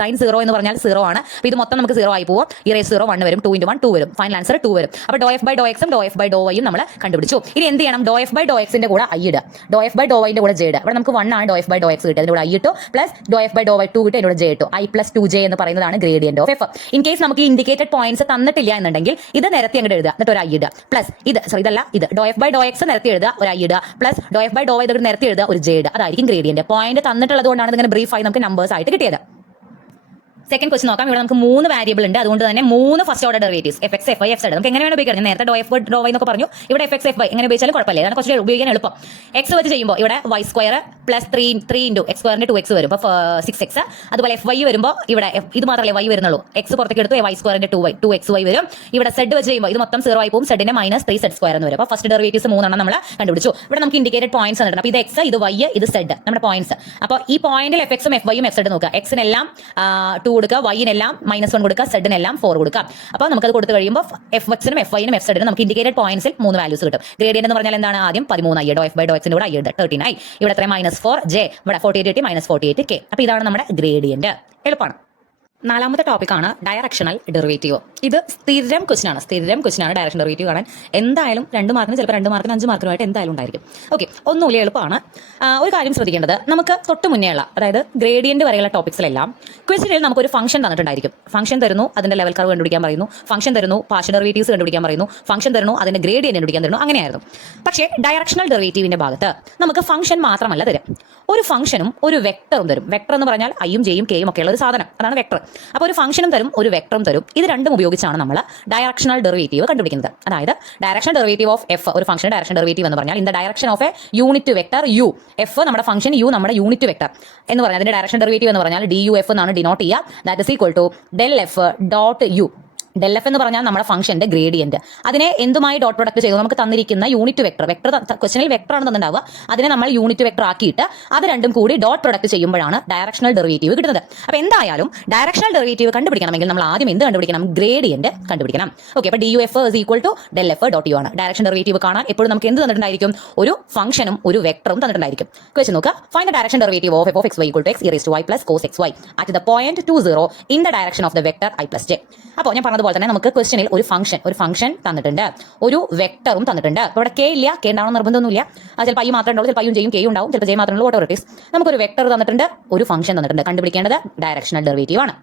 സൈൻ 0 എന്ന് പറഞ്ഞാൽ 0 ആണ്. അപ്പോൾ ഇത് മൊത്തം നമുക്ക് 0 ആയി പോകും. ഇ റേസ് 0 1 വരും, 2 ഇൻറ്റു 1 2 വരും. ഫൈനൽ ആൻസർ 2 വരും. അപ്പോൾ ഡോ എഫ് ബൈ ഡോ എക്സും ഡോ എഫ് ബൈ ഡോ വൈയും നമ്മൾ കണ്ടുപിടിച്ചു. ഇനി എന്ത് ചെയ്യണം? ഡോ എഫ് ബൈ ഡോ എക്സിന്റെ കൂടെ ഐ ഇടുക, ഡോ എഫ് ബൈ ഡോ വൈന്റെ കൂടെ ജെ ഇടുക. ഇവിടെ നമുക്ക് 1 ആണ് doe f by Dr x കിട്ടി, അതിന്റെ കൂടെ ഐ ഇട്ടു, plus doe f by Dr y 2 കിട്ടി, അതിന്റെ കൂടെ ജെ ഇട്ടു. ഐ പ്ലസ് 2j എന്ന് പറയുന്നതാണ് gradient of F. In case നമുക്ക് ഇൻഡിക്കേറ്റഡ് പോയിന്റ്സ് തന്നിട്ടില്ല എന്നുണ്ടെങ്കിൽ ഇത് നിരത്തി അങ്ങോട്ട് എഴുതുക, എന്നിട്ട് ഒരു ഐ ഇടുക, പ്ലസ് ഇതല്ല ഇത് doe f by Dr x നിരത്തി എഴുതുക, ഒരു ഐ ഇടുക, plus doe f by Dr y ഇതൊക്കെ നിരത്തി എഴുതുക, ഒരു ജെ ഇടുക. അതായിരിക്കും ഗ്രേഡിയന്റ്. പോയിന്റ് തന്നിട്ടുള്ളത് കൊണ്ടാണ് ഇങ്ങനെ ബ്രീഫായി നമുക്ക് നമ്പേഴ്സ് ആയിട്ട് കിട്ടിയത്. സെക്കൻഡ് ക്വസ്റ്റൻ നോക്കാം. ഇവിടെ നമുക്ക് 3 വേരിയബിൾ ഉണ്ട്, അതുകൊണ്ട് തന്നെ 3 first order derivatives f x f y f z നമുക്ക് എങ്ങനെ വേണം ഉപയോഗിക്കാം. നേരത്തെ ഡോ എഫ് ഡോ വൈ എന്നൊക്കെ പറഞ്ഞു, ഇവിടെ എഫ് എക്സ് എഫ് വൈ എങ്ങനെ ഉപയോഗിച്ചാലും കുഴപ്പമില്ല, ഇതാണ് കുറച്ച് ഉപയോഗിക്കാൻ എളുപ്പം. എക്സ് വെച്ച് ചെയ്യുമ്പോൾ ഇവിടെ y square plus 3 into x സ്ക്വയറിന്റെ 2x വരും, അപ്പോൾ 6x. അതുപോലെ എഫ് വൈ വരുമ്പോൾ ഇവിടെ ഇത് മാത്രമല്ലേ വൈ വരുന്നുള്ളൂ, എക്സ് പുറത്തേക്ക് എടുത്തു, വൈ സ്ക്വയറിന്റെ 2xy വരും. ഇവിടെ സെഡ് വെച്ച് ചെയ്യുമ്പോൾ ഇത് മൊത്തം 0 ആയി പോകും, സെഡിന്റെ മൈനസ് 3z സ്ക്വയർ എന്ന് വരും. അപ്പോൾ ഫസ്റ്റ് ഡെറിവേറ്റീവ്സ് 3 നമ്മൾ കണ്ടുപിടിച്ചു. ഇവിടെ നമുക്ക് ഇൻഡിക്കേറ്റഡ് പോയിന്റ്സ് തന്നിട്ടുണ്ട്. അപ്പോൾ ഇത് എക്സ്, ഇത് വൈ, ഇത് സെഡ് നമ്മുടെ പോയിന്റ്സ്. അപ്പോൾ ഈ പോയിന്റിൽ എഫ് എക്സും എഫ് വൈയും എഫ് സെഡ് നോക്കുക. എക്സിനെല്ലാം 2 കൊടുക്കുക, വൈനെല്ലാം -1 കൊടുക്കുക, സെഡിനെല്ലാം 4 കൊടുക്കുക. അപ്പോൾ നമുക്കത് കൊടുത്തു കഴിയുമ്പോൾ എഫ് എക്സിനും എഫ് വൈനും എഫ് സെഡിനും നമുക്ക് ഇൻഡിക്കേറ്റഡ് പോയിന്റ്സിൽ 3 വാല്യൂസ് കിട്ടും. ഗ്രേഡിയന്റ് എന്ന് പറഞ്ഞാൽ എന്താണ്? ആദ്യം 13 ഐ ഡോ എഫ് ബൈ ഡോ എക്സിന്റെ കൂടെ ഐ 13 ഐ, ഇവിടെ എത്ര -4j, ഇവിടെ 48 -48k. അപ്പോൾ ഇതാണ് നമ്മുടെ ഗ്രേഡിയന്റ്. എളുപ്പമാണ്. നാലാമത്തെ ടോപ്പിക്കാണ് ഡയറക്ഷണൽ ഡെറിവേറ്റീവ്. ഇത് സ്ഥിരം ക്വസ്റ്റൻ ആണ്. ഡയറക്ഷൻ ഡെറിവേറ്റീവ് കാണാൻ എന്തായാലും 2 മാർക്കിന് ചിലപ്പോൾ 2 മാർക്കിന് 5 മാർക്കിനുമായിട്ട് എന്തായാലും ഉണ്ടായിരിക്കും. ഓക്കെ, ഒന്നുമില്ല, എളുപ്പമാണ്. ഒരു കാര്യം ശ്രദ്ധിക്കേണ്ടത്, നമുക്ക് തൊട്ട് മുന്നേ ഉള്ള അതായത് ഗ്രേഡിയന്റ് വരെയുള്ള ടോപ്പിക്സിലെല്ലാം ക്വസ്റ്റനിൽ നമുക്കൊരു ഫംഗ്ഷൻ തന്നിട്ടുണ്ടായിരിക്കും. ഫംഗ്ഷൻ തരുന്നു, അതിന്റെ ലെവൽ കർവ് കണ്ടുപിടിക്കാൻ പറയുന്നു, ഫംഗ്ഷൻ തരുന്നു, പാർഷ്യൽ ഡെറിവേറ്റീവ്സ് കണ്ടുപിടിക്കാൻ പറയുന്നു, ഫംഗ്ഷൻ തരുന്നു, അതിന്റെ ഗ്രേഡിയന്റ് കണ്ടുപിടിക്കാൻ തരുന്നു, അങ്ങനെയായിരുന്നു. പക്ഷേ ഡയറക്ഷണൽ ഡെറിവേറ്റീവിന്റെ ഭാഗത്ത് നമുക്ക് ഫംഗ്ഷൻ മാത്രമല്ല തരും, ഒരു ഫംഗ്ഷനും ഒരു വെക്ടറും തരും. വെക്ടർ എന്ന് പറഞ്ഞാൽ ഐയും ജെയും കെയും ഒക്കെയുള്ള ഒരു സാധനം, അതാണ് വെക്ടർ. അപ്പോൾ ഒരു ഫംഗ്ഷനും തരും, ഒരു വെക്ടറും തരും. ഇത് രണ്ടും ഉപയോഗിച്ചാണ് നമ്മൾ ഡയറക്ഷണൽ ഡെറിവേറ്റീവ് കണ്ടുപിടിക്കുന്നത്. അതായത് ഡയറക്ഷൻ ഡെറിവേറ്റീവ് ഓഫ് എഫ്, ഒരു ഫംഗ്ഷൻ ഡയറക്ഷൻ ഡെറിവേറ്റീവ് എന്ന് പറഞ്ഞാൽ in the direction of a unit vector u. F നമ്മുടെ ഫംഗ്ഷൻ, യു നമ്മുടെ യൂണിറ്റ് വെക്ടർ എന്ന് പറഞ്ഞാൽ അതിന്റെ ഡയറക്ഷൻ ഡെറിവേറ്റീവ് എന്ന് പറഞ്ഞാൽ ഡി യു എഫ് എന്നാണ് ഡിനോട്ട് ചെയ്യുക. That is equal to del f dot u. Del f എന്ന് പറഞ്ഞാൽ നമ്മുടെ ഫംഗ്ഷന്റെ ഗ്രേഡിയന്റ്. അതിനെ എന്തുമായി ഡോട്ട് പ്രൊഡക്റ്റ് ചെയ്തു? നമുക്ക് തന്നിരിക്കുന്ന യൂണിറ്റ് വെക്ടർ ക്വസ്റ്റനിൽ വെക്ടർ ആണ് തന്നിട്ടുണ്ടാവുക, അതിനെ നമ്മൾ യൂണിറ്റ് വെക്ടർ ആക്കിയിട്ട് അത് രണ്ടും കൂടി ഡോട്ട് പ്രൊഡക്റ്റ് ചെയ്യുമ്പോഴാണ് ഡയറക്ഷണൽ ഡെറിവേറ്റീവ് കിട്ടുന്നത്. അപ്പോൾ എന്തായാലും ഡയറക്ഷണൽ ഡെറിവേറ്റീവ് കണ്ടുപിടിക്കണമെങ്കിൽ നമ്മൾ ആദ്യം എന്ത് കണ്ടുപിടിക്കണം? ഗ്രേഡിയന്റ് കണ്ടുപിടിക്കണം. ഓക്കെ, അപ്പോൾ d u f is equal to del f dot u ആണ്. ഡയറക്ഷൻ ഡെറിവേറ്റീവ് കാണാൻ എപ്പോഴും നമുക്ക് എന്ത് തന്നിട്ടുണ്ടായിരിക്കും? ഒരു ഫംഗ്ഷനും ഒരു വെക്ടറും തന്നിട്ടുണ്ടായിരിക്കും. ക്വസ്റ്റൻ നോക്കുക. Find the direction derivative of f of x y equal to x e raise to y plus cos x y at the point 2 0 in the direction of the vector i plus j. അപ്പോൾ ഞാൻ പറഞ്ഞതുപോലെ തന്നെ നമുക്ക് ക്വസ്റ്റനിൽ ഒരു ഫംഗ്ഷൻ തന്നിട്ടുണ്ട്, ഒരു വെക്ടറും തന്നിട്ടുണ്ട്. അപ്പോൾ ഇവിടെ കെ ഇല്ല, കെ ഉണ്ടാവണം നിർബന്ധമൊന്നുമില്ല. ചിലപ്പോൾ ഐ മാത്രമേ ഉണ്ടാവും, ചിലപ്പോൾ ഐയും ജെയും കെയും ഉണ്ടാവും, ചിലപ്പോൾ ജെ മാത്രമേ ഉള്ളൂ, വോട്ട്. നമുക്കൊരു വെക്ടർ തന്നിട്ടുണ്ട്, ഒരു ഫംഗ്ഷൻ തന്നിട്ടുണ്ട്. കണ്ടുപിടിക്കേണ്ടത് ഡയറക്ഷണൽ ഡെറിവേറ്റീവ് ആണ്.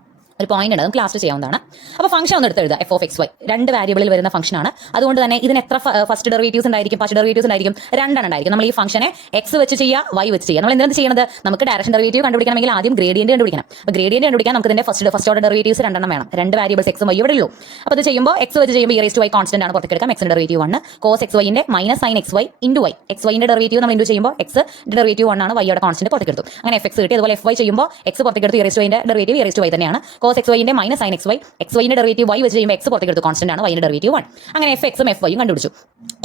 ഒരു പോയിന്റ് ഉണ്ട്, നമുക്ക് ലാസ്റ്റ് ചെയ്യാവുന്നതാണ്. അപ്പോൾ ഫംഗ്ഷൻ ഒന്ന് എടുത്ത് എഴുതുക. എഫ് ഓഫ് എക്സ് വൈ 2 വേരിയബിളിൽ വരുന്ന ഫംഗ്ഷൻ ആണ്. അതുകൊണ്ട് തന്നെ ഇതിന് എത്ര ഫസ്റ്റ് ഡെറിവേറ്റീവ്സ് ഉണ്ടായിരിക്കും? ഫസ്റ്റ് ഡെറിവേറ്റീവ്സ് ഉണ്ടായിരിക്കും 2 ഉണ്ടായിരിക്കും. നമ്മൾ ഈ ഫംഗ്ഷനെ എക്സ് വെച്ച് ചെയ്യുക, വൈ വെച്ച് ചെയ്യുക. നമ്മൾ എന്താണ് ചെയ്യുന്നത്? നമുക്ക് ഡയറക്ഷൻ ഡെറിവേറ്റീവ് കണ്ടുപിടിക്കണമെങ്കിൽ ആദ്യം ഗ്രേഡിയന്റ് കണ്ടുപിടിക്കണം. അപ്പോൾ ഗ്രേഡിയന്റ് കണ്ടുപിടിക്കാൻ നമുക്ക് ഇതിന്റെ ഫസ്റ്റ് ഓർഡർ ഡെറിവേറ്റീവ്സ് 2 വേണം. 2 വേരിയബിൾസ് എക്സും വൈ ഇവിടെ ഉള്ളൂ. അപ്പോൾ ഇത് ചെയ്യുമ്പോൾ എക്സ് വെച്ച് ചെയ്യുമ്പോൾ e raise to y constant ആണ്, പുറത്തേക്ക് എടുക്കാം. എക്സിന്റെ ഡെറിവേറ്റീവ് 1, കോസ് എക്സ് വൈന്റെ minus sine x y into y. X വൈന്റെ ഡെറിവേറ്റീവ് നമ്മൾ ഇൻറ്റു ചെയ്യുമ്പോൾ എക്സ് ഡെറിവേറ്റീവ് 1 ആണ്, വൈയുടെ കോൺസ്റ്റന്റ് പുറത്തേക്ക് എടുത്തു. അങ്ങനെ എഫ് എക്സ് കിട്ടി. അതുപോലെ എഫ് വൈ ചെയ്യുമ്പോൾ എക്സ് പുറത്തേക്ക് എടുത്തു, ഇ റൈസ് ടു വൈന്റെ derivative e raise to y തന്നെയാണ്. കോസ് എക്സ് വൈന്റെ minus sine x y, x വൈന്റെ ഡെറിവേറ്റീവ് വൈ വെച്ച് ചെയ്യുമ്പോൾ എക്സ് പുറത്തേക്ക് എടുത്തു, കോൺസ്റ്റന്റ് ആണ്, വൈന്റെ ഡെറിവേറ്റീവ് 1. അങ്ങനെ എഫ് എക്സും എഫ് വൈയും കണ്ടുപിടിച്ചു.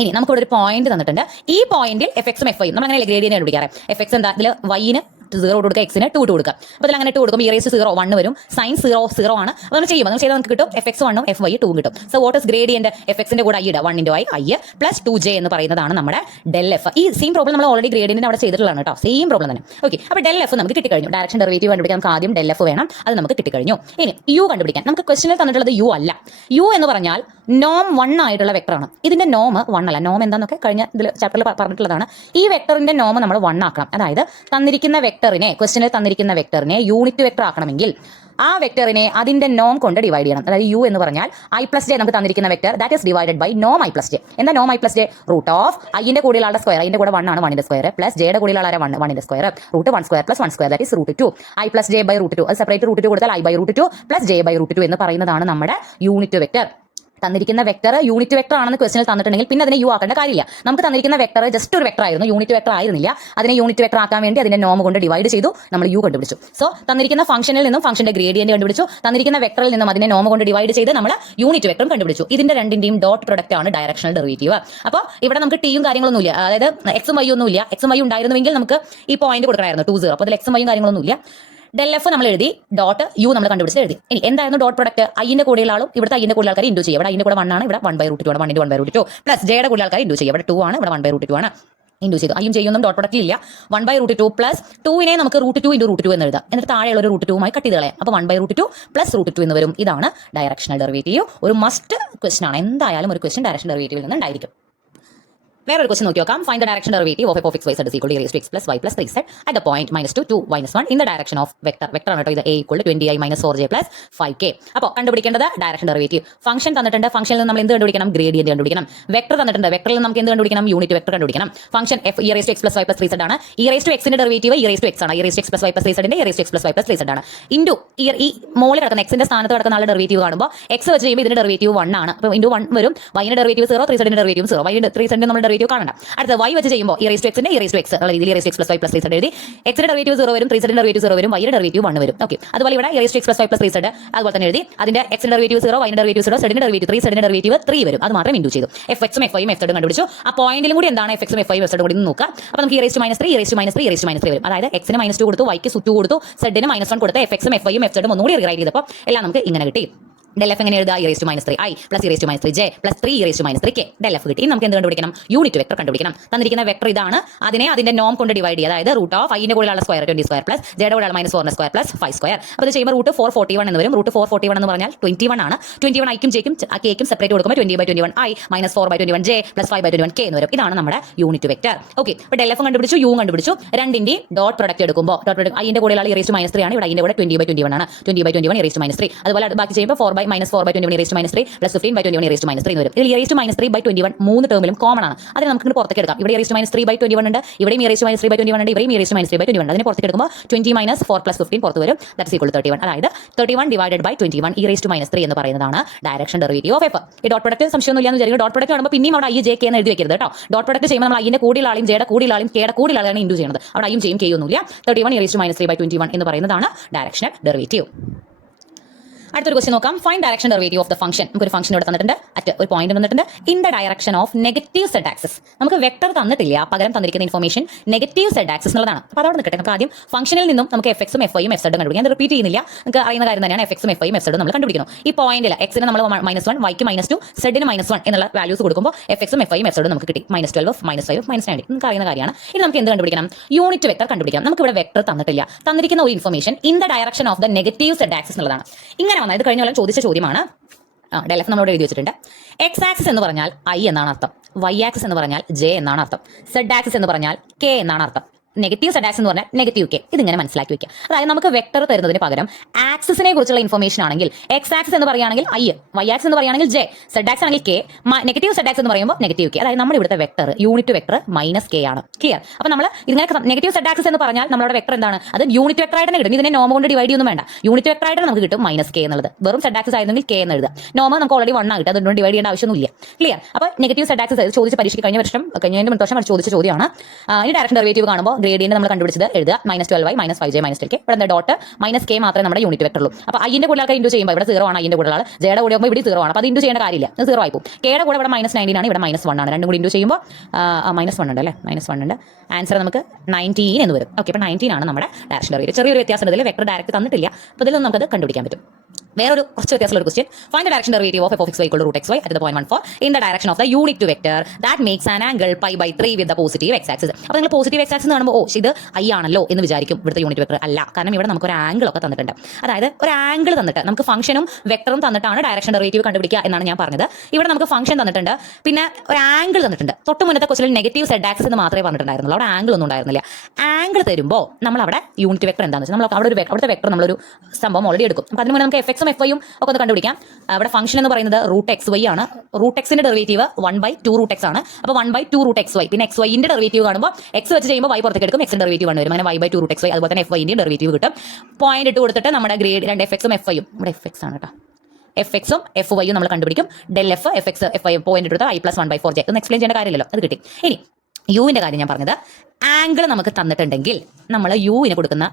ഇനി നമുക്ക് ഇവിടെ ഒരു പോയിന്റ് തന്നിട്ടുണ്ട്. ഈ പോയിന്റിൽ എഫ് എക്സും എഫ് വൈയും നമ്മൾ അങ്ങനെ ഗ്രേഡിയന്റ് കണ്ടുപിടിക്കാറ്. എഫ് എക്സ് എന്താ? ഇതിൽ വൈന് 0 കൊടുക്കുക, എക്സിന് 2 കൊടുക്കുക. അപ്പോൾ അതിൽ അങ്ങനെ 2 കൊടുക്കും, ഇ റൈസ് ടു 0 1 വരും, സൈൻ 0 ആണ്. അപ്പോൾ നമ്മൾ ചെയ്യുമ്പോൾ നമ്മൾ ചെയ്താൽ നമുക്ക് കിട്ടും എഫ് എക്സ് 1ഉം എഫ് വൈ 2 കിട്ടും. So what is gradient? F എക്സിന്റെ കൂടെ ഐ ഇടുക, 1 ഇൻറ്റു ഐ പ്ലസ് 2j എന്ന് പറയുന്നതാണ് നമ്മുടെ ഡെൽ എഫ്. ഈ സെയിം പ്രോബ്ലം നമ്മൾ ഓൾറെഡി ഗ്രേഡിയന്റിന് അവിടെ ചെയ്തിട്ടുള്ളതാണ് കേട്ടോ, സെയിം പ്രോബ്ലം തന്നെ. ഓക്കെ, അപ്പോൾ ഡെൽ എഫ് നമുക്ക് കിട്ടിക്കഴിഞ്ഞു. ഡയറക്ഷൻ ഡെറിവേറ്റീവ് കണ്ടുപിടിക്കാൻ നമുക്ക് ആദ്യം ഡെൽ എഫ് വേണം, അത് നമുക്ക് കിട്ടിക്കഴിഞ്ഞു. ഇനി യു കണ്ടുപിടിക്കാൻ നമുക്ക് ക്വസ്റ്റനിൽ തന്നിട്ടുള്ളത് യു അല്ല. യു എന്ന് പറഞ്ഞാൽ നോം 1 ആയിട്ടുള്ള വെക്ടറാണ്. ഇതിന്റെ നോം 1 അല്ല. നോം എന്താണെന്നൊക്കെ കഴിഞ്ഞ ഇതിൽ ചാപ്റ്ററിൽ പറഞ്ഞിട്ടുള്ളതാണ്. ഈ വെക്ടറിന്റെ നോം നമ്മൾ 1 ആക്കണം. അതായത് തന്നിരിക്കുന്ന വെക്ടറിനെ യൂണിറ്റ് വെക്ടർ ആക്കണമെങ്കിൽ ആ വെക്ടറിനെ അതിന്റെ നോം കൊണ്ട് ഡിവൈഡ് ചെയ്യണം. അതായത് യു എന്ന് പറഞ്ഞാൽ ഐ പ്ലസ് ജെ നമുക്ക് തന്നിരിക്കുന്ന vector that is divided by നോം ഐ പ്ലസ് ജെ. എന്താ നോം i plus j? Root of ഐന്റെ കൂടെയുള്ള ആളുടെ സ്ക്വയർ, ഐന്റെ കൂടെ 1 ആണ്, 1ന്റെ സ്ക്വയർ പ്ലസ് ജെയുടെ കൂടെയുള്ള ആളെ 1ന്റെ square root 1 square plus 1 square that is root 2. I plus j by root 2, അത് സെപ്പറേറ്റ് റൂട്ട് 2 കൊടുത്താൽ i by root 2 plus j by root 2 എന്ന് പറയുന്നതാണ് നമ്മുടെ യൂണിറ്റ് വെക്ടർ. തന്നിരിക്കുന്ന വെക്ടർ യൂണിറ്റ് വെക്ടർ ആണെന്ന് ക്വസ്റ്റിനിൽ തന്നിട്ടുണ്ടെങ്കിൽ പിന്നെ അതിനെ യു ആക്കേണ്ട കാര്യമില്ല. നമുക്ക് തന്നിരിക്കുന്ന വെക്ടർ ജസ്റ്റ് ഒരു വെക്ടർ ആയിരുന്നു, യൂണിറ്റ് വെക്ടർ ആയിരുന്നില്ല. അതിനെ യൂണിറ്റ് വെക്ടർ ആക്കാൻ വേണ്ടി അതിന്റെ നോം കൊണ്ട് ഡിവൈഡ് ചെയ്തു, നമ്മൾ യു കണ്ടുപിടിച്ചു. സോ തന്നിരിക്കുന്ന ഫംഗ്ഷനിൽ നിന്നും ഫംഗ്ഷന്റെ ഗ്രേഡിയന്റ് കണ്ടുപിടിച്ചു, തന്നിരിക്കുന്ന വെക്ടറിൽ നിന്നും അതിനെ നോം കൊണ്ട് ഡിവൈഡ് ചെയ്ത് നമ്മൾ യൂണിറ്റ് വെക്ടറും കണ്ടുപിടിച്ചു. ഇതിന്റെ രണ്ടിന്റെയും ഡോട്ട് പ്രൊഡക്റ്റ് ആണ് ഡയറക്ഷണൽ ഡെറിവേറ്റീവ്. അപ്പോൾ ഇവിടെ നമുക്ക് ടിയും കാര്യങ്ങളൊന്നുമില്ല, അതായത് എക്സും വൈ ഒന്നും ഇല്ല. എക്സും വൈ ഉണ്ടായിരുന്നെങ്കിൽ നമുക്ക് ഈ പോയിന്റ് കൊടുക്കണമായിരുന്നു 2 0. അപ്പോൾ അതിൽ എക്സും വൈയും കാര്യങ്ങളൊന്നുമില്ല. ഡെൽ എഫ് നമ്മൾ എഴുതി, ഡോട്ട് യു നമ്മൾ കണ്ടുപിടിച്ച് എഴുതി. ഇനി എന്തായിരുന്നു ഡോട്ട് പ്രൊഡക്റ്റ്? ഐന്റെ കൂടെയുള്ള ആളും ഇവിടുത്തെ ഐന്റെ കൂടെ ആൾക്കാർ ഇൻഡു ചെയ്യുക. ഇവിടെ ഐന്റെ കൂടെ 1 ആണ്, ഇവിടെ 1/√2 ആണ്. 1 × 1/√2 പ്ലസ് ജെയുടെ കൂടെ ആൾക്കാർ ഇൻഡു ചെയ്യുക. ഇവിടെ 2 ആണ്, ഇവിടെ 1/√2 ആണ്. ഇൻഡു ചെയ്തു. ഐയും ചെയ്യുന്നതും ഡോട്ട് പ്രൊഡക്റ്റ് ഇല്ല. 1/√2 പ്ലസ് 2നെ നമുക്ക് √2 × √2 എന്ന് എഴുതാം. എന്നിട്ട് താഴെയുള്ള ഒരു √2മായി കട്ട് ചെയ്ത് കളയാം. അപ്പോൾ 1/√2 പ്ലസ് √2 എന്ന് വരും. ഇതാണ് ഡയറക്ഷണൽ ഡെറിവേറ്റീവ്. ഒരു മസ്റ്റ് ക്വസ്റ്റൻ ആണ്. എന്തായാലും ഒരു ക്വസ്റ്റൻ ഡയറക്ഷണൽ ഡെറിവേറ്റീവിൽ നിന്ന് ഉണ്ടായിരിക്കും. വേറൊരു ക്വസ്റ്റൻ നോക്കി നോക്കാം. Find the direction derivative of f(x, y, z) is equal to e raised to x plus y plus 3z at the point -2, 2, -1 in the direction of vector. Vector ആണ് കേട്ടോ ഇത്. a = 20i - 4j plus 5k. അപ്പോൾ കണ്ടുപിടിക്കേണ്ടത് ഡയറക്ഷൻ ഡെറിവേറ്റീവ്. ഫംഗ്ഷൻ തന്നിട്ടുണ്ട്, ഫംഗ്ഷനിൽ നിന്ന് നമ്മൾ എന്ത് കണ്ടുപിടിക്കണം? ഗ്രേഡിയന്റ് കണ്ടുപിടിക്കണം. വെക്ടർ തന്നിട്ടുണ്ട്, വെക്ടറിൽ നിന്ന് നമുക്ക് എന്ത് കണ്ടുപിടിക്കണം? യൂണിറ്റ് വെക്ടർ കണ്ടുപിടിക്കണം. Function f e raised to x plus y plus 3z ആണ്. e raised to x ന്റെ derivative e raised to x ആണ്. e raised to x plus y plus 3z ന്റെ e raised to x plus y plus 3z ആണ്. ഇൻടു ഈ മോളിൽ കിടക്കുന്ന x ന്റെ സ്ഥാനത്ത് കിടക്കുന്ന ആളുടെ ഡെറിവേറ്റീവ് കാണുമ്പോൾ x വെച്ച് ചെയ്യുമ്പോൾ ഇതിന്റെ ഡെറിവേറ്റീവ് 1 ആണ്. അപ്പോൾ ഇൻടു 1 വരും. y ന്റെ ഡെറിവേറ്റീവ് 0, 3z ന്റെ ഡെറിവേറ്റീവ് 0. y ന്റെ 3z ന്റെ നമ്മൾ ഡെറിവേറ്റീവ് കാണണ്ട. അടുത്ത y വെച്ച് ചെയ്യുമ്പോൾ e raised to x ന്റെ e raised to x ഉള്ള രീതിയിൽ e raised to x plus y plus 3z എഴുതി. x ന്റെ ഡെറിവേറ്റീവ് 0 വരും, 3z ന്റെ ഡെറിവേറ്റീവ് 0 വരും, y ന്റെ ഡെറിവേറ്റീവ് 1 വരും. ഓക്കെ, അതുപോലെ ഇവിടെ e raised to x plus y plus 3z അതുപോലെ തന്നെ എഴുതി. അതിന്റെ x ന്റെ ഡെറിവേറ്റീവ് 0, y ന്റെ ഡെറിവേറ്റീവ് 0, z ന്റെ ഡെറിവേറ്റീവ് 3, z ന്റെ ഡെറിവേറ്റീവ് 3 വരും. അത് മാത്രം ഇൻഡു ചെയ്തു. fx ഉം fy ഉം f കണ്ടുപിടിച്ചു. ആ പോയിന്റിലും കൂടി എന്താണ് fx ഉം fy ഉം f കൂടി നോക്കുക. അപ്പോൾ നമുക്ക് e raised to -3, e raised to -3, e raised to -3 വരും. അതായത് x ന് -2 കൊടുത്തു, y ക്ക് 2 കൊടുത്തു, z ന് -1 കൊടുത്ത് fx ഉം fy ഉം f ഒന്നുകൂടി റൈറ്റ് ചെയ്തപ്പോൾ എല്ലാം നമുക്ക് ഇങ്ങനെ കിട്ടി. ഡെൽ എഫ് എങ്ങനെ എഴുതുക? e raised to -3i plus e raised to -3j plus 3 e raised to -3k. Del F കിട്ടി. നമുക്ക് എന്ത് കണ്ടുപിടിക്കണം? യൂണിറ്റ് വെക്ടർ കണ്ടുപിടിക്കണം. തന്നിരിക്കുന്ന വെക്ടർ ഇതാണ്. അതിനെ അതിന്റെ നോം കൊണ്ട് ഡിവൈഡ് ചെയ്യുക. അതായത് √i ന്റെ കൂടെയുള്ള സ്ക്വയർ 20² പ്ലസ് ജെയുടെ കൂടെ -4 സ്ക്വയർ പ്ലസ് 5 സ്ക്വയർ. അപ്പോൾ ഇത് ചെയ്യുമ്പോൾ √441 എന്ന് വരും. √441 എന്ന് പറഞ്ഞാൽ 21 ആണ്. 21 ഐക്കും ജെക്കും കെക്കും സെപ്പറേറ്റ് കൊടുക്കുമ്പോൾ 20/21i -4/21j plus 5/21k എന്ന് വരും. ഇതാണ് നമ്മുടെ യൂണിറ്റ് വെക്ടർ. ഓക്കെ, അപ്പോൾ ഡെൽ എഫ് കണ്ടുപിടിച്ചു, യു കണ്ടുപിടിച്ചു. രണ്ടിന്റെയും ഡോട്ട് പ്രൊഡക്റ്റ് എടുക്കുമ്പോൾ ഡോട്ട് പ്രൊഡക്റ്റ് ഐന്റെ കൂടെയുള്ള e raised to -3 ആണ്. ഇവിടെ ഐന്റെ കൂടെ 20/21 ആണ്. 20/21 e raised to -3. അതുപോലെ ബാക്കി ചെയ്യുമ്പോൾ 4/-4/21 e raised to -3 plus 15/21 e raised to -3 എന്ന് വരും. ഇതിൽ e raised to -3/21 മൂന്ന് ടേമിലും കോമൺ ആണ്. അതിനെ നമുക്ക് പുറത്തേക്ക് എടുക്കാം. ഇവിടെ e raised to -3/21 ഉണ്ട്, ഇവിടെയും e raised to -3/21 ഉണ്ട്, ഇവിടെയും e raised to -3/21 ഉണ്ട്. അതിനെ പുറത്തേക്ക് എടുക്കുമ്പോൾ 20 - 4 + 15 പുറത്ത് വരും. That is equal to 31. അതായത് 31 / 21 e raised to -3 എന്ന് പറയുന്നതാണ് ഡയറക്ഷൻ ഡെറിവേറ്റീവ് ഓഫ് എഫ്. ഈ ഡോട്ട് പ്രൊഡക്റ്റ് സംശയമൊന്നുമില്ല എന്ന് വിചാരിക്കും. ഡോട്ട് പ്രൊഡക്റ്റ് കാണുമ്പോൾ പിന്നെയും അവിടെ i j k എന്ന് എഴുതി വെക്കരുത് കേട്ടോ. ഡോട്ട് പ്രൊഡക്റ്റ് ചെയ്യുമ്പോൾ നമ്മൾ ഐന്റെ കൂടിയുള്ള ആളെയും ജെയുടെ കൂടിയുള്ള ആളെയും കെയുടെ കൂടിയുള്ള ആളെയാണ് ഇൻഡു ചെയ്യുന്നത്. അവിടെ ഐയും ജെയും കെയും ഒന്നുമില്ല. 31 e raised to -3/21 എന്ന് പറയുന്നതാണ് ഡയറക്ഷണൽ ഡെറിവേറ്റീവ്. അടുത്തൊരു ക്വസ്റ്റ്യൻ നോക്കാം. Find direction derivative of the function. നമുക്കൊരു ഫംഗ്ഷൻ ഇവിടെ തന്നിട്ടുണ്ട്, അറ്റ് ഒരു പോയിന്റ് തന്നിട്ടുണ്ട്. In the direction of negative z axis. നമുക്ക് വെക്ടർ തന്നിട്ടില്ല, പകരം തന്നിരിക്കുന്ന ഇൻഫോർമേഷൻ നെഗറ്റീവ് സെഡ് ആക്സിസ് എന്നുള്ളതാണ്. അപ്പോൾ അതവിടെ നിൽക്കട്ടെ. നമുക്ക് ആദ്യം ഫംഗ്ഷനിൽ നിന്നും നമുക്ക് എഫ് എക്സും എഫ് ഐയും എഫ് സെഡും കണ്ടുപിടിക്കാം. അത് റിപ്പീറ്റ് ചെയ്യുന്നില്ല, നമുക്ക് അറിയുന്ന കാര്യം തന്നെയാണ്. എഫ് എക്സും എഫ് ഐയും എഫ് സെഡും നമ്മൾ കണ്ടുപിടിക്കുന്നു. ഈ പോയിന്റിൽ എക്സിന് നമ്മൾ -1, വൈക്ക് -2, സെഡിന് -1 എന്നുള്ള വാല്യൂസ് കൊടുക്കുമ്പോൾ എഫ് എക്സും എഫ് ഐയും എഫ് സെഡും നമുക്ക് കിട്ടി. -12, -5, -9 നമുക്ക് അറിയുന്ന കാര്യമാണ്. ഇനി നമുക്ക് എന്ത് കണ്ടുപിടിക്കണം? യൂണിറ്റ് വെക്ടർ കണ്ടുപിടിക്കണം. നമുക്ക് ഇവിടെ വെക്ടർ തന്നിട്ടില്ല, തന്നിരിക്കുന്ന ഒരു information in the direction of the negative z axis എന്നുള്ളതാണ്. ഇങ്ങനെ വന്നാൽ ഇത് കഴിഞ്ഞ ചോദിച്ച ചോദ്യമാണ്. ഡെൽ എഫ് നമ്മളോട് എഴുതി വെച്ചിട്ടുണ്ട്. എക്സ് ആക്സിസ് എന്ന് പറഞ്ഞാൽ ഐ എന്നാണ് അർത്ഥം, വൈ ആക്സിസ് എന്ന് പറഞ്ഞാൽ ജെ എന്നാണ് അർത്ഥം, സെഡ് ആക്സിസ് എന്ന് പറഞ്ഞാൽ കെ എന്നാണ് അർത്ഥം. നെഗറ്റീവ് സെഡ് ആക്സിസ് എന്ന് പറഞ്ഞാൽ നെഗറ്റീവ് കെ. ഇതിങ്ങനെ മനസ്സിലാക്കി വെക്കുക. അതായത് നമുക്ക് വെക്ടർ തരുന്നതിന് പകരം ആക്സിസിനെ കുറിച്ചുള്ള ഇൻഫോർമേഷൻ ആണെങ്കിൽ എക്സ് ആക്സിസ് എന്ന് പറയുകയാണെങ്കിൽ ഐ, വൈ ആക്സിസ് എന്ന് പറയുകയാണെങ്കിൽ ജെ, സെഡ് ആക്സിസ് ആണെങ്കിൽ കെ, നെഗറ്റീവ് സെഡ് ആക്സിസ് എന്ന് പറയുമ്പോൾ നെഗറ്റീവ് കെ. അതായത് നമ്മുടെ ഇവിടുത്തെ വെക്ടർ യൂണിറ്റ് വെക്ടർ -k ആണ്. ക്ലിയർ? അപ്പോൾ നമ്മൾ ഇതിനെ നെഗറ്റീവ് സെഡ് ആക്സിസ് എന്ന് പറഞ്ഞാൽ നമ്മുടെ വെക്ടർ എന്താണ്? അത് യൂണിറ്റ് വെക്ടർ ആയിട്ട് തന്നെ കിട്ടും. ഇതിനെ നോമ കൊണ്ട് ഡിവൈഡ് ചെയ്യുന്നു വേണ്ട, യൂണിറ്റ് വെക്ടർ ആയിട്ട് നമുക്ക് കിട്ടും -k എന്നുള്ളത്. വെറും സെഡ് ആക്സിസ് ആയിരുന്നെങ്കിൽ k എന്ന് എഴുതുക. നോമ നമുക്ക് ഓൾറെഡി 1 ആയിട്ട് അതുകൊണ്ട് ഡിവൈഡ് ചെയ്യേണ്ട ആവശ്യമൊന്നുമില്ല. ക്ലിയർ? അപ്പോൾ നെഗറ്റീവ് സെഡ് ആക്സിസ് ചോദിച്ച പരീക്ഷയ്ക്ക് കഴിഞ്ഞ വർഷം ചോദിച്ച ചോദ്യമാണ്. ഈ ഡയറക്ഷൻ ഡെറിവേറ്റീവ് കാണുമ്പോൾ ഗ്രേഡിയന്റ് നമ്മൾ കണ്ടുപിടിച്ചത് എഴുതുക. -12i -5j -3k. ഇവിടെ ഡോട്ട് -k മാത്രമേ നമ്മുടെ യൂണിറ്റ് വെക്ടർ ഉള്ളൂ. അപ്പോൾ ഐന്റെ കൂടെ ആൾക്കാർ ഇൻഡു ചെയ്യുമ്പോൾ ഇവിടെ 0 ആണ്. ഐന്റെ കൂടെ ആൾ ജെയുടെ കൂടെ ആകുമ്പോൾ ഇവിടെ 0 ആണ്. അപ്പോൾ അത് ഇൻഡു ചെയ്യേണ്ട കാര്യമില്ല, 0 ആയി പോകും. കെയുടെ കൂടെ ഇവിടെ -19 ആണ്, ഇവിടെ -1 ആണ്. രണ്ടും കൂടി ഇൻഡു ചെയ്യുമ്പോൾ -1 ഉണ്ട് അല്ലേ? -1 ഉണ്ട്. ആൻസർ നമുക്ക് 19 എന്ന് വരും. ഓക്കെ, അപ്പോൾ 19 ആണ് നമ്മുടെ ഡയറക്ഷൻ ഡെറിവേറ്റീവ്. ചെറിയൊരു വ്യത്യാസം ഉണ്ട്. ഇതിൽ വെക്ടർ ഡയറക്റ്റ് തന്നിട്ടില്ല, അപ്പോൾ ഇതിൽ നമുക്കത് കണ്ടുപിടിക്കാൻ പറ്റും. വേറൊരു കുറച്ച് വ്യത്യാസമുള്ള ഒരു question. Find the direction derivative of f(x, y) = √xy at the point 1, 4 in the direction of the unit vector that makes an angle π/3 with the positive x axis. അപ്പോൾ നിങ്ങൾ പോസിറ്റീവ് x ആക്സിസ് കാണുമ്പോൾ ഇത് i ആണല്ലോ എന്ന് വിചാരിക്കും. ഇവിടുത്തെ യൂണിറ്റ് വെക്ടർ അല്ല, കാരണം ഇവിടെ നമുക്ക് ഒരു ആംഗിൾ ഒക്കെ തന്നിട്ടുണ്ട്. അതായത് ഒരു ആംഗിൾ തന്നിട്ട് നമുക്ക് ഫംഗ്ഷനും വെക്ടറും തന്നിട്ടാണ് ഡയറക്ഷൻ ഡെറിവേറ്റീവ് കണ്ടുപിടിക്കുക എന്നാണ് ഞാൻ പറഞ്ഞത്. ഇവിടെ നമുക്ക് ഫംഗ്ഷൻ തന്നിട്ടുണ്ട്, പിന്നെ ഒരു ആംഗിൾ തന്നിട്ടുണ്ട്. തൊട്ട് മുന്നത്തെ ക്വസ്റ്റിൽ നെഗറ്റീവ് സെഡ് ആക്സിസ് എന്ന് മാത്രമേ പറഞ്ഞിട്ടുണ്ടായിരുന്നുള്ളൂ, അവിടെ ആംഗിൾ ഒന്നും ഉണ്ടായിരുന്നില്ല. ആംഗിൾ തരുമ്പോൾ നമ്മൾ അവിടെ യൂണിറ്റ് വെക്ടർ എന്താണെന്ന് വെച്ചാൽ നമ്മൾ അവിടുത്തെ വെക്ടർ നമ്മളൊരു സംഭവം ഓൾറെഡി എടുക്കും. അപ്പോൾ അതിന് മുന്നേ നമുക്ക് എഫ് എക്സും എഫ് ഐയും ഒക്കെ കണ്ടുപിടിക്കാം. അവിടെ ഫംഗ്ഷൻ എന്ന് പറയുന്നത് √xy ആണ്. √xന്റെ ഡെറിവേറ്റീവ് 1/2√x ആണ്. അപ്പോൾ 1/2√xy, പിന്നെ xy ന്റെ ഡെറിവേറ്റീവ് കാണുമ്പോൾ x വെച്ച് ചെയ്യുമ്പോൾ y പുറത്തേക്ക് എടുക്കും, x ന്റെ ഡെറിവേറ്റീവ് ആണ് വരും. അങ്ങനെ y/2√xy. അതുപോലെ തന്നെ fy ന്റെ ഡെറിവേറ്റീവ് കിട്ടും. പോയിന്റ് ഇട്ട് കൊടുത്തിട്ട് നമ്മുടെ ഗ്രേഡ് രണ്ട് എഫ് എക്സും എഫ് ഐയും, ഇവിടെ എഫ് എക്സ് ആണ് കേട്ടോ, എഫ് എക്സും എഫ് വൈയും നമ്മൾ കണ്ടുപിടിക്കും. Del f f x f y point എടുത്ത് I+1/4j ഒന്ന് എക്സ്പ്ലെയിൻ ചെയ്യേണ്ട കാര്യമില്ലല്ലോ, അത് കിട്ടി. ഇനി യുവിന്റെ കാര്യം ഞാൻ പറഞ്ഞത്, ആംഗിൾ നമുക്ക് തന്നിട്ടുണ്ടെങ്കിൽ നമ്മൾ യുവിന് കൊടുക്കുന്ന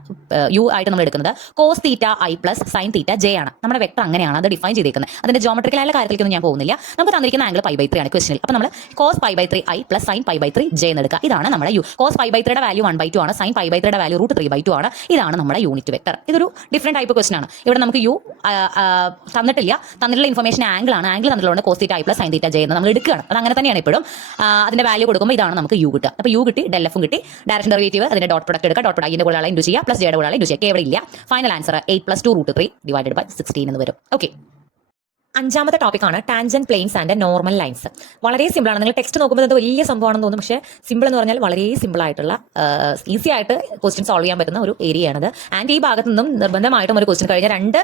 യു ആയിട്ട് നമ്മൾ എടുക്കുന്നത് cos theta i plus sine theta j ആണ്. നമ്മുടെ വെക്ടർ അങ്ങനെയാണ് അത് ഡിഫൈൻ ചെയ്തിരിക്കുന്നത്. അതിന്റെ ജോമെട്രിക്കലായ കാര്യത്തിലേക്കൊന്നും ഞാൻ പോകുന്നില്ല. നമുക്ക് തന്നിരിക്കുന്ന ആംഗിൾ π/3 ആണ് ക്വസ്റ്റനിൽ. അപ്പോൾ നമ്മൾ cos π/3 i plus sine π/3 j എന്ന് എടുക്കുക. ഇതാണ് നമ്മുടെ യു. കോസ് π/3യുടെ വാല്യൂ 1/2 ആണ്, സൈൻ π/3യുടെ വാല്യൂ √3/2 ആണ്. ഇതാണ് നമ്മുടെ യൂണിറ്റ് വെക്ടർ. ഇതൊരു ഡിഫറെന്റ് ടൈപ്പ് ക്വസ്റ്റൻ ആണ്. ഇവിടെ നമുക്ക് യു തന്നിട്ടുള്ള ഇൻഫർമേഷൻ ആംഗിൾ ആണ്. ആംഗിൾ തന്നിട്ടുള്ള cos theta i plus sine theta j എന്ന് നമ്മൾ എടുക്കുകയാണ്. അത് അങ്ങനെ തന്നെയാണ് ഇപ്പോഴും. അതിന്റെ വാല്യൂ കൊടുക്കുമ്പോൾ ഇതാണ് നമുക്ക് യു കിട്ടുക. അപ്പോൾ യു കിട്ടി, ഡെൽ എഫും കിട്ടി, ഡയറക്ഷൻ ഡെറിവേറ്റീവ് അതിന്റെ ഡോട്ട് പ്രൊഡക്റ്റ് എടുക്കുക, ഡോട്ട് പ്രൊഡക്റ്റ് അതിന്റെ കൂടെ ഇൻഡു ചെയ്യുക, പ്ലസ് ജെയുടെ കൂടെ ഇൻഡു ചെയ്യുക. ഇവിടെ ഇല്ല. ഫൈനൽ ആൻസർ 8+2√3 ഡിവൈഡഡ് ബൈ 16 എന്ന് വരും. ഓക്കെ, അഞ്ചാമത്തെ ടോപ്പിക്കാണ് tangent planes and normal lines. വളരെ സിമ്പിൾ ആണ്. നിങ്ങൾ ടെക്സ്റ്റ് നോക്കുമ്പോൾ അത് വലിയ സംഭവമാണെന്ന് തോന്നും, പക്ഷേ സിമ്പിൾ എന്ന് പറഞ്ഞാൽ വളരെ സിമ്പിൾ ആയിട്ടുള്ള ഈസി ആയിട്ട് ക്വസ്റ്റ്യൻ സോൾവ് ചെയ്യാൻ പറ്റുന്ന ഒരു ഏരിയയാണത്. ആൻഡ് ഈ ഭാഗത്തു നിന്നും നിർബന്ധമായിട്ടും ഒരു ക്വസ്റ്റ്യൻ കഴിഞ്ഞ 2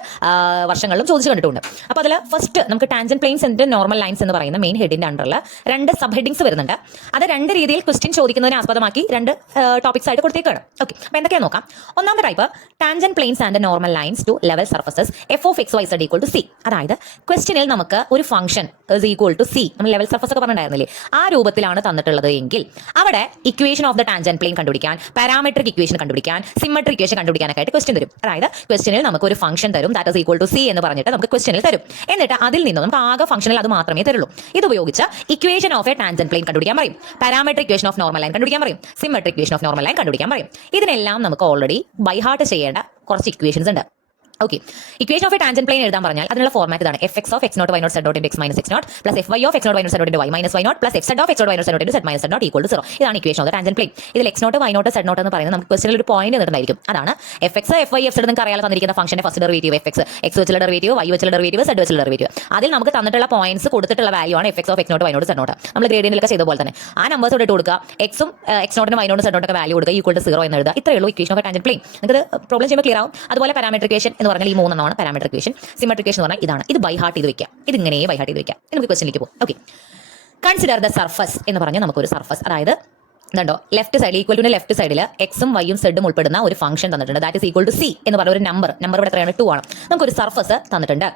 വർഷങ്ങളിലും ചോദിച്ചു കണ്ടിട്ടുണ്ട്. അപ്പോൾ അതിൽ ഫസ്റ്റ് നമുക്ക് tangent planes and normal lines എന്ന് പറയുന്ന മെയിൻ ഹെഡിന്റെ അണ്ടറിൽ 2 സബ് ഹെഡിങ്സ് വരുന്നുണ്ട്. അത് 2 രീതിയിൽ ക്വസ്റ്റ്യൻ ചോദിക്കുന്നതിനെ ആസ്പദമാക്കി 2 ടോപ്പിക്സ് ആയിട്ട് കൊടുത്തേക്കാണ്. ഓക്കെ, അപ്പോൾ എന്തൊക്കെയാണ് നോക്കാം. ഒന്നാമത്തെ type, tangent planes and normal lines to level surfaces f of x y z equal to c. അതായത് ക്വസ്റ്റ്യനിൽ നമുക്ക് ഒരു function is equal to c, നമ്മൾ ലെവൽ സർഫസ് ഒക്കെ പറഞ്ഞിട്ടുണ്ടായിരുന്നില്ലേ, ആ രൂപത്തിലാണ് തന്നിട്ടുള്ളത് എങ്കിൽ അവിടെ equation of the tangent plane കണ്ടുപിടിക്കാൻ, പാരാമെട്രിക് ഇക്വേഷൻ കണ്ടുപിടിക്കാൻ, സിമെട്രിക് ഇക്വേഷൻ കണ്ടുപിടിക്കാനൊക്കെ ആയിട്ട് ക്വസ്റ്റ്യൻ തരും. അതായത് ക്വസ്റ്റ്യനിൽ നമുക്ക് ഒരു ഫംഗ്ഷൻ തരും, that is equal to c എന്ന് പറഞ്ഞിട്ട് നമുക്ക് ക്വസ്റ്റ്യനിൽ തരും. എന്നിട്ട് അതിൽ നിന്ന് നമുക്ക് ആകെ ഫംഗ്ഷനിൽ അത് മാത്രമേ തരുള്ളൂ. ഇത് ഉപയോഗിച്ച് equation of a tangent plane കണ്ടുപിടിക്കാൻ പറയും, parametric equation of normal line കണ്ടുപിടിക്കാൻ പറയും, symmetric equation of normal line കണ്ടുപിടിക്കാൻ പറയും. ഇതിനെല്ലാം നമുക്ക് ഓൾറെഡി ബൈ ഹാർട്ട് ചെയ്യേണ്ട കുറച്ച് ഇക്വേഷൻസ് ഉണ്ട്. Okay, equation of a tangent plane എഴുതാൻ പറഞ്ഞാൽ അതിനുള്ള ഫോർമാറ്റ് ഇതാണ്: f x of x not y not z dot x minus x naught plus f y of x not y not z dot y minus y naught plus f z of x not y not z dot z minus z naught equal to 0. ഇതാണ് equation of the tangent plane. ഇതിൽ x not y not z naught എന്ന് പറയുന്നത് നമുക്ക് ക്വസ്റ്റനിൽ ഒരു പോയിന്റ് തന്നിട്ടുണ്ടായിരിക്കും. അതാണ് f x f y f z നിങ്ങൾക്ക് അറിയാതെ തന്നിരിക്കുന്ന ഫംഗ്ഷന്റെ first derivative f x, x വെച്ചുള്ള ഡെറിവേറ്റീവ്, വൈ വെച്ചുള്ള ഡെറിവേറ്റീവ്, സെഡ് വെച്ചുള്ള ഡെറിവേറ്റീവ്. അതിൽ നമുക്ക് തന്നിട്ടുള്ള പോയിന്റ്സ് കൊടുത്തിട്ടുള്ള വാല്യൂ ആണ് f x of x not y not z naught. നമ്മൾ ഗ്രേഡിയന്റിലൊക്കെ ചെയ്ത പോലെ തന്നെ ആ നമ്പേഴ്സ് ഇട്ട് കൊടുക്കുക, എക്സും എക്സ് നോട്ടിന് വൈ നോട്ട് സെഡ് നോട്ടൊക്കെ വാല്യൂ കൊടുക്കുക, ഈക്വൽ ടു 0 എന്ന് എഴുതുക. ഇത്രയേ ഉള്ളൂ equation of a tangent plane. നിങ്ങൾക്ക് പ്രോബ്ലം ചെയ്യുമ്പോൾ ക്ലിയർ ആവും. അതുപോലെ പാരാമെട്രിക് ഇക്വേഷൻ എന്ന് പറഞ്ഞാൽ ഈ 3 എണ്ണമാണ് പാരാമെട്രിക് ഇക്വേഷൻ. സിമെട്രിക് ഇക്വേഷൻ എന്ന് പറഞ്ഞാൽ ഇതാണ്. ഇത് ബൈ ഹാർട്ട് ചെയ്ത് വെക്കാം. ഇത് ഇങ്ങനെ ബൈ ഹാർട്ട് ചെയ്ത് വെക്കാം. നമുക്ക് ക്വസ്റ്റനിലേക്ക് പോകും. ഓക്കെ, കൺസിഡർ ദ സർഫസ് എന്ന് പറഞ്ഞാൽ നമുക്കൊരു സർഫസ്, അതായത് ഇതുണ്ടോ ലെഫ്റ്റ് സൈഡിൽ ഈക്വൽ ടു ലെഫ്റ്റ് സൈഡിൽ എക്സും വൈയും സെഡും ഉൾപ്പെടുന്ന ഒരു ഫംഗ്ഷൻ തന്നിട്ടുണ്ട്. That is equal to c എന്ന് പറഞ്ഞ ഒരു നമ്പർ ഇവിടെ എത്രയാണ്? 2 ആണ്. നമുക്കൊരു സർഫസ് തന്നിട്ടുണ്ട്.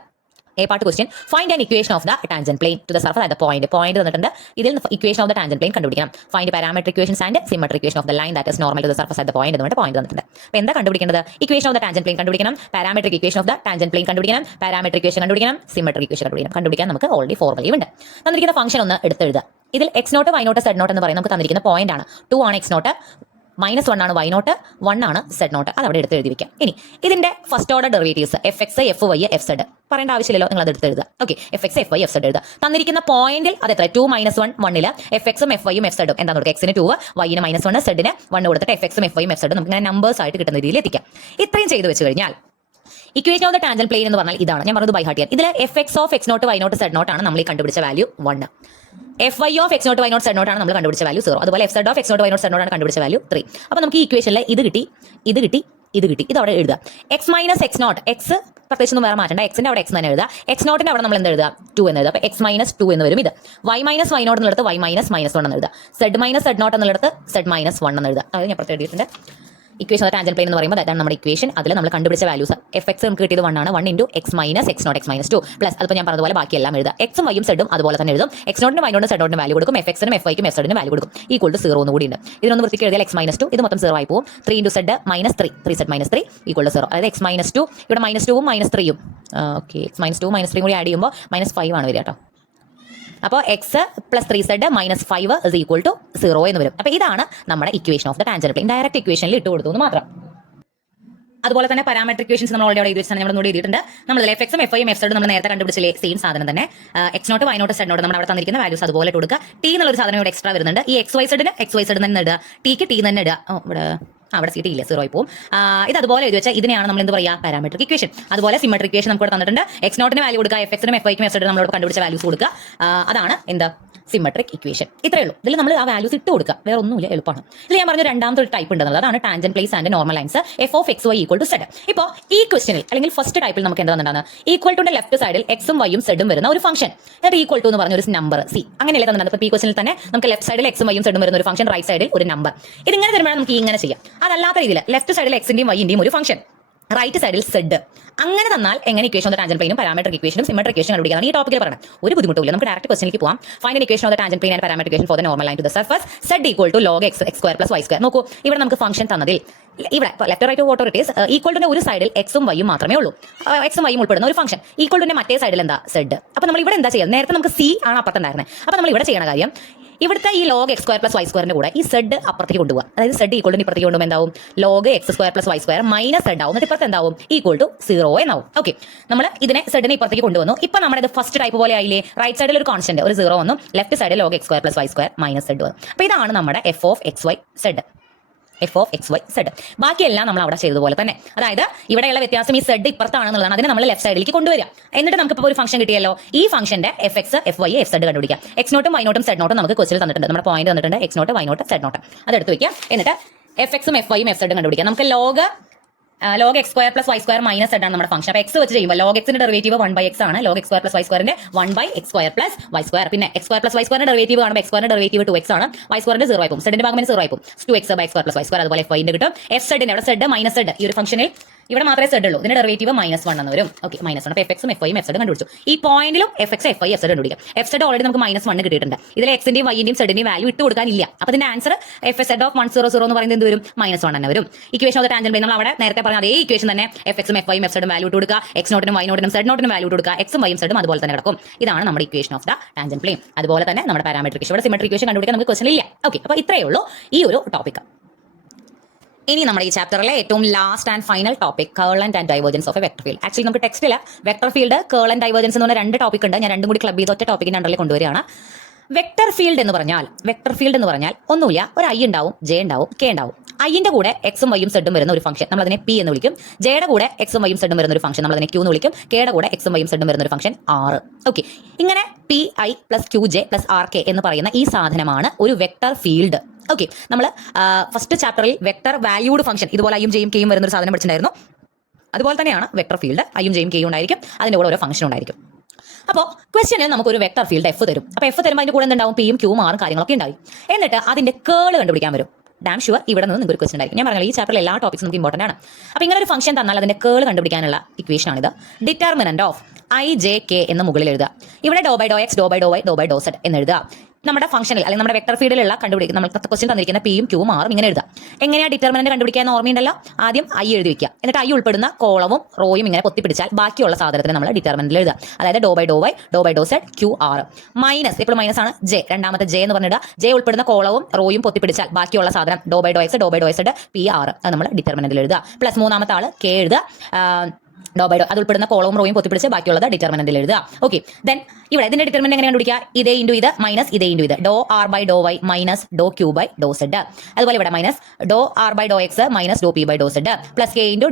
A part question, find an equation of the tangent plane to the surface at the point തന്നിട്ടുണ്ട്. ഇതിൽ equation of the tangent plane കണ്ടുപിടിക്കണം. Find parametric equations and symmetric equation of the line that is normal to the surface at the point എന്ന് പോയിന്റ് തന്നിട്ടുണ്ട്. അപ്പോൾ എന്താ കണ്ടുപിടിക്കേണ്ടത്? equation of the tangent plane കണ്ടുപിടിക്കണം, parametric equation of the tangent plane കണ്ടുപിടിക്കണം, parametric equation കണ്ടുപിടിക്കണം, symmetric equation കണ്ടുപിടിക്കണം. കണ്ടുപിടിക്കാൻ നമുക്ക് ഓൾറെഡി ഫോർമുലയും ഉണ്ട്. തന്നിരിക്കുന്ന ഫംഗ്ഷൻ ഒന്ന് എടുത്തെഴുതുക. ഇതിൽ x not y not z naught എന്ന് പറയുന്നത് നമുക്ക് തന്നിരിക്കുന്ന പോയിന്റ് ആണ്. 2 ആണ് എക്സ് നോട്ട്, -1 ആണ് വൈ നോട്ട്, 1 ആണ് സെഡ് നോട്ട്. അത് അവിടെ എടുത്ത് എഴുതി വെക്കാം. ഇനി ഇതിന്റെ first order derivatives f x f y f z പറയേണ്ട ആവശ്യമില്ലല്ലോ, നിങ്ങൾ അത് എടുത്ത് എഴുതുക. Okay, f x f y f z എഴുതുക. തന്നിരിക്കുന്ന പോയിന്റിൽ അത് എത്ര? 2 -1 1 എഫ് എക്സും എഫ് വൈയും എഫ് സെഡും എന്താണ് കൊടുക്കുക? എക്സിന് 2, വൈന് -1, സെഡിന് 1 കൊടുത്തിട്ട് എഫ് എക്സും എഫ് വൈയും എഫ് സെഡും നമുക്ക് ഇങ്ങനെ നമ്പേഴ്സ് ആയിട്ട് കിട്ടുന്ന രീതിയിൽ എത്തിക്കാം. ഇത്രയും ചെയ്ത് വെച്ച് കഴിഞ്ഞാൽ equation of the tangent plane എന്ന് പറഞ്ഞാൽ ഇതാണ്. ഞാൻ പറഞ്ഞത് ബൈ ഹാർട്ട് ചെയ്യാൻ. ഇതിൽ f x of x not y not z naught ആണ് നമ്മൾ ഈ കണ്ടുപിടിച്ച value 1. F y of x not y not z naught ആണ് നമ്മൾ കണ്ടുപിടിച്ച വാല്യൂ 0. അതുപോലെ f z of x not y not z naught ആണ് കണ്ടുപിടിച്ച വാല്യൂ 3. അപ്പോൾ നമുക്ക് ഈ ഇക്വേഷനിൽ ഇത് കിട്ടി, ഇത് കിട്ടി, ഇത് കിട്ടി. ഇത് അവിടെ എഴുതുക. X minus x naught, x പ്രത്യേകിച്ചൊന്നും വേറെ മാറ്റണ്ട, എക്സിന്റെ അവിടെ എക്സ് തന്നെ എഴുതുക. എക്സ് നോട്ടിന്റെ അവിടെ നമ്മൾ എന്ത് എഴുതുക? 2 എന്ന് എഴുതുക. അപ്പോൾ എക്സ് -2 എന്ന് വരും. ഇത് വൈ മൈനസ് വൈ നോട്ട് എന്നുള്ളത് വൈ -1 എന്ന് എഴുതുക. സെഡ് മൈനസ് സെഡ് നോട്ട് എന്നുള്ളത് സെഡ് -1 എന്ന് എഴുതുക. അതായത് ഞാൻ പ്രത്യേകം എഴുതിയിട്ടുണ്ട്. ഇക്വേഷൻ ഓഫ് ടാൻജന്റ് പ്ലെയിൻ എന്ന് പറയുമ്പോൾ അതാണ് നമ്മുടെ ഇക്വേഷൻ. അതിൽ നമ്മൾ കണ്ടുപിടിച്ച വാല്യൂസ് എഫ് എക്സ് നമുക്ക് കിട്ടിയത് 1 ആണ്. 1 × x minus x naught x -2 plus അതിപ്പോൾ ഞാൻ പറഞ്ഞതുപോലെ ബാക്കിയെല്ലാം എഴുതുക. എക്സും വൈയും സെഡും അതുപോലെ തന്നെ എഴുതും. എക്സ് നോട്ടിന് വൈ നോട്ടിന് സെഡ് നോട്ടിന് വാല്യൂ കൊടുക്കും, എഫ് എക്സിനും എഫ് വൈക്കും എഫ് സെഡിനും വാല്യൂ കൊടുക്കും. ഈക്വൽ ടു 0 എന്ന് കൂടി ഉണ്ട്. ഇതിനൊന്ന് വൃത്തിക്ക് എഴുതിയാൽ എക്സ് -2 ഇത് മൊത്തം 0 ആയി പോകും. 3 × സെഡ് -3 3 സെഡ് -3 ഈക്വൽ ടു 0. അതായത് എക്സ് -2 ഇവിടെ -2ഉം -3ഉം ഓക്കെ എക്സ് -2 -3 കൂടി ആഡ് ചെയ്യുമ്പോൾ -5 ആണ് വരിക കേട്ടോ. അപ്പോൾ x plus 3 z -5 is equal to 0 എന്ന് വരും. അപ്പോൾ ഇതാണ് നമ്മുടെ equation of the tangent plane. Direct ഇക്വേഷനിൽ ഇട്ട് കൊടുത്തു എന്ന് മാത്രം. അതുപോലെ തന്നെ പാരാമെട്രിക് ഇക്വേഷൻസ് നമ്മൾ ഓൾറെഡി എഴുതി വെച്ചാൽ നമ്മൾ നോട്ട് ചെയ്തിട്ടുണ്ട്. നമ്മൾ എഫ് എക്സും എഫ് ഐയും എഫ് സെഡും നമ്മൾ നേരത്തെ കണ്ടുപിടിച്ചില്ലേ, സെയിം സാധനം തന്നെ. X not y not z naught നമ്മൾ അവിടെ തന്നിരിക്കുന്ന വാല്യൂസ് അതുപോലെ ഇട്ട് കൊടുക്കുക. ടി എന്നുള്ളൊരു സാധനം ഇവിടെ എക്സ്ട്രാ വരുന്നുണ്ട്. ഈ എക്സ് വൈ സെഡ് തന്നെ ഇടുക, ടിക്ക് ടി തന്നെ ഇടുക. അവിടെ സീറ്റ് ഇല്ല, 0 ആയി പോകും. ഇത് അതുപോലെ എഴുതി വെച്ചാൽ ഇതിനെയാണ് നമ്മൾ എന്ത് പറയുക? Parametric equation. അതുപോലെ സിമെട്രിക് ഇക്വേഷൻ നമുക്ക് ഇവിടെ തന്നിട്ടുണ്ട്. എക്സ് നോട്ടിന് വാല്യൂ കൊടുക്കുക, എഫ് എക്സിനും എഫ് ഐക്കും എഫ് സെഡിനും നമ്മളോട് കണ്ടുപിടിച്ച വാല്യൂസ് കൊടുക്കുക. അതാണ് എന്താ സിമെട്രിക് ഇക്വേഷൻ. ഇത്രയേ ഉള്ളൂ. ഇതിൽ നമ്മൾ ആ വാല്യൂസ് ഇട്ട് കൊടുക്കുക, വേറെ ഒന്നുമില്ല, എളുപ്പമാണ്. ഇതിൽ ഞാൻ പറഞ്ഞ രണ്ടാമത്തെ ഒരു ടൈപ്പ് ഉണ്ടെന്നുള്ളത്, അതാണ് tangent planes and normal lines f of x y equal to z. ഇപ്പോൾ ഈ ക്വസ്റ്റനിൽ അല്ലെങ്കിൽ ഫസ്റ്റ് ടൈപ്പിൽ നമുക്ക് എന്താ തന്നിട്ടാണ്? ഈക്വൽ ടുന്റെ ലെഫ്റ്റ് സൈഡിൽ എക്സും വൈയും സെഡും വരുന്ന ഒരു ഫംഗ്ഷൻ, എന്നിട്ട് ഈക്വൽ ടു എന്ന് പറഞ്ഞ ഒരു നമ്പർ സി, അങ്ങനെയല്ലേ തന്നിട്ടുണ്ട്. ഇപ്പോൾ ഈ ക്വസ്റ്റനിൽ തന്നെ നമുക്ക് ലെഫ്റ്റ് സൈഡിൽ എക്സും വൈയും സെഡും വരുന്ന ഒരു ഫംഗ്ഷൻ, റൈറ്റ് സൈഡിൽ ഒരു നമ്പർ. ഇതിങ്ങനെ തരുമ്പോൾ നമുക്ക് ഇങ്ങനെ ചെയ്യാം. അതല്ലാത്ത രീതിയിൽ ലെഫ്റ്റ് സൈഡിൽ എക്സിന്റെയും വൈന്റെയും ഒരു ഫംഗ്ഷൻ, റൈറ്റ് സൈഡിൽ സെഡ് അങ്ങനെ തന്നാൽ എങ്ങനെ ഇക്വേഷൻ ഓഫ് ദ ടാൻജന്റ് പ്ലെയിനും പാരാമെട്രിക് ഇക്വേഷനും സിമെട്രിക് ഇക്വേഷൻ കണ്ടുപിടിക്കാൻ ഈ ടോപ്പിക്കിൽ പറയണം. ഒരു ബുദ്ധിമുട്ടില്ല, നമുക്ക് ഡയറക്റ്റ് ക്വസ്റ്റനിലേക്ക് പോകാം. Find equation of the tangent plane and parametric equation for the normal line to the surface z equal to log x x square plus y square. നോക്കൂ, ഇവിടെ നമുക്ക് ഫംഗ്ഷൻ തന്നതിൽ ഇവിടെ ലെഫ്റ്റ് റൈറ്റ് വോട്ടർ ഇറ്റ് ഈസ് ഈക്വൽ ടു ഒരു സൈഡിൽ എക്സും വൈയും മാത്രമേ ഉള്ളൂ. എക്സും വൈയും ഉൾപ്പെടുന്ന ഒരു ഫംഗ്ഷൻ ഈക്വൽ ടു മറ്റേ സൈഡിൽ എന്താ സെഡ്. അപ്പോൾ നമ്മൾ ഇവിടെ എന്താ ചെയ്യുന്നത്? നേരത്തെ നമുക്ക് സി ആണ് അപ്പുറത്തുണ്ടായിരുന്നത്. അപ്പോൾ നമ്മൾ ഇവിടെ ചെയ്യണ കാര്യം ഇവിടുത്തെ ഈ log x square plus y സ്ക്വയറിന്റെ കൂടെ ഈ സെഡ് അപ്പുറത്തേക്ക് കൊണ്ടുപോകുക. അതായത് സെഡ് ഈക്വൽ ടു ഇപ്പുറത്തേക്ക് കൊണ്ടുപോകുമ്പോൾ എന്താവും? log x square plus y square minus z ആവും. എന്നിട്ട് ഇപ്പുറത്ത് എന്താവും? ഈക്വൽ ടു 0 എന്നാവും. ഓക്കെ, നമ്മൾ ഇതിനെ സെഡിനെ ഇപ്പുറത്തേക്ക് കൊണ്ടുവന്നു. ഇപ്പൊ നമ്മുടെ ഇത് ഫസ്റ്റ് ടൈപ്പ് പോലെ ആയില്ലേ? റൈറ്റ് സൈഡിൽ ഒരു കോൺസ്റ്റന്റ് ഒരു 0 വന്നു, ലെഫ്റ്റ് സൈഡിൽ log x square plus y square minus z വന്നു. അപ്പോൾ ഇതാണ് നമ്മുടെ f of x y z. F of x y z. ബാക്കിയെല്ലാം നമ്മൾ അവിടെ ചെയ്തതുപോലെ തന്നെ. അതായത് ഇവിടെയുള്ള വ്യത്യാസം ഈ സെഡ് ഇപ്പുറത്താണെന്നുള്ളതാണ്. അതിനെ നമ്മൾ ലെഫ്റ്റ് സൈഡിലേക്ക് കൊണ്ടുവരിക. എന്നിട്ട് നമുക്ക് ഇപ്പോൾ ഒരു ഫംഗ്ഷൻ കിട്ടിയല്ലോ. ഈ ഫംഗ്ഷന്റെ f x f y f z കണ്ടുപിടിക്കാം. എക്സ് നോട്ടും വൈ നോട്ടും സെഡ് നോട്ടും നമുക്ക് ക്വസ്റ്റിൽ തന്നിട്ടുണ്ട്. നമ്മുടെ പോയിന്റ് തന്നിട്ടുണ്ട് x not y not z nought. അതെടുത്ത് വെക്കാം. എന്നിട്ട് എഫ് എക്സും എഫ് വൈയും എഫ് സെഡും കണ്ടുപിടിക്കാം. നമുക്ക് log x square plus y square minus z ആണ് നമ്മുടെ ഫംഗ്ഷൻ. അപ്പോൾ എക്സ് വെച്ച് ചെയ്യുമ്പോൾ log x ന്റെ ഡെറിവേറ്റീവ് 1/x ആണ്. log x square plus y സ്ക്വയറിന്റെ 1/x square plus y square. പിന്നെ x സ്ക്വയർ പ്ലസ് y സ്ക്വയറിന്റെ ഡെറിവേറ്റീവ് കാണുമ്പോൾ x സ്ക്വയറിന്റെ ഡെറിവേറ്റീവ് 2x ആണ്. y സ്ക്വയറിന്റെ 0 ആയി പോകും. സെഡിന്റെ ഭാഗം 0 ആയി പോകും. 2x by x square plus y square. അതുപോലെ f y ന്റെ കിട്ടും. f സെഡിന്റെ അവിടെ സെഡ് മൈനസ് സെഡ് ഈ ഒരു ഫംഗ്ഷനിൽ ഇവിടെ മാത്രമേ സെഡ് ഉള്ളൂ. ഇതിന്റെ ഡെറിവേറ്റീവ് -1 എന്ന് വരും. ഓക്കെ, -1. അപ്പോൾ എഫ് എക്സും എഫ് വൈയും എഫ് സെഡും കണ്ടുപിടിച്ചു. ഈ പോയിന്റിലും f x f y f z കണ്ടുപിടിക്കാം. എഫ് സെഡ് ഓൾറെഡി നമുക്ക് -1 കിട്ടിയിട്ടുണ്ട്. ഇതിൽ എക്സിന്റെയും വൈന്റെയും സെഡിന്റെയും വാല്യൂ ഇട്ട് കൊടുക്കാനില്ല. അപ്പോൾ ഇതിന്റെ ആൻസർ എഫ് സെഡ് ഓഫ് 100 എന്ന് പറയുന്നത് എന്ത് വരും? -1 തന്നെ വരും. Equation of the tangent plane നമ്മൾ അവിടെ നേരത്തെ പറഞ്ഞ അതേ ഇക്വേഷൻ തന്നെ എഫ് എക്സും എഫ് വൈയും എഫ് സെഡും വാല്യൂ ഇട്ട് കൊടുക്കുക. എക്സ് നോട്ടിനും വൈ നോട്ടിനും സെഡ് നോട്ടിനും വാല്യൂ ഇട്ട് കൊടുക്കുക. എക്സും വൈയും സെഡും അതുപോലെ തന്നെ കിടക്കും. ഇതാണ് നമ്മുടെ equation of the tangent plane. അതുപോലെ തന്നെ നമ്മുടെ പാരാമെട്രിക് ഇക്വേഷൻ, ഇവിടെ സിമെട്രിക് ഇക്വേഷൻ കണ്ടുപിടിക്കാൻ നമുക്ക് ക്വസ്റ്റൻ ഇല്ല. ഓക്കെ, അപ്പോൾ ഇത്രയേ ഉള്ളൂ ഈ ഒരു ടോപ്പിക്. ഇനി നമ്മുടെ ഈ ചാപ്റ്ററിലെ ഏറ്റവും last and final topic curl and divergence of A vector field. Actually നമുക്ക് ടെക്സ്റ്റിൽ vector field curl and divergence എന്ന് പറഞ്ഞ 2 ടോപ്പിക് ഉണ്ട്. ഞാൻ രണ്ടും കൂടി ക്ലബ് ചെയ്ത് ഒറ്റ ടോപ്പിക്കിന്റെ അണ്ടറിൽ കൊണ്ടുവരികയാണ്. വെക്ടർ ഫീൽഡ് എന്ന് പറഞ്ഞാൽ ഒന്നുമില്ല, ഒരു ഐ ഉണ്ടാവും, ജെ ഉണ്ടാവും, കെ ഉണ്ടാവും. ഐന്റെ കൂടെ എക്സും വൈയും സെഡും വരുന്ന ഒരു ഫംഗ്ഷൻ നമ്മൾ അതിനെ പി എന്ന് വിളിക്കും. ജെയുടെ കൂടെ എക്സും വൈയും സെഡും വരുന്ന ഒരു ഫംഗ്ഷൻ നമ്മൾ അതിനെ ക്യൂ എന്ന് വിളിക്കും. കെയുടെ കൂടെ എക്സും വൈയും സെഡും വരുന്ന ഒരു ഫംഗ്ഷൻ ആർ. ഓക്കെ, ഇങ്ങനെ p i plus q j plus r k എന്ന് പറയുന്ന ഈ സാധനമാണ് ഒരു വെക്ടർ ഫീൽഡ്. ഓക്കെ, നമ്മൾ ഫസ്റ്റ് ചാപ്റ്ററിൽ വെക്ടർ വാല്യൂഡ് ഫംഗ്ഷൻ ഇതുപോലെ ഐയും ജെയും കെയും വരുന്ന ഒരു സാധനം പഠിച്ചിട്ടുണ്ടായിരുന്നു. അതുപോലെ തന്നെയാണ് വെക്ടർ ഫീൽഡ്. ഐയും ജെയും കെയും ഉണ്ടായിരിക്കും, അതിൻ്റെ കൂടെ ഒരു ഫംഗ്ഷൻ ഉണ്ടായിരിക്കും. അപ്പോൾ ക്വസ്റ്റ്യനിൽ നമുക്കൊരു വെക്ടർ ഫീൽഡ് എഫ് തരും. അപ്പോൾ എഫ് തരുമ്പോൾ അതിൻ്റെ കൂടെ എന്തുണ്ടാവും? പിയും ക്യൂവും ആറും കാര്യങ്ങളൊക്കെ ഉണ്ടാവും. എന്നിട്ട് അതിന്റെ കേൾ കണ്ടുപിടിക്കാൻ വരും. ഡാം ഷുവർ ഇവിടെ നിന്ന് നിങ്ങൾക്ക് ഒരു ക്വസ്റ്റൻ ഉണ്ടായിരിക്കും. ഞാൻ പറഞ്ഞാൽ ഈ ചാപ്റ്ററിൽ എല്ലാ ടോപ്പിക്സും നമുക്ക് ഇമ്പോർട്ടൻ്റ് ആണ്. അപ്പോൾ ഇങ്ങനെ ഒരു ഫംഗ്ഷൻ തന്നാൽ അതിന്റെ കേൾ കണ്ടുപിടിക്കാനുള്ള ഇക്വേഷൻ ആണിത്. Determinant of i j k എന്ന് മുകളിൽ എഴുതുക. ഇവിടെ ഡോ ബൈ ഡോ എക്സ് ഡോ ബൈ ഡോ വൈ ഡോ ബൈ ഡോ സെഡ് എന്ന് എഴുതുക. നമ്മുടെ ഫംഗ്ഷനിൽ അല്ലെങ്കിൽ നമ്മുടെ വെക്ടർ ഫീൽഡിലുള്ള കണ്ടുപിടിക്കുന്ന നമ്മൾ ക്വസ്റ്റൻ തന്നിരിക്കുന്ന പിയും ക്യൂവും ആറും ഇങ്ങനെ എഴുതാം. എങ്ങനെയാണ് ഡിറ്റർമിനന്റ് കണ്ടുപിടിക്കാൻ ഓർമ്മയുണ്ടല്ലോ? ആദ്യം ഐ എഴുതി വെക്കുക. എന്നിട്ട് ഐ ഉൾപ്പെടുന്ന കോളവും റോയും ഇങ്ങനെ പൊത്തിപ്പിടിച്ചാൽ ബാക്കിയുള്ള സാധനത്തിന് നമ്മൾ ഡിറ്റർമിനന്റിൽ എഴുതാം. അതായത് ഡോ ബൈ ഡോ വൈ ഡോ by Dr zed q r minus ഇപ്പോൾ മൈനസ് ആണ് ജെ, രണ്ടാമത്തെ ജെ എന്ന് പറഞ്ഞിടുക. ജെ ഉൾപ്പെടുന്ന കോളവും റോയും പൊത്തിപ്പിടിച്ചാൽ ബാക്കിയുള്ള സാധനം ഡോ ബൈ ഡോ എക്സ് ഡോ by Dr zed p r അത് നമ്മൾ ഡിറ്റർമിനന്റിൽ എഴുതുക. പ്ലസ് മൂന്നാമത്തെ ആള് കെ എഴുതുക. ഡോ ബൈ ഡോ അത് ഉൾപ്പെടുന്ന കോളവും റോയും പൊത്തിപ്പിടിച്ച് ബാക്കിയുള്ളത് ഡിറ്റർമിനന്റിൽ എഴുതുക. ഓക്കെ, ദെൻ ഇവിടെ ഇതിന്റെ ഡിറ്റർമിനന്റ് എങ്ങനെ കണ്ടുപിടിക്കുക? ഇതേ ഇൻറ്റു ഇത് മൈനസ് ഇതേ ഇൻറ്റു ഇത്. ഡോ r by Dr y minus ഡോ ക്യൂ ബൈ ഡോ സെഡ്. അതുപോലെ ഇവിടെ മൈനസ് ഡോ r by Dr x minus ഡോ p by Dr zed plus k into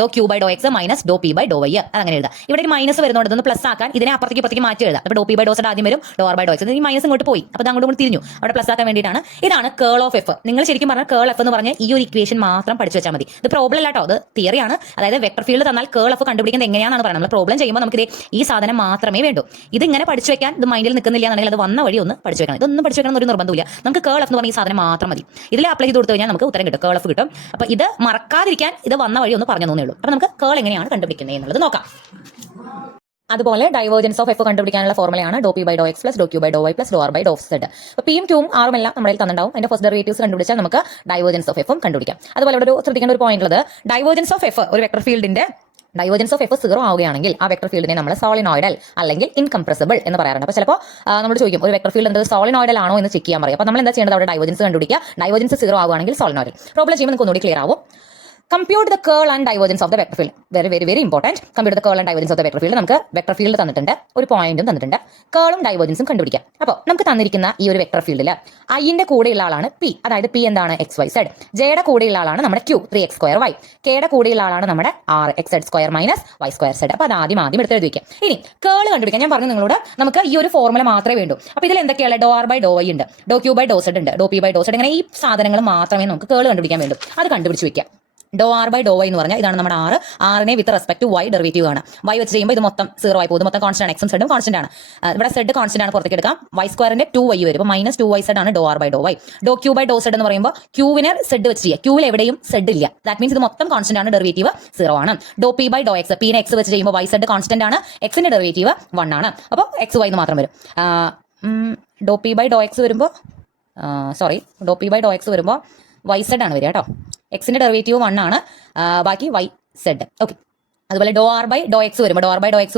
ഡോ q by Dr x minus ഡോ പി ബൈ ഡോ വൈ. അങ്ങനെ എഴുതാം. ഇവിടെ ഒരു മൈനസ് വരുന്നതുകൊണ്ട് ഇതൊന്ന് പ്ലസ് ആക്കാൻ ഇതിനെ അപ്പുറത്തേക്ക് മാറ്റി എഴുതാം. അപ്പോൾ ഡോ പി ബൈ ഡോ സെഡ് ആദ്യം വരും, ഡോ ആർ ബൈ ഡോ എക്സ്. ഈ മൈനസ് ഇങ്ങോട്ട് പോയി, അപ്പോൾ അത് അങ്ങോട്ട് തിരിഞ്ഞു. അവിടെ പ്ലസ് ആക്കാൻ വേണ്ടിയിട്ടാണ്. ഇതാണ് കേൾ ഓഫ് എഫ്. നിങ്ങൾ ശരിക്കും പറഞ്ഞാൽ കേൾ എഫ് എന്ന് പറഞ്ഞാൽ ഈ ഒരു ഇക്വേഷൻ മാത്രം പഠിച്ചു വെച്ചാൽ മതി. ഇത് പ്രോബ്ലം അല്ല കേട്ടോ, അത് തിയറിയാണ്. അതായത് വെക്ടർ ഫീൽഡ് തന്നാൽ കേൾ എഫ് കണ്ടുപിടിക്കുന്നത് എങ്ങനെയാണെന്ന് പറയുന്നത്. നമ്മൾ പ്രോബ്ലം ചെയ്യുമ്പോൾ നമുക്ക് ഈ സാധനം മാത്രമേ വേണ്ടൂ. ഇത് ഇങ്ങനെ പഠിച്ചു വെക്കാൻ ഇത് മൈൻഡിൽ നിൽക്കുന്നില്ല എന്നുണ്ടെങ്കിൽ അത് വന്ന വഴി ഒന്ന് പഠിച്ചു വെക്കണം. ഇതൊന്നും പഠിച്ചു വെക്കണം എന്നൊരു നിർബന്ധമില്ല. നമുക്ക് കേൾ എഫ് എന്ന് പറഞ്ഞ ഈ സാധനം മാത്രം മതി. ഇതിൽ അപ്ലൈ ചെയ്ത് കൊടുത്തു കഴിഞ്ഞാൽ നമുക്ക് ഉത്തരം കിട്ടും, കേൾ എഫ് കിട്ടും. അപ്പോൾ ഇത് മറക്കാതിരിക്കാൻ ഇത് വന്ന വഴി ഒന്ന് പറഞ്ഞു തന്നേ ഉള്ളൂ. അപ്പോൾ നമുക്ക് കേൾ എങ്ങനെയാണ് കണ്ടുപിടിക്കുന്നത് എന്നുള്ളത് നോക്കാം. അതുപോലെ ഡൈവേർജൻസ് ഓഫ് എഫ് കണ്ടുപിടിക്കാനുള്ള ഫോർമുലയാണ് ഡോ p by Dr x plus ഡോ q by Dr y plus ഡോ ആർ ബൈ ഡോ സെഡ്. അപ്പോൾ പിയും ക്യൂവും ആറും എല്ലാം നമ്മുടെ തന്നിട്ടുണ്ടാവും. അതിന്റെ ഫസ്റ്റ് ഡെറിവേറ്റീവ്സ് കണ്ടുപിടിച്ചാൽ നമുക്ക് ഡൈവേർജൻസ് ഓഫ് എഫും കണ്ടുപിടിക്കാം. അതുപോലെ ഇവിടെ ഒരു ശ്രദ്ധിക്കേണ്ട ഒരു പോയിന്റ് ഉള്ളത്, ഡൈവേർജൻസ് ഓഫ് എഫ് ഒരു വെക്ടർ ഫീൽഡിന്റെ ഡൈവേർജൻസ് ഓഫ് എഫ് 0 ആവുകയാണെങ്കിൽ ആ വെക്ടർ ഫീൽഡിനെ നമ്മൾ സോളിനോയിഡൽ അല്ലെങ്കിൽ ഇൻകംപ്രസിബിൾ എന്ന് പറയാറുണ്ട്. അപ്പോൾ ചിലപ്പോൾ നമ്മൾ ചോദിക്കും ഒരു വെക്ടർ ഫീൽഡ് എന്നത് സോളിനോയിഡൽ ആണോ എന്ന് ചെക്ക് ചെയ്യാൻ പറയും. അപ്പോൾ നമ്മൾ എന്താ ചെയ്യേണ്ടത്? അവിടെ ഡൈവേർജൻസ് കണ്ടുപിടിക്കുക. ഡൈവേർജൻസ് 0 ആവുകയാണെങ്കിൽ സോളിനോയിഡൽ. പ്രോബ്ലം ചെയ്യുമ്പോൾ നിങ്ങൾക്ക് ഒന്നുകൂടി ക്ലിയർ ആവും. Compute the curl and divergence of the vector field. Very important. Compute the curl and divergence of the vector field. നമുക്ക് വെക്ടർ ഫീൽഡ് തന്നിട്ടുണ്ട്, ഒരു പോയിന്റും തന്നിട്ടുണ്ട്, കേളും ഡൈവേർജൻസും കണ്ടുപിടിക്കാം. അപ്പോൾ നമുക്ക് തന്നിരിക്കുന്ന ഈ ഒരു വെക്ടർ ഫീൽഡിൽ ഐന്റെ കൂടെയുള്ള ആളാണ് പി, അതായത് പി എന്താണ്? X y zed. ജെയുടെ കൂടെയുള്ള ആളാണ് നമ്മുടെ ക്യൂ 3x സ്ക്വയർ വൈ. കെയുടെ കൂടെയുള്ള ആളാണ് നമ്മുടെ r x z square minus y square z. അപ്പോൾ അത് ആദ്യം എടുത്ത് എഴുതി വയ്ക്കാം. ഇനി കേൾ കണ്ടുപിടിക്കാൻ ഞാൻ പറഞ്ഞു നിങ്ങളോട്, നമുക്ക് ഈ ഒരു ഫോർമുല മാത്രമേ വേണ്ടൂ. അപ്പോൾ ഇതിൽ എന്തൊക്കെയാണ്? ഡോ ആർ ബൈ ഡോ വൈ ഉണ്ട്, ഡോ ക്യൂ ബൈ ഡോ സെഡ് ഉണ്ട്, ഡോ പി ബൈ ഡോ സെഡ്. ഇങ്ങനെ ഈ സാധനങ്ങൾ മാത്രമേ നമുക്ക് കേൾ കണ്ടുപിടിക്കാൻ വേണ്ടൂ. അത് കണ്ടുപിടിച്ച് വെക്കാം. Doe r by Dr y എന്ന് പറഞ്ഞാൽ ഇതാണ് നമ്മുടെ ആറിനെ with respect to y derivative ആണ്. വൈ വെച്ച് ചെയ്യുമ്പോൾ ഇത് മൊത്തം 0 ആയി പോകും. മൊത്തം കോൺസ്റ്റന്റ് ആണ്. എക്സും സെഡും കോൺസ്റ്റന്റ് ആണ്. ഇവിടെ സെഡ് കോൺസ്റ്റന്റ് ആണ്, പുറത്തേക്ക് എടുക്കാം. വൈ സ്ക്വയറിന്റെ 2y വരും. അപ്പോൾ -2y ആണ് ഡോ ആർ ബൈ ഡോ വൈ. ഡോ ക്യൂ ബൈ ഡോ സെഡ് എന്ന് പറയുമ്പോൾ ക്യൂവിനെ സെഡ് വെച്ച് ചെയ്യുക. ക്യൂവിൽ എവിടെയും സെഡ് ഇല്ല. ദാറ്റ് മീൻസ് ഇത് മൊത്തം കോൺസ്റ്റന്റ് ആണ്, ഡെറിവേറ്റീവ് 0 ആണ്. ഡോ പി ബൈ ഡോ എക്സ്, പീനെ എക്സ് വെച്ച് ചെയ്യുമ്പോൾ വൈ സെഡ് കോൺസ്റ്റന്റ് ആണ്, എക്സിന്റെ ഡെറിവേറ്റീവ് 1 ആണ്. അപ്പോൾ എക്സ് വൈ എന്ന് മാത്രം വരും. ഡോ പി ബൈ ഡോ എക്സ് വരുമ്പോൾ ഡോ പി ബൈ ഡോ എക്സ് വരുമ്പോൾ വൈ സെഡ് ആണ് വരിക കേട്ടോ. എക്സിന്റെ ഡെറിവേറ്റീവ് 1 ആണ്, ബാക്കി വൈ സെഡ്. ഓക്കെ. അതുപോലെ doe r by Dr x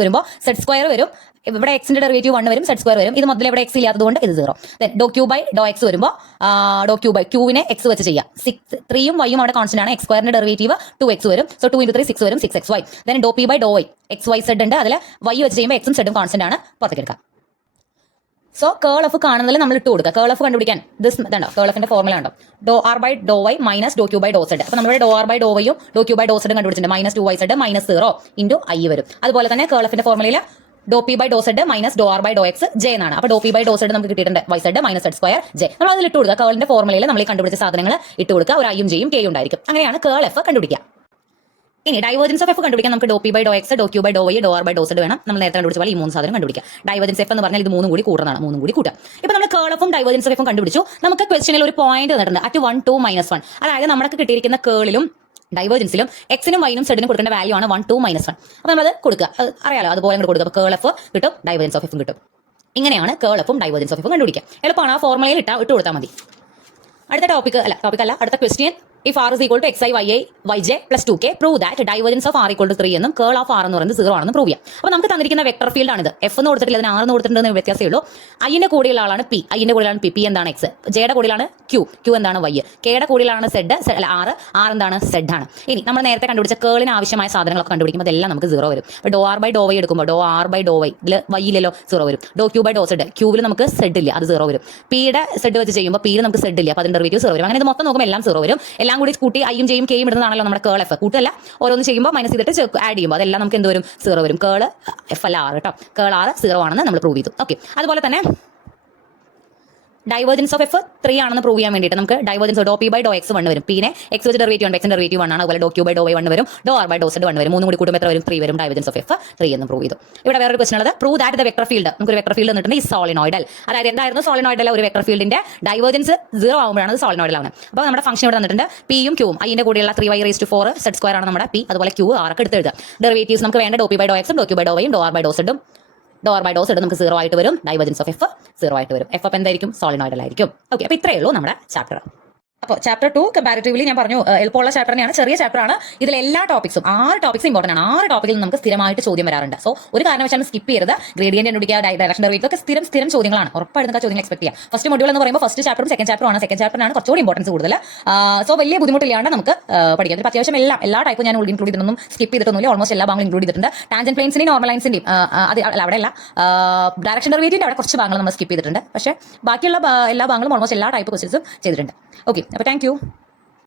വരുമ്പോൾ സെഡ് സ്ക്വയർ വരും. ഇവിടെ എക്സിന്റെ ഡെറിവേറ്റീവ് 1 വരും, സെഡ് സ്ക്വയർ വരും. ഇത് മൊത്തം ഇവിടെ എക്സ് ഇല്ലാത്തതുകൊണ്ട് ഇത് 0. ഡോ ക്യൂ ബൈ ഡോ എക്സ് വരുമ്പോൾ ക്യൂവിനെ എക്സ് വെച്ച് ചെയ്യാം. 3യും വൈയും അവിടെ കോൺസ്റ്റന്റ് ആണ്. എക്സ് സ്ക്വയറിന്റെ ഡെറിവേറ്റീവ് 2x വരും. സോ 2 × 3 6 വരും, 6xy. Then doe p by Dr y, x y z ഉണ്ട്. അതിൽ വൈ വെച്ച് ചെയ്യുമ്പോൾ എക്സും സെഡും കോൺസ്റ്റന്റ് ആണ്, പുറത്തേക്ക് എടുക്കാം. സോ കേൾ എഫ് കാണുന്നതിൽ നമ്മൾ ഇട്ട് കൊടുക്കുക. കേൾ എഫ് കണ്ടുപിടിക്കാൻ ഇതുണ്ടോ, കേൾ എഫിന്റെ ഫോർമുല ഉണ്ടോ, ഡോ r by Dr y minus ഡോ ക്യൂ ബൈ ഡോ സെഡ്. അപ്പോൾ നമ്മുടെ ഡോ ആർ ബൈ ഡോ വൈയും ഡോ ക്യൂ ബൈ ഡോ സെഡും കണ്ടുപിടിച്ചിട്ടുണ്ട്. -2y സെഡ് -0 ഇൻറ്റു ഐ വരും. അതുപോലെ തന്നെ കേൾ എഫിന്റെ ഫോർമുലയിൽ ഡോ p by Dr zed minus ഡോ r by Dr x j എന്നാണ്. അപ്പോൾ ഡോ പി ബൈ ഡോ സെഡ് നമുക്ക് കിട്ടിയിട്ടുണ്ട് y zed minus zed square j. നമ്മൾ അതിൽ ഇട്ട് കൊടുക്കുക. കേളിന്റെ ഫോർമുലയിൽ നമ്മൾ ഈ കണ്ടുപിടിച്ച സാധനങ്ങൾ ഇട്ട് കൊടുക്കുക. ഒരു ഐയും ജെയും കെ ഉണ്ടായിരിക്കും. അങ്ങനെയാണ് കേൾ എഫ് കണ്ടുപിടിക്കുക. ഇനി ഡൈവേർജൻസ് ഓഫ് എഫ് കണ്ടുപിടിക്കാൻ നമുക്ക് ഡോ പി ബൈ ഡോ എക്സ്, ഡോ ക്യൂ ബൈ ഡോ വൈ, ഡോ ആർ ബൈ ഡോ സെഡ് വേണം. നമ്മൾ നേരത്തെ കണ്ടുപിടിച്ച പോലെ ഈ 3 സാധനം കണ്ടുപിടിക്കാം. ഡൈവേർജൻസ് എഫ് എന്ന് പറഞ്ഞാൽ ഇത് 3 കൂടി കൂട്ടുന്നതാണ്. 3 കൂടി കൂട്ടുക. ഇപ്പോൾ നമ്മൾ കേൾ എഫും ഡൈവേർജൻസ് എഫും കണ്ടുപിടിച്ചു. നമുക്ക് ക്വസ്റ്റനിൽ ഒരു പോയിന്റ് തന്നിട്ടുണ്ട് അറ്റ് 1 2 -1. അതായത് നമുക്ക് കിട്ടിയിരിക്കുന്ന കേളിലും ഡൈവേർജൻസിലും എക്സിനും വൈനും സെഡിനും കൊടുക്കേണ്ട വാല്യൂ ആണ് 1 2 -1. അപ്പോൾ നമ്മളത് കൊടുക്കുക. അറിയാലോ, അതുപോലെ അങ്ങോട്ട് കൊടുക്കുക. അപ്പോൾ കേൾ എഫ് കിട്ടും, ഡൈവേർജൻസ് ഓഫ് എഫും കിട്ടും. ഇങ്ങനെയാണ് കേൾ എഫും ഡൈവേർജൻസ് ഓഫ് എഫും കണ്ടുപിടിക്കുക. എളുപ്പമാണ്. ആ ഫോർമുലയിൽ ഇട്ട് കൊടുത്താൽ മതി. അടുത്ത question, if r is equal to xi yi yj plus 2k, prove that divergence of r equal to 3 എന്നും കേൾ ഓഫ് r എന്ന് പറയുന്നത് 0 ആണെന്ന് പ്രൂവ് ചെയ്യാം. അപ്പോൾ നമുക്ക് തന്നിരിക്കുന്ന വെക്ടർ ഫീൽഡ് ആണിത്. എഫ് എന്ന് കൊടുത്തിട്ടില്ല, അതിന് r എന്ന് കൊടുത്തിട്ടുണ്ടെന്ന് വ്യത്യാസമേ ഉള്ളൂ. ഐന്റെ കൂടെയുള്ള ആളാണ് പി, ഐന്റെ കൂടെയാണ് പി എന്താണ് എക്സ്, ജെയുടെ കൂടെയാണ് ക്യൂ എന്താണ് വൈ, കെയുടെ കൂടെയാണ് സെഡ് ആർ എന്താണ് സെഡ് ആണ്. ഇനി നമ്മൾ നേരത്തെ കണ്ടുപിടിച്ച കേളിന് ആവശ്യമായ സാധനങ്ങളൊക്കെ കണ്ടുപിടിക്കുമ്പോൾ അതെല്ലാം നമുക്ക് 0 വരും. അപ്പോൾ ഡോ ആർ ബൈ ഡോ വൈ എടുക്കുമ്പോൾ ഡോ ആർ ബൈ ഡോ വൈ ഇതിൽ വൈയില്ലല്ലോ, 0 വരും. ഡോ ക്യൂ ബൈ ഡോ സെഡ്, ക്യൂവിൽ നമുക്ക് സെഡ് ഇല്ല, അത് 0 വരും. പിയുടെ സെഡ് വെച്ച് ചെയ്യുമ്പോൾ പിയിൽ നമുക്ക് സെഡ് ഇല്ല, അപ്പോൾ അതിന്റെ ഡെറിവേറ്റീവ് 0 വരും. അങ്ങനെ ഇത് മൊത്തം നോക്കുമ്പോൾ എല്ലാം 0 വരും. എല്ലാം കൂടി കൂട്ടി ഐയും ജെയും കെയും ഇടുന്നതാണല്ലോ നമ്മുടെ കേൾ എഫ്. കൂട്ടല്ല, ഓരോന്ന് ചെയ്യുമ്പോൾ മൈനസ് ചെയ്തിട്ട് ആഡ് ചെയ്യുമ്പോൾ അതെല്ലാം നമുക്ക് എന്ത് വരും, 0 വരും. കേൾ എഫ് അല്ല ആർ കേട്ടോ. കേൾ ആർ 0 ആണെന്ന് നമ്മൾ പ്രൂവ് ചെയ്തു. ഓക്കെ. അതുപോലെ തന്നെ ഡൈവേർജൻസ് ഓഫ് എഫ് 3 ആണെന്ന് പ്രൂവ് ചെയ്യാൻ വേണ്ടിയിട്ട് നമുക്ക് divergence doe p by Dr x 1 വരും. പിന്നെ എക്സ് വെച്ച് ഡെറിവേറ്റീവ് ഉണ്ട്, എക്സിന്റെ ഡെറിവേറ്റീവ് 1 ആണ്. അതുപോലെ ഡോ ക്യൂ ബൈ ഡോ വൈ 1 വരും, ഡോ ആർ ബൈ ഡോ സെഡ് 1 വരും. 3 കൂടി കൂട്ടുമ്പോൾ എത്ര വരും, 3 വരും. ഡൈവേർജൻസ് ഓഫ് എഫ് 3 എന്ന് പ്രൂവ് ചെയ്തു. ഇവിടെ വേറൊരു ക്വസ്റ്റൻ ഉള്ളത്, prove that the vector field, നമുക്ക് ഒരു വെക്ടർ ഫീൽഡ് തന്നിട്ടുണ്ട്, ഈ സോളിനോയിഡൽ. അതായത് എന്തായിരുന്നു സോളിനോയിഡൽ, ഒരു വെക്ടർ ഫീൽഡിന്റെ ഡൈവേർജൻസ് 0 ആകുമ്പോഴാണ് അത് സോളിനോയിഡൽ ആണ്. അപ്പോൾ നമ്മുടെ ഫംഗ്ഷൻ ഇവിടെ തന്നിട്ടുണ്ട്, പിയും ക്യൂവും. ഐന്റെ കൂടെയുള്ള 3y⁴ സെഡ് സ്ക്വയർ ആണ് നമ്മുടെ പി. അതുപോലെ ക്യൂ ആർ ഒക്കെ എടുത്ത് എഴുതുക. ഡെറിവേറ്റീവ്സ് നമുക്ക് വേണ്ട ഡോ പി ബൈ ഡോ എക്സും ഡോ ക്യൂ ബൈ ഡോ വൈയും ഡോ ആർ ബൈ ഡോ സെഡും. ഡോ ആർ ബൈ ഡോ സെഡ് നമുക്ക് 0 ആയിട്ട് വരും. ഡൈവേർജൻസ് ഓഫ് എഫ് 0 ആയിട്ട് വരും. എഫ് അപ്പം എന്തായിരിക്കും, സോളിനോയിഡൽ ആയിരിക്കും. ഓക്കെ. അപ്പോൾ ഇത്രയേ ഉള്ളൂ നമ്മുടെ ചാപ്റ്റർ. അപ്പോൾ ചാപ്റ്റർ 2 കമ്പാരിറ്റീവ്ലി ഞാൻ പറഞ്ഞു എളുപ്പമുള്ള ചാപ്റ്റർ തന്നെയാണ്, ചെറിയ ചാപ്റ്റർ ആണ്. ഇതിൽ എല്ലാ ടോപ്പിക്സും 6 ടോപ്പിക്സ് ഇമ്പോർട്ടൻ്റ് ആണ്. 6 ടോപ്പിക്കിൽ നമുക്ക് സ്ഥിരമായിട്ട് ചോദ്യം വരാറുണ്ട്. സോ ഒരു കാരണവശാലും സ്കിപ്പ് ചെയ്യരുത്. ഗ്രേഡിയന്റ് കണ്ടുപിടിക്കുക, ഡയറക്ഷൻ ഡെറിവേറ്റീവ് ഒക്കെ സ്ഥിരം ചോദ്യങ്ങളാണ്. ഉറപ്പായിട്ടും ചോദ്യങ്ങൾ എക്സ്പെക്ട് ചെയ്യാം. ഫസ്റ്റ് മൊഡ്യൂൾ എന്ന് പറയുമ്പോൾ ഫസ്റ്റ് ചാപ്റ്ററും സെക്കൻഡ് ചാപ്റ്ററും ആണ്. സെക്കൻഡ് ചാപ്റ്ററിനാണ് കുറച്ചുകൂടി ഇമ്പോർട്ടൻസ് കൂടുതൽ. സോ വലിയ ബുദ്ധിമുട്ടില്ലാണ്ട് നമുക്ക് പഠിക്കാം. ഇപ്പോൾ അത്യാവശ്യം എല്ലാ ടൈപ്പും ഞാൻ ഇൻക്ലൂഡ് ചെയ്തിട്ടൊന്നും സ്കിപ്പ് ചെയ്തിട്ടൊന്നുമില്ല. ഓൾമോസ്റ്റ് എല്ലാ ഭാഗങ്ങളും ഇൻക്ലൂഡ് ചെയ്തിട്ടുണ്ട്. ടാൻജന്റ് പ്ലെയിൻസിന്റെയും നോർമൽ ലൈൻസിന്റെയും അവിടെയല്ല, ഡയറക്ഷൻ ഡെറിവേറ്റീവിന്റെ അവിടെ കുറച്ച് ഭാഗങ്ങൾ നമ്മൾ സ്കിപ്പ് ചെയ്തിട്ടുണ്ട്. പക്ഷേ ബാക്കിയുള്ള എല്ലാ ഭാഗങ്ങളും ഓൾമോസ്റ്റ് എല്ലാ ടൈപ്പ് ക്വസ്റ്റ്യൻസും ചെയ്തിട്ടുണ്ട്. ഓക്കെ. അപ്പോൾ താങ്ക് യു.